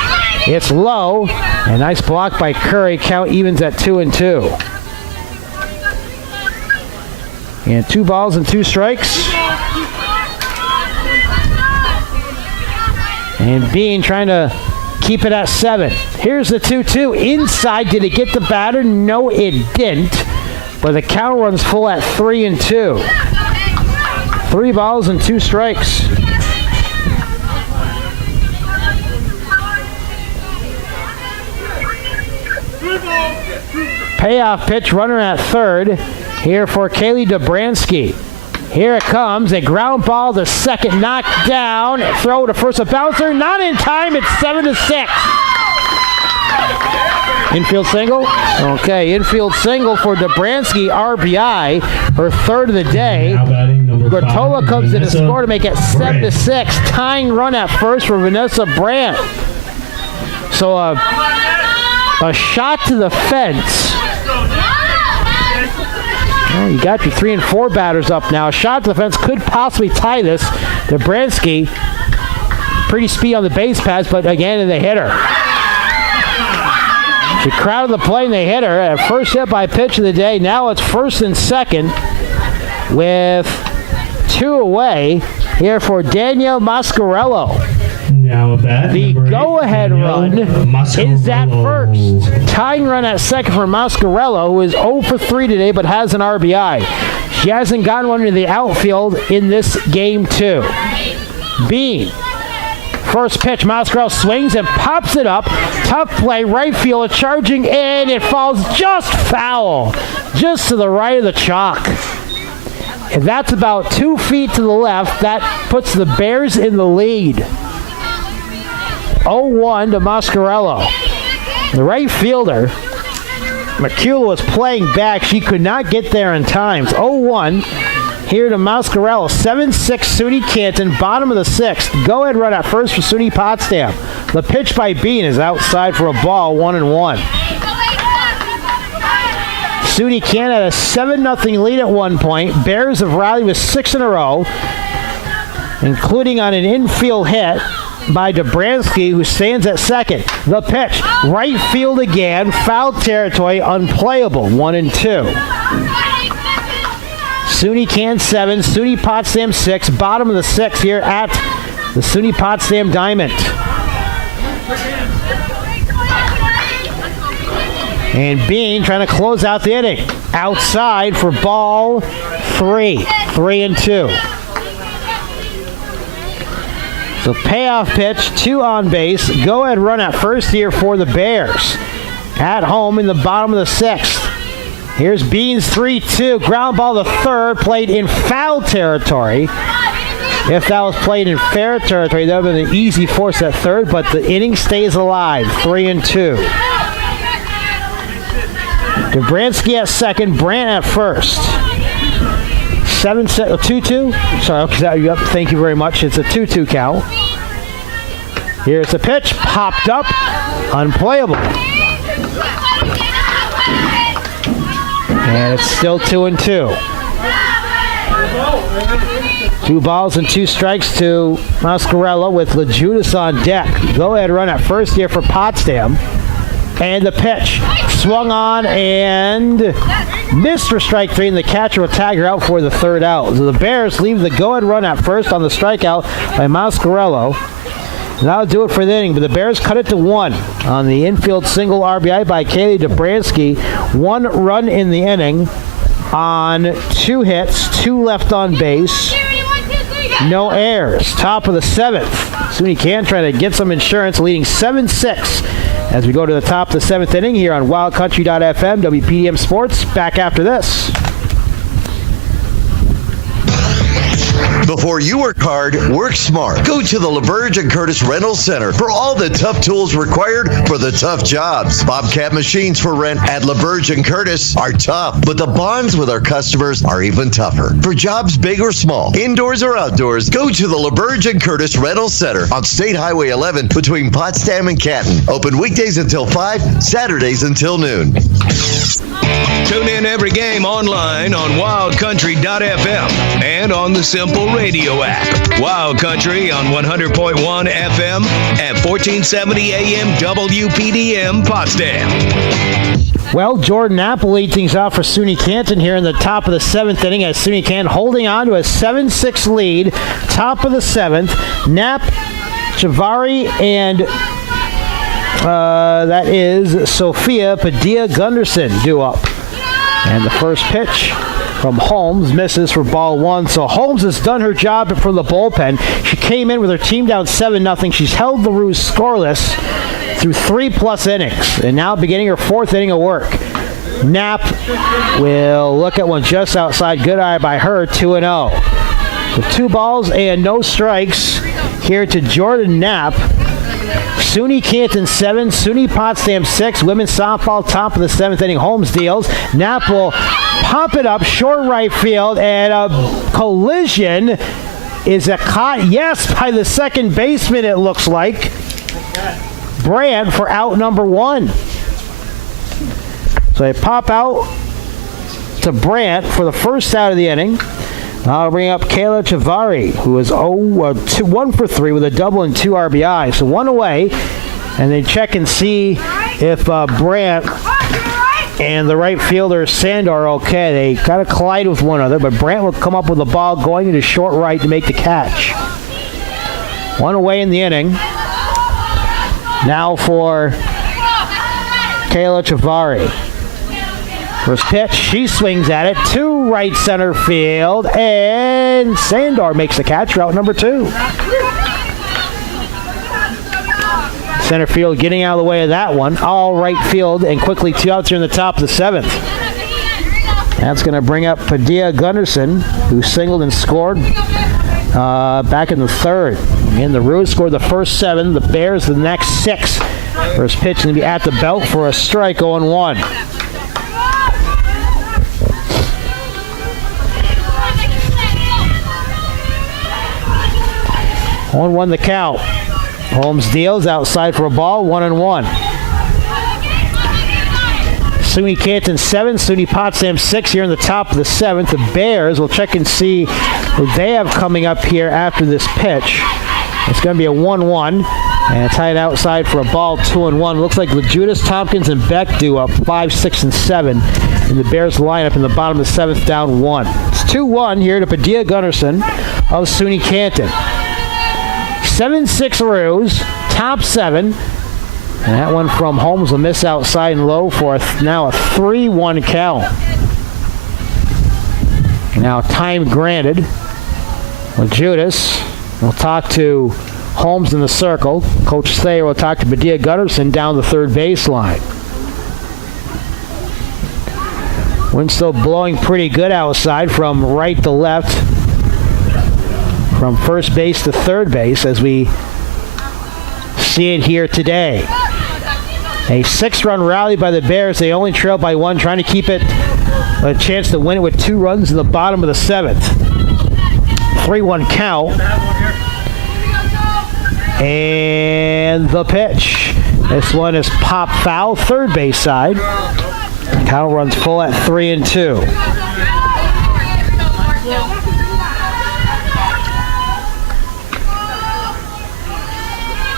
It's low. A nice block by Curry. Count evens at 2-2. And 2 balls and 2 strikes. And Bean trying to keep it at 7. Here's the 2-2. Inside. Did it get the batter? No, it didn't. But the count runs full at 3-2. 3 balls and 2 strikes. Payoff pitch, runner at third. Here for Kaylee Dobransky. Here it comes, a ground ball to second, knocked down. Throw to first, a bouncer, not in time. It's 7-6. Infield single? Okay, infield single for Dobransky, RBI, her 3rd of the day. Gortola comes in to score to make it 7-6. Tying run at first for Vanessa Brandt. So a shot to the fence. Well, you got your 3 and 4 batters up now. A shot to the fence could possibly tie this. Dobransky, pretty speed on the base pass, but again, they hit her. She crowded the play and they hit her. At first hit by pitch of the day. Now it's 1st and 2nd with 2 away here for Danielle Moscarello. Now that the go-ahead run is at first. Tying run at second for Moscarello, who is 0 for 3 today but has an RBI. She hasn't gotten one into the outfield in this game, too. Bean. First pitch, Moscarello swings and pops it up. Tough play, right field, charging in. It falls just foul, just to the right of the chalk. And that's about 2 feet to the left. That puts the Bears in the lead. 0-1 to Moscarello. The right fielder, McCullough, was playing back. She could not get there in time. 0-1 here to Moscarello. 7-6 SUNY Canton, bottom of the 6th. Go-ahead run at first for SUNY Potsdam. The pitch by Bean is outside for a ball, 1-1. SUNY Canton had a 7-0 lead at one point. Bears have rallied with 6 in a row. including on an infield hit by Dobransky, who stands at second. The pitch, right field again, foul territory, unplayable, 1-2. SUNY Can 7, SUNY Potsdam 6, bottom of the 6th here at the SUNY Potsdam Diamond. And Bean trying to close out the inning. Outside for ball 3, 3-2. So payoff pitch, 2 on base. Go ahead run at first here for the Bears. At home in the bottom of the 6th. Here's Beans 3-2. Ground ball to third, played in foul territory. If that was played in fair territory, that would have been an easy force at third, but the inning stays alive, 3-2. Dobransky at second, Brandt at first. 2-2? Sorry, yep, thank you very much. It's a 2-2 count. Here's the pitch, popped up, unplayable. And it's still 2-2. 2 balls and 2 strikes to Moscarello with Legitis on deck. Go ahead run at first here for Potsdam. And the pitch swung on and missed for strike 3, and the catcher will tag her out for the third out. So the Bears leave the go-ahead run at first on the strikeout by Moscarello. And that'll do it for the inning, but the Bears cut it to 1 on the infield single RBI by Kaylee Dobransky. 1 run in the inning on 2 hits, 2 left on base, no errors. Top of the 7th. SUNY Can trying to get some insurance, leading 7-6 as we go to the top of the 7th inning here on wildcountry.fm. WPDM Sports, back after this. Before you work hard, work smart. Go to the LaBerge and Curtis Rental Center for all the tough tools required for the tough jobs. Bobcat machines for rent at LaBerge and Curtis are tough, but the bonds with our customers are even tougher. For jobs big or small, indoors or outdoors, go to the LaBerge and Curtis Rental Center on State Highway 11 between Potsdam and Canton. Open weekdays until 5, Saturdays until noon. Tune in every game online on wildcountry.fm and on the Simple Radio app. Wild Country on 100.1 FM at 1470 AM WPDM Potsdam. Well, Jordan Knapp will lead things off for SUNY Canton here in the top of the 7th inning as SUNY Canton holding on to a 7-6 lead. Top of the 7th. Knapp, Chavari, and that is Sophia Padilla-Gunderson due up. And the first pitch from Holmes misses for ball 1. So Holmes has done her job from the bullpen. She came in with her team down 7-0. She's held the Roos scoreless through 3+ innings. And now beginning her 4th inning of work. Knapp will look at one just outside. Good eye by her, 2-0. So 2 balls and no strikes here to Jordan Knapp. SUNY Canton 7, SUNY Potsdam 6. Women's softball top of the 7th inning. Holmes deals. Knapp will pop it up short right field, and a collision is a caught, yes, by the second baseman, it looks like. Brandt for out number 1. So they pop out to Brandt for the first out of the inning. I'll bring up Kayla Chavari, who is 1 for 3 with a double and 2 RBI. So 1 away, and they check and see if Brandt and the right fielder Sandor are okay. They kind of collide with one another, but Brandt will come up with the ball going into short right to make the catch. 1 away in the inning. Now for Kayla Chavari. First pitch, she swings at it to right center field, and Sandor makes the catch, route number 2. Center field getting out of the way of that one. All right field, and quickly 2 outs here in the top of the 7th. That's going to bring up Padilla-Gunderson, who singled and scored back in the 3rd. Again, the Roos scored the first 7, the Bears the next 6. First pitch going to be at the belt for a strike, 0-1. 1-1 the count. Holmes deals outside for a ball, 1-1. SUNY Canton 7, SUNY Potsdam 6 here in the top of the 7th. The Bears, we'll check and see who they have coming up here after this pitch. It's going to be a 1-1. And tied outside for a ball, 2-1. Looks like Legitis, Tompkins, and Beck do up 5, 6, and 7 in the Bears lineup in the bottom of the 7th, down 1. It's 2-1 here to Padilla Gunnarsson of SUNY Canton. 7-6 rows, top 7. And that one from Holmes will miss outside and low for now a 3-1 count. Now time granted. Legitis will talk to Holmes in the circle. Coach Thayer will talk to Padilla Gunnarsson down the third baseline. Wind still blowing pretty good outside from right to left. From first base to third base as we see it here today. A 6-run rally by the Bears. They only trail by 1, trying to keep it a chance to win it with 2 runs in the bottom of the 7th. 3-1 count. And the pitch. This one is pop foul, third base side. Count runs full at 3-2.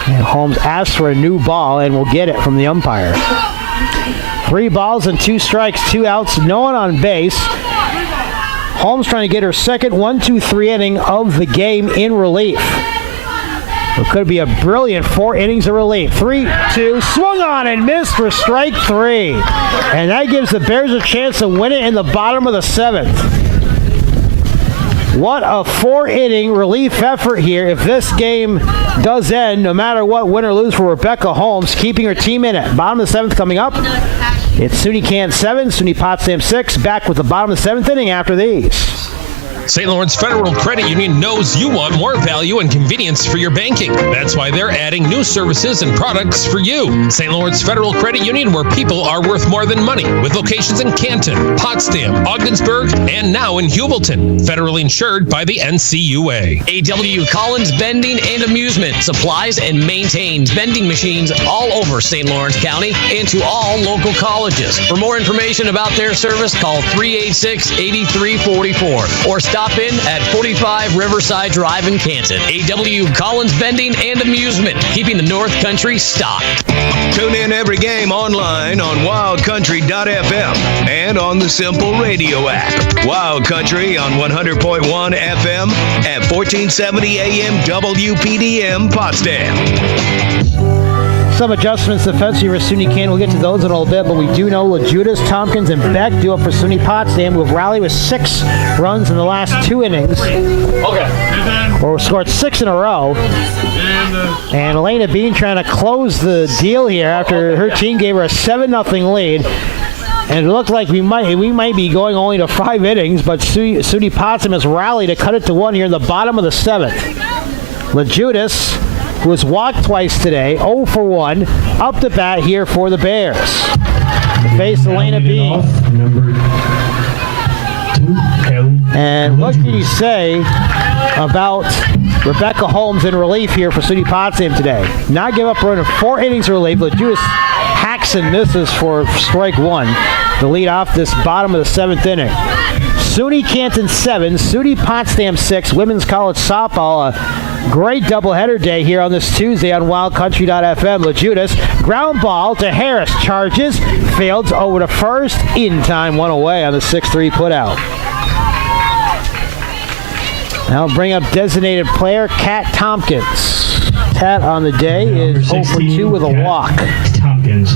And Holmes asks for a new ball and will get it from the umpire. 3 balls and 2 strikes, 2 outs, no one on base. Holmes trying to get her second 1-2-3 inning of the game in relief. It could be a brilliant 4 innings of relief. 3-2, swung on and missed for strike 3. And that gives the Bears a chance to win it in the bottom of the 7th. What a 4-inning relief effort here. If this game does end, no matter what, win or lose for Rebecca Holmes, keeping her team in it. Bottom of the 7th coming up. It's SUNY Canton 7, SUNY Potsdam 6. Back with the bottom of the 7th inning after these. St. Lawrence Federal Credit Union knows you want more value and convenience for your banking. That's why they're adding new services and products for you. St. Lawrence Federal Credit Union, where people are worth more than money, with locations in Canton, Potsdam, Ogdensburg, and now in Hubleton. Federally insured by the NCUA. A.W. Collins Bending and Amusement supplies and maintains vending machines all over St. Lawrence County and to all local colleges. For more information about their service, call 386-8344 or stop in at 45 Riverside Drive in Canton. A.W. Collins Bending and Amusement, keeping the North Country stocked. Tune in every game online on wildcountry.fm and on the Simple Radio app. Wild Country on 100.1 FM at 1470 AM WPDM Potsdam. Some adjustments defensively for SUNY Canton. We'll get to those in a little bit, but we do know Legitis, Tompkins, and Beck do up for SUNY Potsdam, who have rallied with 6 runs in the last 2 innings. Okay. Or scored 6 in a row. And Elena Bean trying to close the deal here after her team gave her a 7-0 lead. And it looked like we might be going only to 5 innings, but SUNY Potsdam has rallied to cut it to 1 here in the bottom of the 7th. Legitis, who has walked twice today, 0 for 1, up to bat here for the Bears. To face Elena Bean. Number 2, Kelly. And what can you say about Rebecca Holmes in relief here for SUNY Potsdam today? Not give up a run of 4 innings of relief. Legitis hacks and misses for strike 1 to lead off this bottom of the 7th inning. SUNY Canton 7, SUNY Potsdam 6, women's college softball. A great doubleheader day here on this Tuesday on wildcountry.fm. Legitis, ground ball to Harris, charges, fields over to first, in time, 1 away on the 6-3 putout. Now bring up designated player Kat Tompkins. Kat on the day is 0 for 2 with a walk. Tompkins.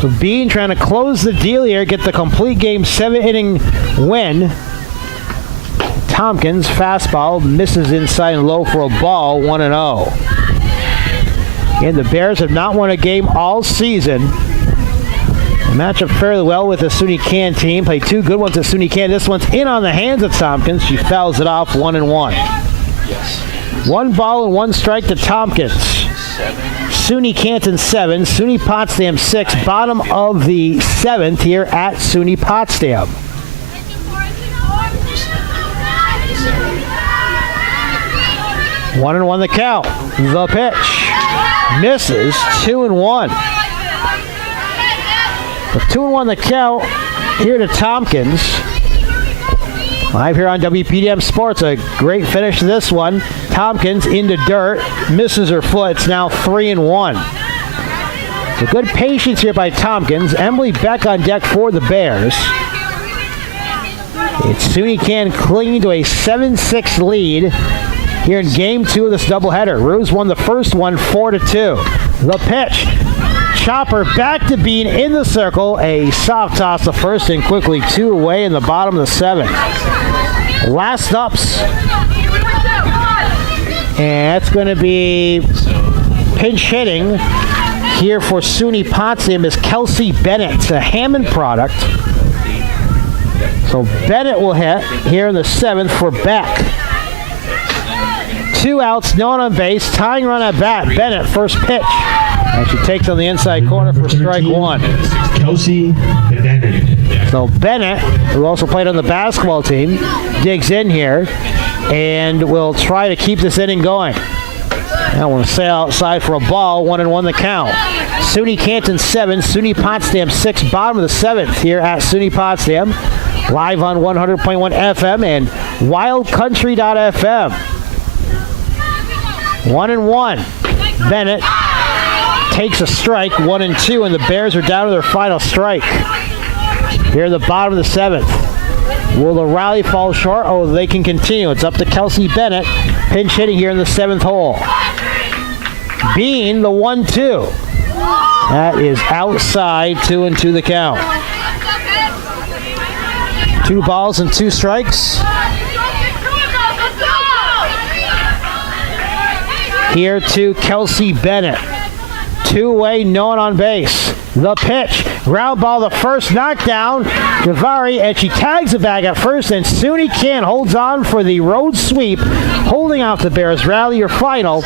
So Bean trying to close the deal here, get the complete game 7-inning win. Tompkins, fastball, misses inside and low for a ball, 1-0. And the Bears have not won a game all season. They match up fairly well with the SUNY Canton team. Played 2 good ones at SUNY Canton. This one's in on the hands of Tompkins. She fouls it off, 1-1. Yes. 1 ball and 1 strike to Tompkins. SUNY Canton 7, SUNY Potsdam 6, bottom of the 7th here at SUNY Potsdam. One and 1 the count. The pitch misses, 2-1. With 2-1 the count here to Tompkins. Live here on WPDM Sports. A great finish to this one. Tompkins into dirt. Misses her foot. It's now 3-1. So good patience here by Tompkins. Emily Beck on deck for the Bears. It's SUNY Canton clinging to a 7-6 lead here in Game 2 of this doubleheader. Roos won the first one 4-2. The pitch. Chopper back to Bean in the circle. A soft toss to first and quickly 2 away in the bottom of the 7th. Last ups. And that's going to be pinch hitting here for SUNY Potsdam is Kelsey Bennett. It's a Hammond product. So Bennett will hit here in the 7th for Beck. 2 outs, no one on base. Tying run at bat. Bennett, first pitch. And she takes on the inside corner for strike 1. Kelsey Bennett. So Bennett, who also played on the basketball team, digs in here and will try to keep this inning going. Now we'll sail outside for a ball. 1-1 the count. SUNY Canton 7, SUNY Potsdam 6, bottom of the 7th here at SUNY Potsdam. Live on 100.1 FM and wildcountry.fm. 1-1. Bennett takes a strike, 1-2, and the Bears are down to their final strike. Here at the bottom of the 7th. Will the rally fall short? Oh, they can continue. It's up to Kelsey Bennett. Pinch hitting here in the 7th hole. Bean, the 1-2. That is outside, 2-2 the count. 2 balls and 2 strikes. Here to Kelsey Bennett. 2 away, no one on base. The pitch. Ground ball, the first knockdown. Javari, and she tags the bag at first, and SUNY Canton holds on for the road sweep, holding out the Bears. Rally your final.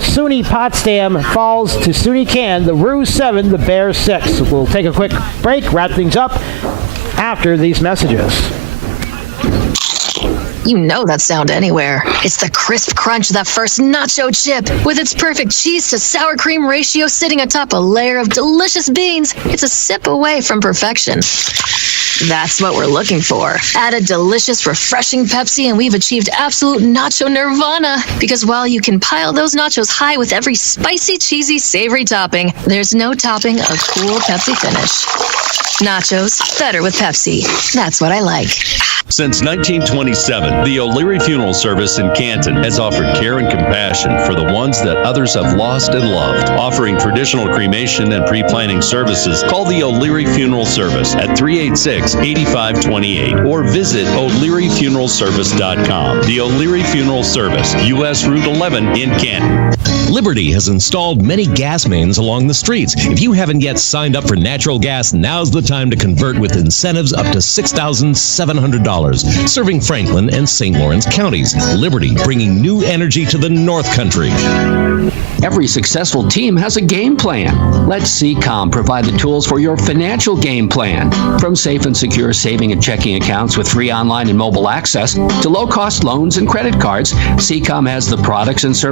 SUNY Potsdam falls to SUNY Canton. The Roos 7, the Bears 6. We'll take a quick break, wrap things up after these messages. You know that sound anywhere. It's the crisp crunch of that first nacho chip. With its perfect cheese to sour cream ratio sitting atop a layer of delicious beans, it's a sip away from perfection. That's what we're looking for. Add a delicious, refreshing Pepsi and we've achieved absolute nacho nirvana. Because while you can pile those nachos high with every spicy, cheesy, savory topping, there's no topping a cool Pepsi finish. Nachos, better with Pepsi. That's what I like. Since 1927, the O'Leary Funeral Service in Canton has offered care and compassion for the ones that others have lost and loved. Offering traditional cremation and pre-planning services, call the O'Leary Funeral Service at 386-8528 or visit O'LearyFuneralService.com. The O'Leary Funeral Service, U.S. Route 11 in Canton. Liberty has installed many gas mains along the streets. If you haven't yet signed up for natural gas, now's the time to convert with incentives up to $6,700. Serving Franklin and St. Lawrence counties. Liberty, bringing new energy to the North Country. Every successful team has a game plan. Let CCOM provide the tools for your financial game plan. From safe and secure saving and checking accounts with free online and mobile access to low-cost loans and credit cards, CCOM has the products and services